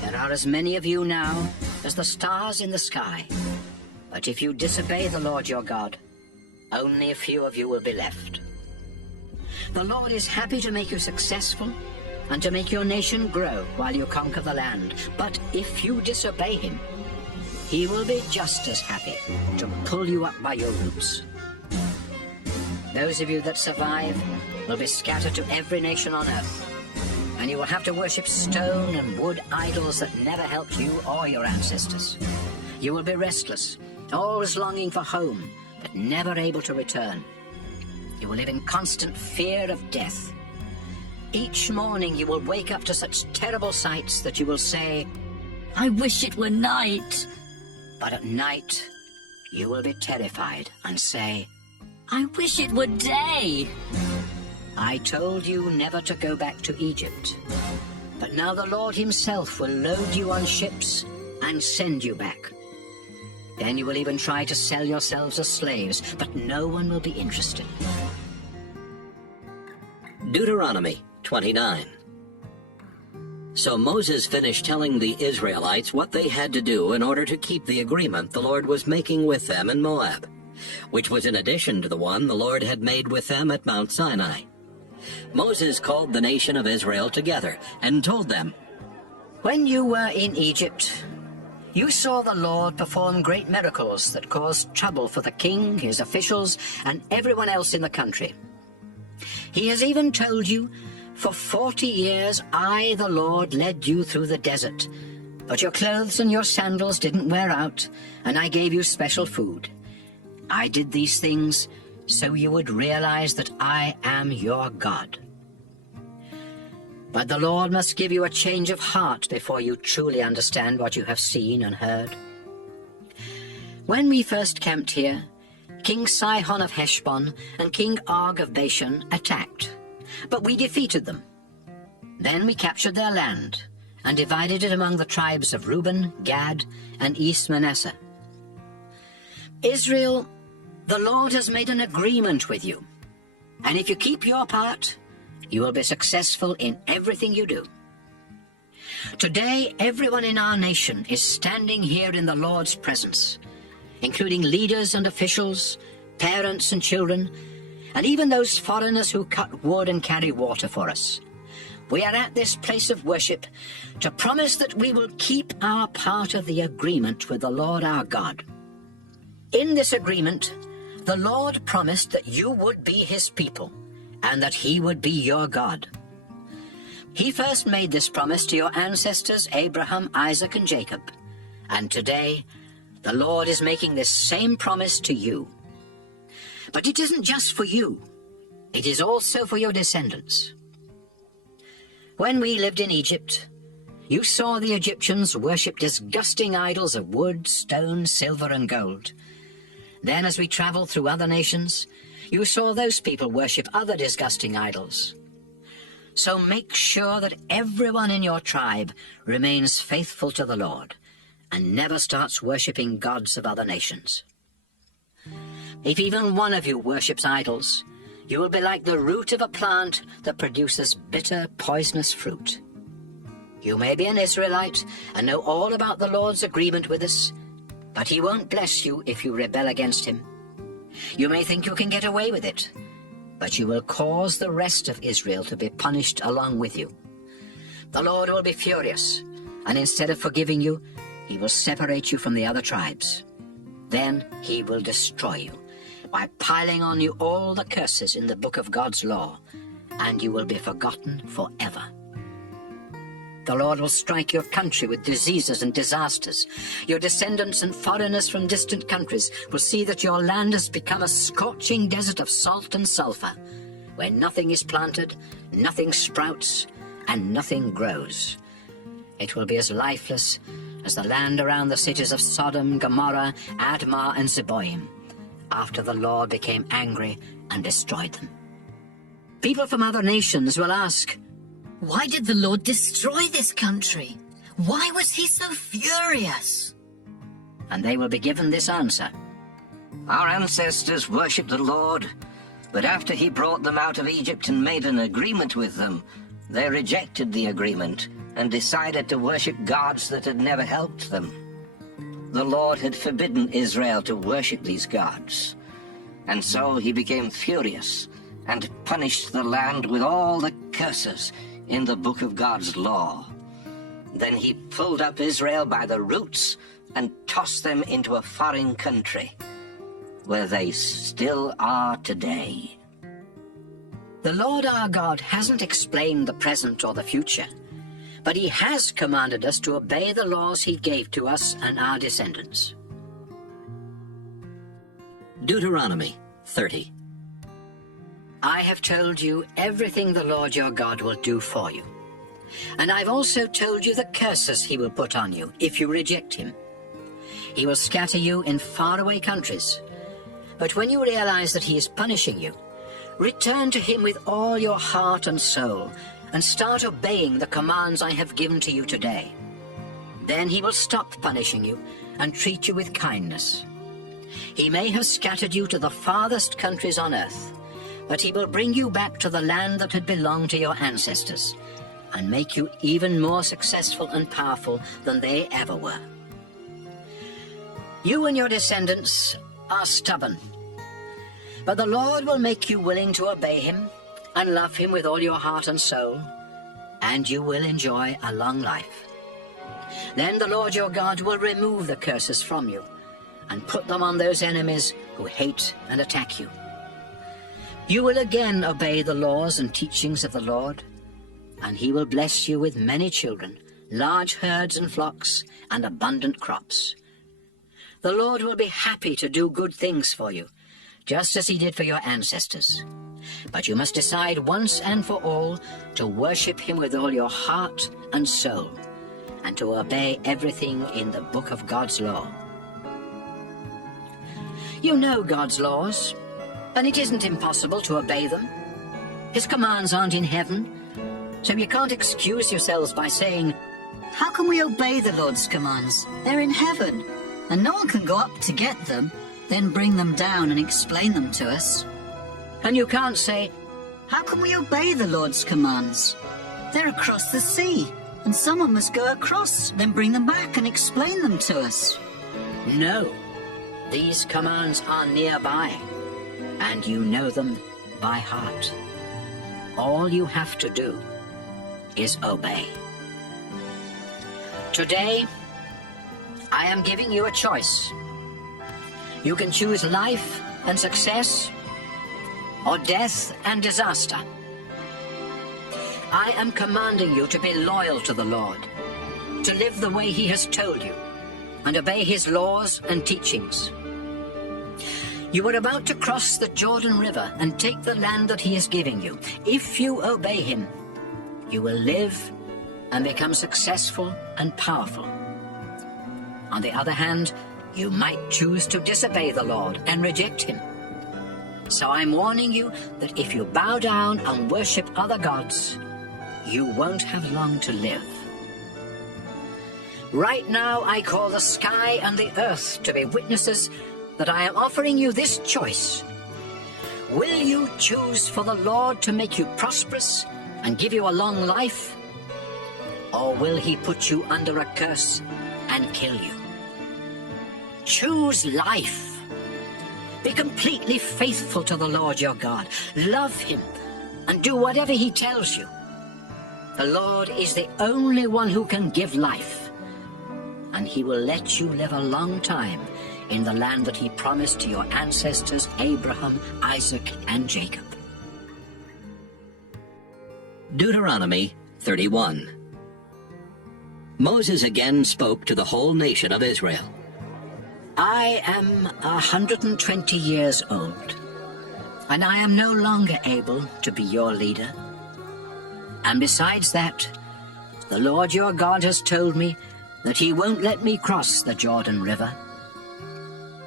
There are as many of you now as the stars in the sky. But if you disobey the Lord your God, only a few of you will be left. The Lord is happy to make you successful and to make your nation grow while you conquer the land. But if you disobey him, he will be just as happy to pull you up by your roots. Those of you that survive will be scattered to every nation on earth, and you will have to worship stone and wood idols that never helped you or your ancestors. You will be restless, always longing for home, but never able to return. You will live in constant fear of death. Each morning you will wake up to such terrible sights that you will say, I wish it were night. but at night you will be terrified and say, I wish it were day. I told you never to go back to Egypt, but now the Lord himself will load you on ships and send you back. Then you will even try to sell yourselves as slaves, but no one will be interested. Deuteronomy 29. So Moses finished telling the Israelites what they had to do in order to keep the agreement the Lord was making with them in Moab, which was in addition to the one the Lord had made with them at Mount Sinai. Moses called the nation of Israel together and told them, When you were in Egypt, you saw the Lord perform great miracles that caused trouble for the king, his officials, and everyone else in the country. He has even told you, for 40 years I, the Lord, led you through the desert, but your clothes and your sandals didn't wear out, and I gave you special food. I did these things so you would realize that I am your God. But the Lord must give you a change of heart before you truly understand what you have seen and heard. When we first camped here, King Sihon of Heshbon and King Og of Bashan attacked, but we defeated them. Then we captured their land and divided it among the tribes of Reuben, Gad, and East Manasseh. Israel, the Lord has made an agreement with you, and if you keep your part, you will be successful in everything you do. Today, everyone in our nation is standing here in the Lord's presence, including leaders and officials, parents and children, and even those foreigners who cut wood and carry water for us. We are at this place of worship to promise that we will keep our part of the agreement with the Lord our God. In this agreement, the Lord promised that you would be his people, and that he would be your God. He first made this promise to your ancestors Abraham, Isaac, and Jacob, and today the Lord is making this same promise to you. But it isn't just for you, it is also for your descendants. When we lived in Egypt, you saw the Egyptians worship disgusting idols of wood, stone, silver, and gold. Then as we traveled through other nations, you saw those people worship other disgusting idols. So make sure that everyone in your tribe remains faithful to the Lord and never starts worshipping gods of other nations. If even one of you worships idols, you will be like the root of a plant that produces bitter, poisonous fruit. You may be an Israelite and know all about the Lord's agreement with us, but he won't bless you if you rebel against him. You may think you can get away with it, but you will cause the rest of Israel to be punished along with you. The Lord will be furious, and instead of forgiving you, he will separate you from the other tribes. Then he will destroy you by piling on you all the curses in the book of God's law, and you will be forgotten forever. The Lord will strike your country with diseases and disasters. Your descendants and foreigners from distant countries will see that your land has become a scorching desert of salt and sulfur, where nothing is planted, nothing sprouts, and nothing grows. It will be as lifeless as the land around the cities of Sodom, Gomorrah, Admah, and Zeboim, after the Lord became angry and destroyed them. People from other nations will ask, Why did the Lord destroy this country? Why was he so furious? and they will be given this answer. Our ancestors worshipped the Lord, but after he brought them out of Egypt and made an agreement with them, they rejected the agreement and decided to worship gods that had never helped them. The Lord had forbidden Israel to worship these gods, and so he became furious and punished the land with all the curses in the book of God's law. Then he pulled up Israel by the roots and tossed them into a foreign country, where they still are today. The Lord our God hasn't explained the present or the future, but he has commanded us to obey the laws he gave to us and our descendants. Deuteronomy 30. I have told you everything the Lord your God will do for you. And I've also told you the curses he will put on you if you reject him. He will scatter you in faraway countries. But when you realize that he is punishing you, return to him with all your heart and soul, and start obeying the commands I have given to you today. Then he will stop punishing you and treat you with kindness. He may have scattered you to the farthest countries on earth, but he will bring you back to the land that had belonged to your ancestors, and make you even more successful and powerful than they ever were. You and your descendants are stubborn, but the Lord will make you willing to obey him and love him with all your heart and soul, and you will enjoy a long life. Then the Lord your God will remove the curses from you and put them on those enemies who hate and attack you. You will again obey the laws and teachings of the Lord, and he will bless you with many children, large herds and flocks, and abundant crops. The Lord will be happy to do good things for you, just as he did for your ancestors. But you must decide once and for all to worship him with all your heart and soul, and to obey everything in the book of God's law. You know God's laws, and it isn't impossible to obey them. His commands aren't in heaven, so you can't excuse yourselves by saying, How can we obey the Lord's commands? They're in heaven, and no one can go up to get them, then bring them down and explain them to us. and you can't say, How can we obey the Lord's commands? They're across the sea, and someone must go across, then bring them back and explain them to us. no, these commands are nearby, and you know them by heart. All you have to do is obey. Today, I am giving you a choice. You can choose life and success, or death and disaster. I am commanding you to be loyal to the Lord, to live the way he has told you, and obey his laws and teachings. You are about to cross the Jordan River and take the land that he is giving you. If you obey him, you will live and become successful and powerful. On the other hand, you might choose to disobey the Lord and reject him. So I'm warning you that if you bow down and worship other gods, you won't have long to live. Right now, I call the sky and the earth to be witnesses that I am offering you this choice. Will you choose for the Lord to make you prosperous and give you a long life? Or will he put you under a curse and kill you? Choose life. Be completely faithful to the Lord your God. Love him and do whatever he tells you. The Lord is the only one who can give life, and he will let you live a long time in the land that he promised to your ancestors Abraham, Isaac, and Jacob. Deuteronomy 31. Moses again spoke to the whole nation of Israel. I am 120 years old, and I am no longer able to be your leader. And besides that, the Lord your God has told me that he won't let me cross the Jordan River.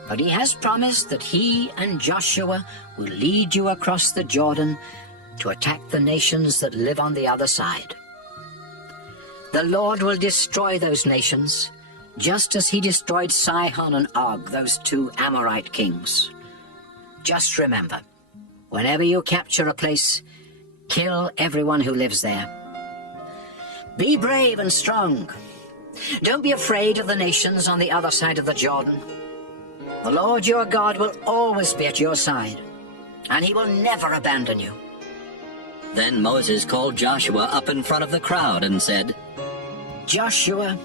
But he has promised that he and Joshua will lead you across the Jordan to attack the nations that live on the other side. The Lord will destroy those nations, just as he destroyed Sihon and Og, those two Amorite kings. Just remember, whenever you capture a place, kill everyone who lives there. Be brave and strong. Don't be afraid of the nations on the other side of the Jordan. The Lord your God will always be at your side, and he will never abandon you. Then Moses called Joshua up in front of the crowd and said, Joshua,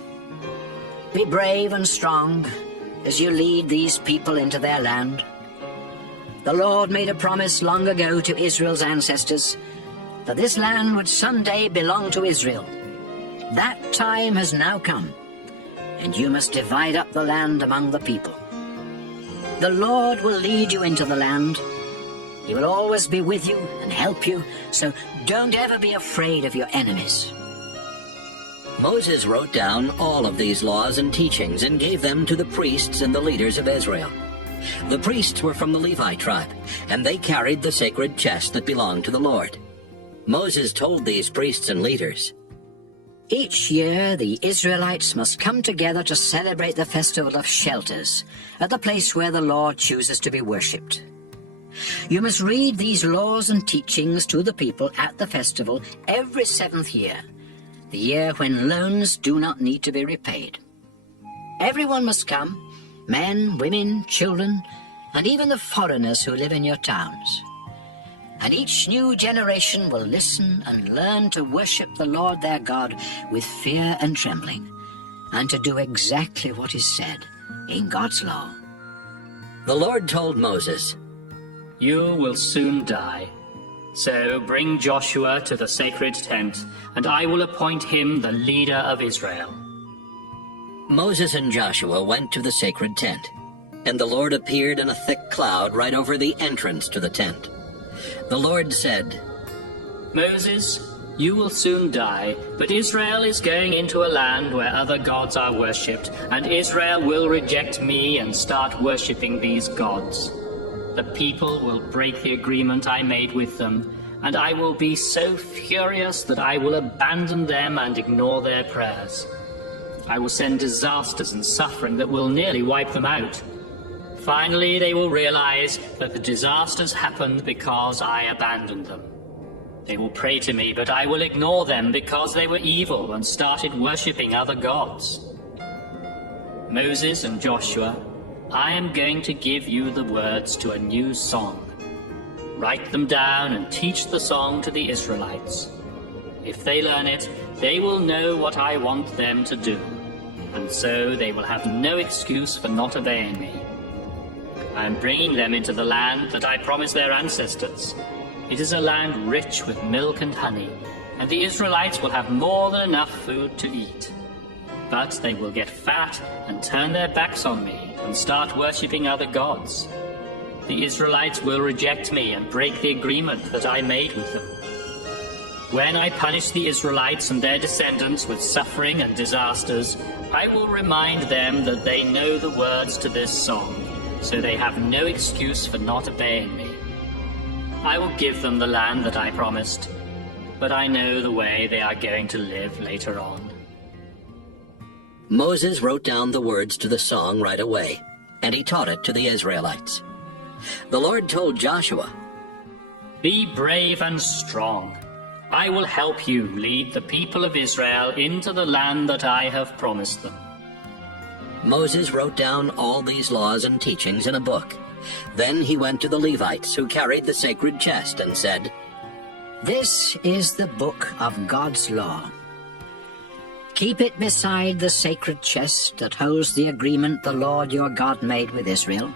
be brave and strong as you lead these people into their land. The Lord made a promise long ago to Israel's ancestors that this land would someday belong to Israel. That time has now come, and you must divide up the land among the people. The Lord will lead you into the land. He will always be with you and help you, so don't ever be afraid of your enemies. Moses wrote down all of these laws and teachings and gave them to the priests and the leaders of Israel. The priests were from the Levi tribe, and they carried the sacred chest that belonged to the Lord. Moses told these priests and leaders, Each year the Israelites must come together to celebrate the festival of shelters at the place where the Lord chooses to be worshipped. You must read these laws and teachings to the people at the festival every 7th year, the year when loans do not need to be repaid. Everyone must come, men, women, children, and even the foreigners who live in your towns. and each new generation will listen and learn to worship the Lord their God with fear and trembling, and to do exactly what is said in God's law. The Lord told Moses, "You will soon die. So bring Joshua to the sacred tent, and I will appoint him the leader of Israel." Moses and Joshua went to the sacred tent, and the Lord appeared in a thick cloud right over the entrance to the tent. The Lord said, "Moses, you will soon die, but Israel is going into a land where other gods are worshipped, and Israel will reject me and start worshipping these gods. The people will break the agreement I made with them, and I will be so furious that I will abandon them and ignore their prayers. I will send disasters and suffering that will nearly wipe them out. Finally, they will realize that the disasters happened because I abandoned them. They will pray to me, but I will ignore them because they were evil and started worshipping other gods. Moses and Joshua, I am going to give you the words to a new song. Write them down and teach the song to the Israelites. If they learn it, they will know what I want them to do, and so they will have no excuse for not obeying me. I am bringing them into the land that I promised their ancestors. It is a land rich with milk and honey, and the Israelites will have more than enough food to eat. But they will get fat and turn their backs on me and start worshipping other gods. The Israelites will reject me and break the agreement that I made with them. When I punish the Israelites and their descendants with suffering and disasters, I will remind them that they know the words to this song, so they have no excuse for not obeying me. I will give them the land that I promised, but I know the way they are going to live later on." Moses wrote down the words to the song right away, and he taught it to the Israelites. The Lord told Joshua, "Be brave and strong. I will help you lead the people of Israel into the land that I have promised them." Moses wrote down all these laws and teachings in a book. Then he went to the Levites who carried the sacred chest and said, This is the book of God's law. Keep it beside the sacred chest that holds the agreement the Lord your God made with Israel.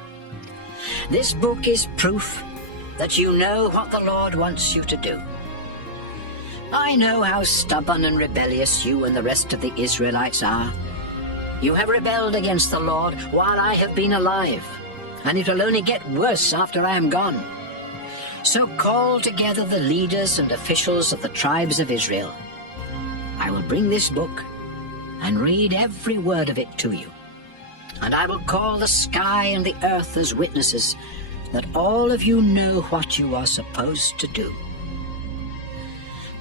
This book is proof that you know what the Lord wants you to do. I know how stubborn and rebellious you and the rest of the Israelites are. You have rebelled against the Lord while I have been alive, and it will only get worse after I am gone. So call together the leaders and officials of the tribes of Israel. I will bring this book and read every word of it to you. And I will call the sky and the earth as witnesses that all of you know what you are supposed to do.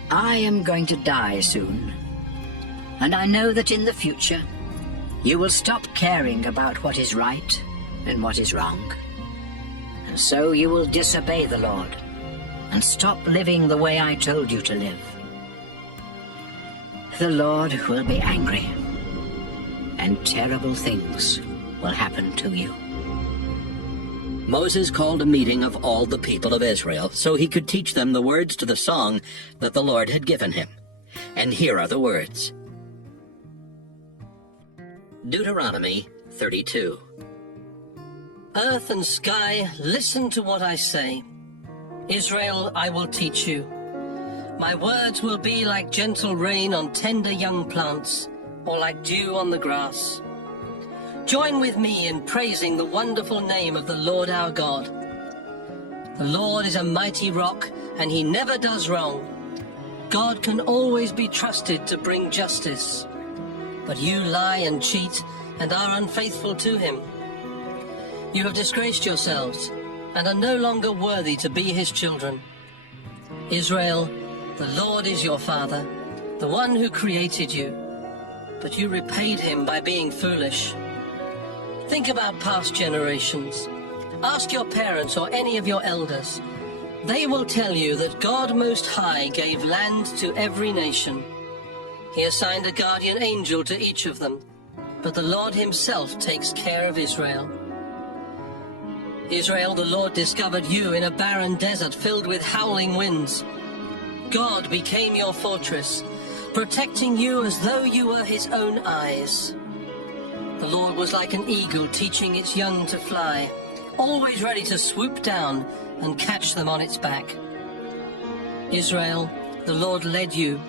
I am going to die soon, and I know that in the future you will stop caring about what is right and what is wrong. And so you will disobey the Lord and stop living the way I told you to live. The Lord will be angry, and terrible things will happen to you. Moses called a meeting of all the people of Israel so he could teach them the words to the song that the Lord had given him. And here are the words. Deuteronomy 32. Earth and sky, listen to what I say. Israel, I will teach you. My words will be like gentle rain on tender young plants, or like dew on the grass. Join with me in praising the wonderful name of the Lord our God. The Lord is a mighty rock, and he never does wrong. God can always be trusted to bring justice. But you lie and cheat and are unfaithful to him. You have disgraced yourselves and are no longer worthy to be his children. Israel, the Lord is your father, the one who created you. But you repaid him by being foolish. Think about past generations. Ask your parents or any of your elders. They will tell you that God Most High gave land to every nation. He assigned a guardian angel to each of them, but the Lord himself takes care of Israel. Israel, the Lord discovered you in a barren desert filled with howling winds. God became your fortress, protecting you as though you were his own eyes. The Lord was like an eagle teaching its young to fly, always ready to swoop down and catch them on its back. Israel, the Lord led you,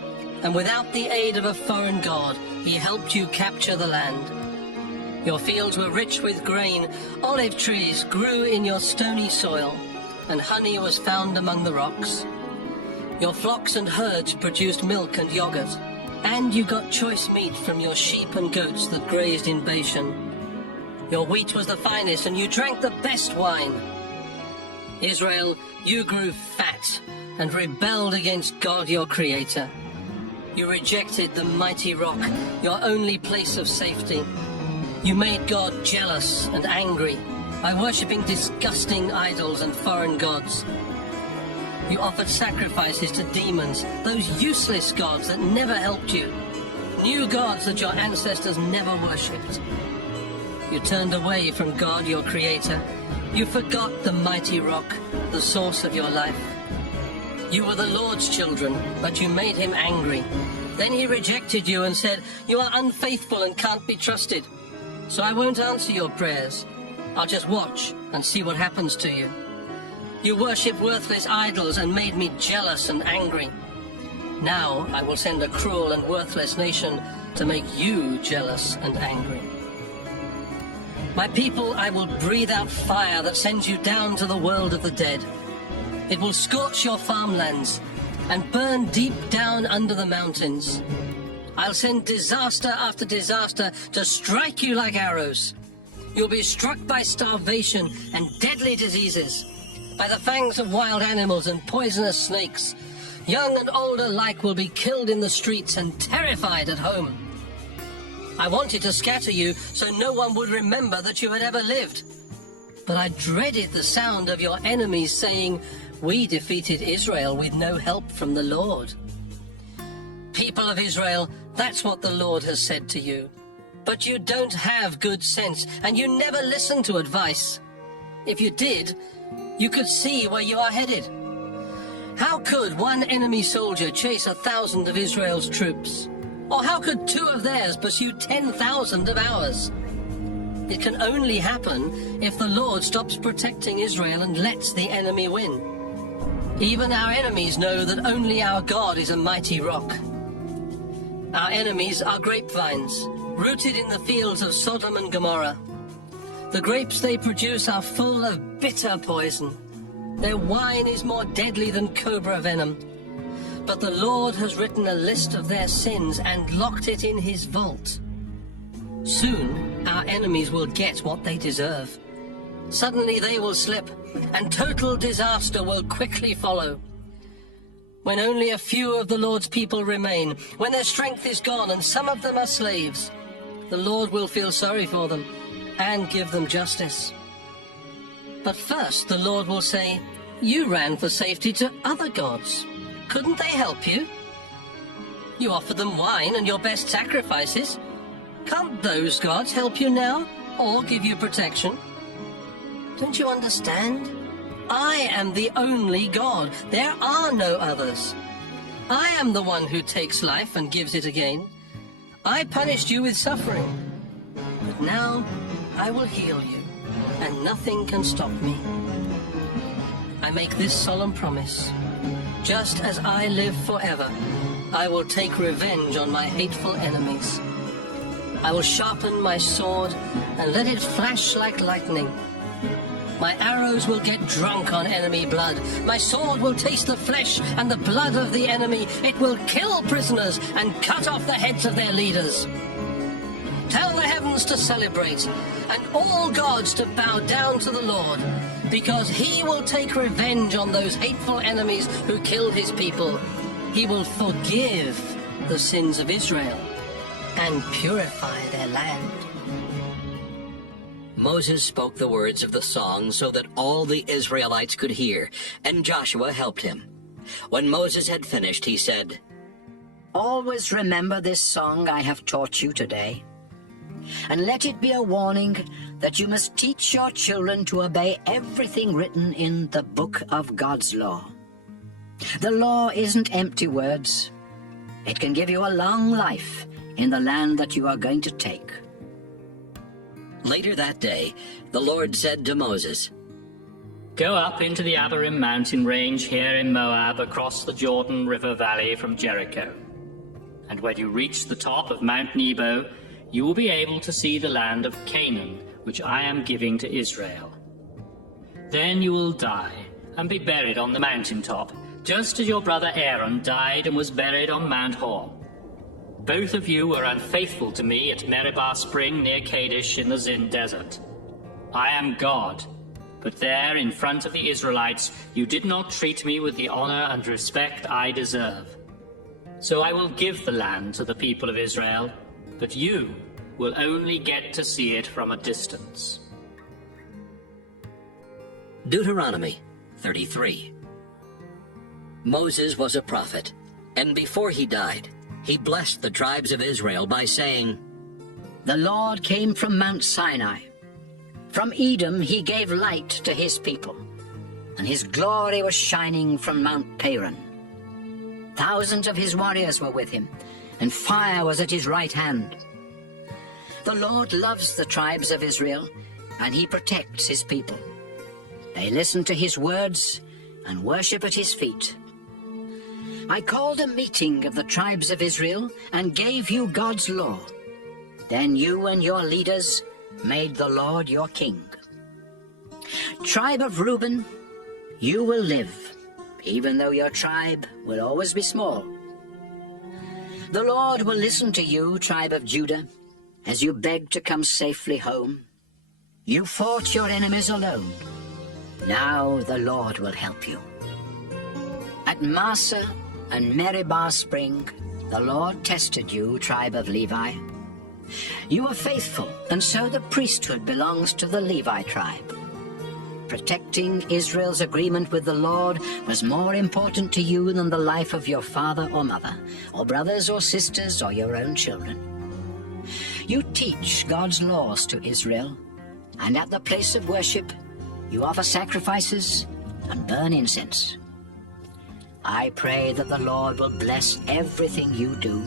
and without the aid of a foreign god, he helped you capture the land. Your fields were rich with grain, olive trees grew in your stony soil, and honey was found among the rocks. Your flocks and herds produced milk and yogurt, and you got choice meat from your sheep and goats that grazed in Bashan. Your wheat was the finest, and you drank the best wine. Israel, you grew fat and rebelled against God your Creator. You rejected the mighty rock, your only place of safety. You made God jealous and angry by worshipping disgusting idols and foreign gods. You offered sacrifices to demons, those useless gods that never helped you, new gods that your ancestors never worshipped. You turned away from God your Creator. You forgot the mighty rock, the source of your life. You were the Lord's children, but you made him angry. Then he rejected you and said, "You are unfaithful and can't be trusted. So I won't answer your prayers. I'll just watch and see what happens to you." You worship worthless idols and made me jealous and angry. Now I will send a cruel and worthless nation to make you jealous and angry. My people, I will breathe out fire that sends you down to the world of the dead. It will scorch your farmlands and burn deep down under the mountains. I'll send disaster after disaster to strike you like arrows. You'll be struck by starvation and deadly diseases, by the fangs of wild animals and poisonous snakes. Young and old alike will be killed in the streets and terrified at home. I wanted to scatter you so no one would remember that you had ever lived. But I dreaded the sound of your enemies saying, "We defeated Israel with no help from the Lord." People of Israel, that's what the Lord has said to you. But you don't have good sense, and you never listen to advice. If you did, you could see where you are headed. How could one enemy soldier chase 1,000 of Israel's troops? Or how could 2 of theirs pursue 10,000 of ours? It can only happen if the Lord stops protecting Israel and lets the enemy win. Even our enemies know that only our God is a mighty rock. Our enemies are grapevines, rooted in the fields of Sodom and Gomorrah. The grapes they produce are full of bitter poison. Their wine is more deadly than cobra venom. But the Lord has written a list of their sins and locked it in his vault. Soon, our enemies will get what they deserve. Suddenly they will slip, and total disaster will quickly follow. When only a few of the Lord's people remain, when their strength is gone and some of them are slaves, the Lord will feel sorry for them and give them justice. But first the Lord will say, "You ran for safety to other gods. Couldn't they help you? You offered them wine and your best sacrifices. Can't those gods help you now or give you protection? Don't you understand? I am the only God. There are no others. I am the one who takes life and gives it again. I punished you with suffering, but now I will heal you, and nothing can stop me. I make this solemn promise. Just as I live forever, I will take revenge on my hateful enemies. I will sharpen my sword and let it flash like lightning. My arrows will get drunk on enemy blood. My sword will taste the flesh and the blood of the enemy. It will kill prisoners and cut off the heads of their leaders. Tell the heavens to celebrate and all gods to bow down to the Lord, because he will take revenge on those hateful enemies who killed his people. He will forgive the sins of Israel and purify their land. Moses spoke the words of the song so that all the Israelites could hear, and Joshua helped him. When Moses had finished, he said, Always remember this song I have taught you today. And let it be a warning that you must teach your children to obey everything written in the book of God's law. The law isn't empty words. It can give you a long life in the land that you are going to take. Later that day, the Lord said to Moses, Go up into the Abarim mountain range here in Moab across the Jordan River Valley from Jericho. And when you reach the top of Mount Nebo, you will be able to see the land of Canaan, which I am giving to Israel. Then you will die and be buried on the mountaintop, just as your brother Aaron died and was buried on Mount Hor. Both of you were unfaithful to me at Meribah Spring near Kadesh in the Zin Desert. I am God, but there in front of the Israelites you did not treat me with the honor and respect I deserve. So I will give the land to the people of Israel, but you will only get to see it from a distance. Deuteronomy 33. Moses was a prophet, and before he died, he blessed the tribes of Israel by saying, The Lord came from Mount Sinai. From Edom he gave light to his people, and his glory was shining from Mount Paran. Thousands of his warriors were with him, and fire was at his right hand. The Lord loves the tribes of Israel, and he protects his people. They listen to his words and worship at his feet. I called a meeting of the tribes of Israel and gave you God's law. Then you and your leaders made the Lord your king. Tribe of Reuben, you will live, even though your tribe will always be small. The Lord will listen to you, tribe of Judah, as you beg to come safely home. You fought your enemies alone. Now the Lord will help you. At Massa and Meribah Spring, the Lord tested you, tribe of Levi. You were faithful, and so the priesthood belongs to the Levi tribe. Protecting Israel's agreement with the Lord was more important to you than the life of your father or mother, or brothers or sisters, or your own children. You teach God's laws to Israel, and at the place of worship, you offer sacrifices and burn incense. I pray that the Lord will bless everything you do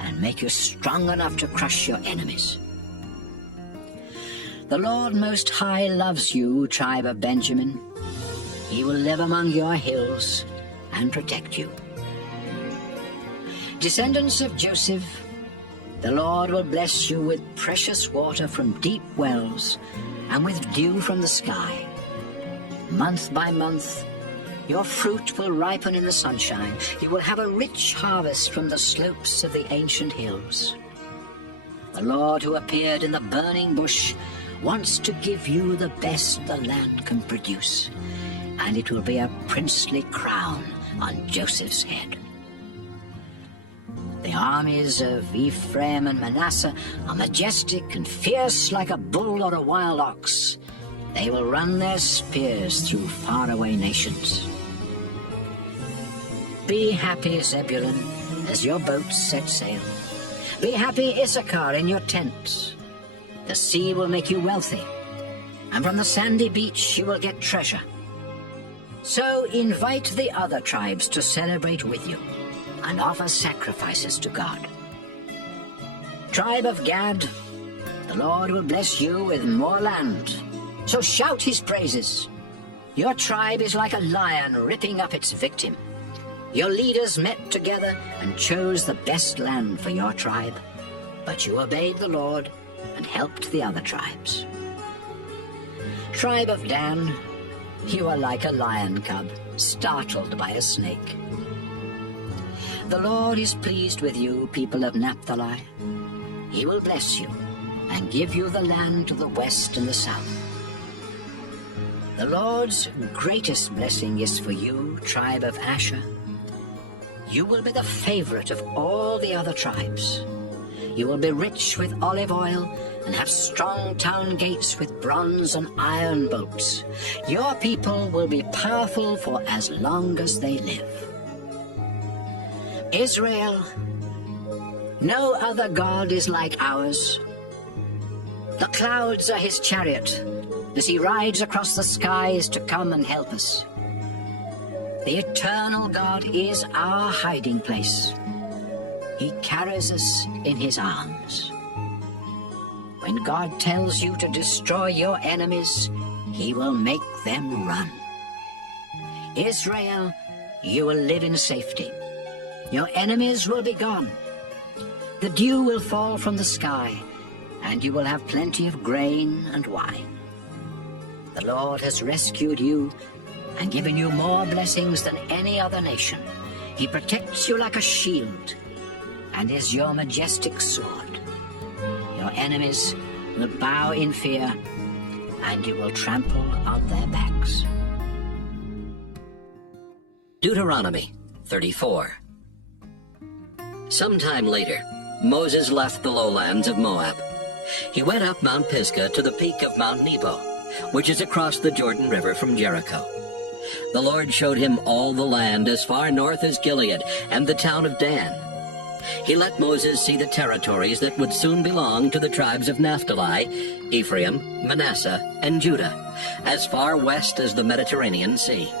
and make you strong enough to crush your enemies. The Lord Most High loves you, tribe of Benjamin. He will live among your hills and protect you. Descendants of Joseph, the Lord will bless you with precious water from deep wells and with dew from the sky. Month by month, your fruit will ripen in the sunshine. You will have a rich harvest from the slopes of the ancient hills. The Lord who appeared in the burning bush wants to give you the best the land can produce, and it will be a princely crown on Joseph's head. The armies of Ephraim and Manasseh are majestic and fierce like a bull or a wild ox. They will run their spears through faraway nations. Be happy, Zebulun, as your boats set sail. Be happy, Issachar, in your tents. The sea will make you wealthy, and from the sandy beach you will get treasure. So invite the other tribes to celebrate with you and offer sacrifices to God. Tribe of Gad, the Lord will bless you with more land, so shout his praises. Your tribe is like a lion ripping up its victim. Your leaders met together and chose the best land for your tribe, but you obeyed the Lord and helped the other tribes. Tribe of Dan, you are like a lion cub, startled by a snake. The Lord is pleased with you, people of Naphtali. He will bless you and give you the land to the west and the south. The Lord's greatest blessing is for you, tribe of Asher. You will be the favorite of all the other tribes. You will be rich with olive oil and have strong town gates with bronze and iron bolts. Your people will be powerful for as long as they live. Israel, no other God is like ours. The clouds are his chariot. As he rides across the skies to come and help us. The eternal God is our hiding place. He carries us in his arms. When God tells you to destroy your enemies, he will make them run. Israel, you will live in safety. Your enemies will be gone. The dew will fall from the sky, and you will have plenty of grain and wine. The Lord has rescued you and given you more blessings than any other nation. He protects you like a shield and is your majestic sword. Your enemies will bow in fear, and you will trample on their backs. Deuteronomy 34. Sometime later, Moses left the lowlands of Moab. He went up Mount Pisgah to the peak of Mount Nebo, which is across the Jordan River from Jericho. The Lord showed him all the land as far north as Gilead and the town of Dan. He let Moses see the territories that would soon belong to the tribes of Naphtali, Ephraim, Manasseh, and Judah, as far west as the Mediterranean Sea.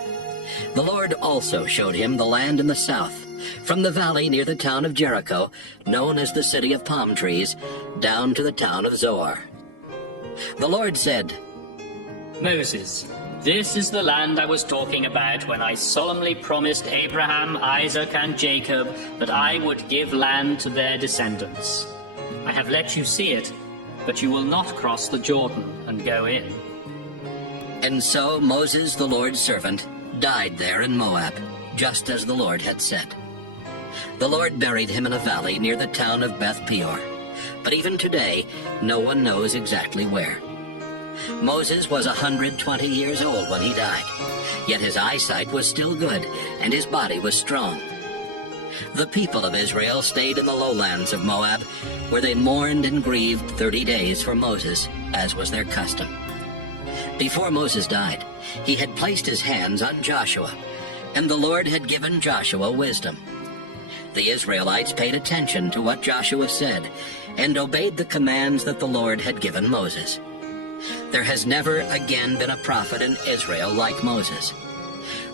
The Lord also showed him the land in the south, from the valley near the town of Jericho, known as the City of Palm Trees, down to the town of Zoar. The Lord said, Moses, this is the land I was talking about when I solemnly promised Abraham, Isaac, and Jacob that I would give land to their descendants. I have let you see it, but you will not cross the Jordan and go in. And so Moses, the Lord's servant, died there in Moab, just as the Lord had said. The Lord buried him in a valley near the town of Beth Peor, but even today no one knows exactly where. Moses was 120 years old when he died, yet his eyesight was still good and his body was strong. The people of Israel stayed in the lowlands of Moab, where they mourned and grieved 30 days for Moses, as was their custom. Before Moses died, he had placed his hands on Joshua, and the Lord had given Joshua wisdom. The Israelites paid attention to what Joshua said and obeyed the commands that the Lord had given Moses. There has never again been a prophet in Israel like Moses.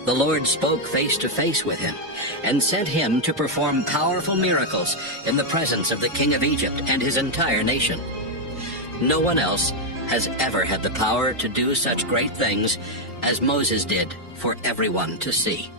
The Lord spoke face to face with him and sent him to perform powerful miracles in the presence of the king of Egypt and his entire nation. No one else has ever had the power to do such great things as Moses did for everyone to see.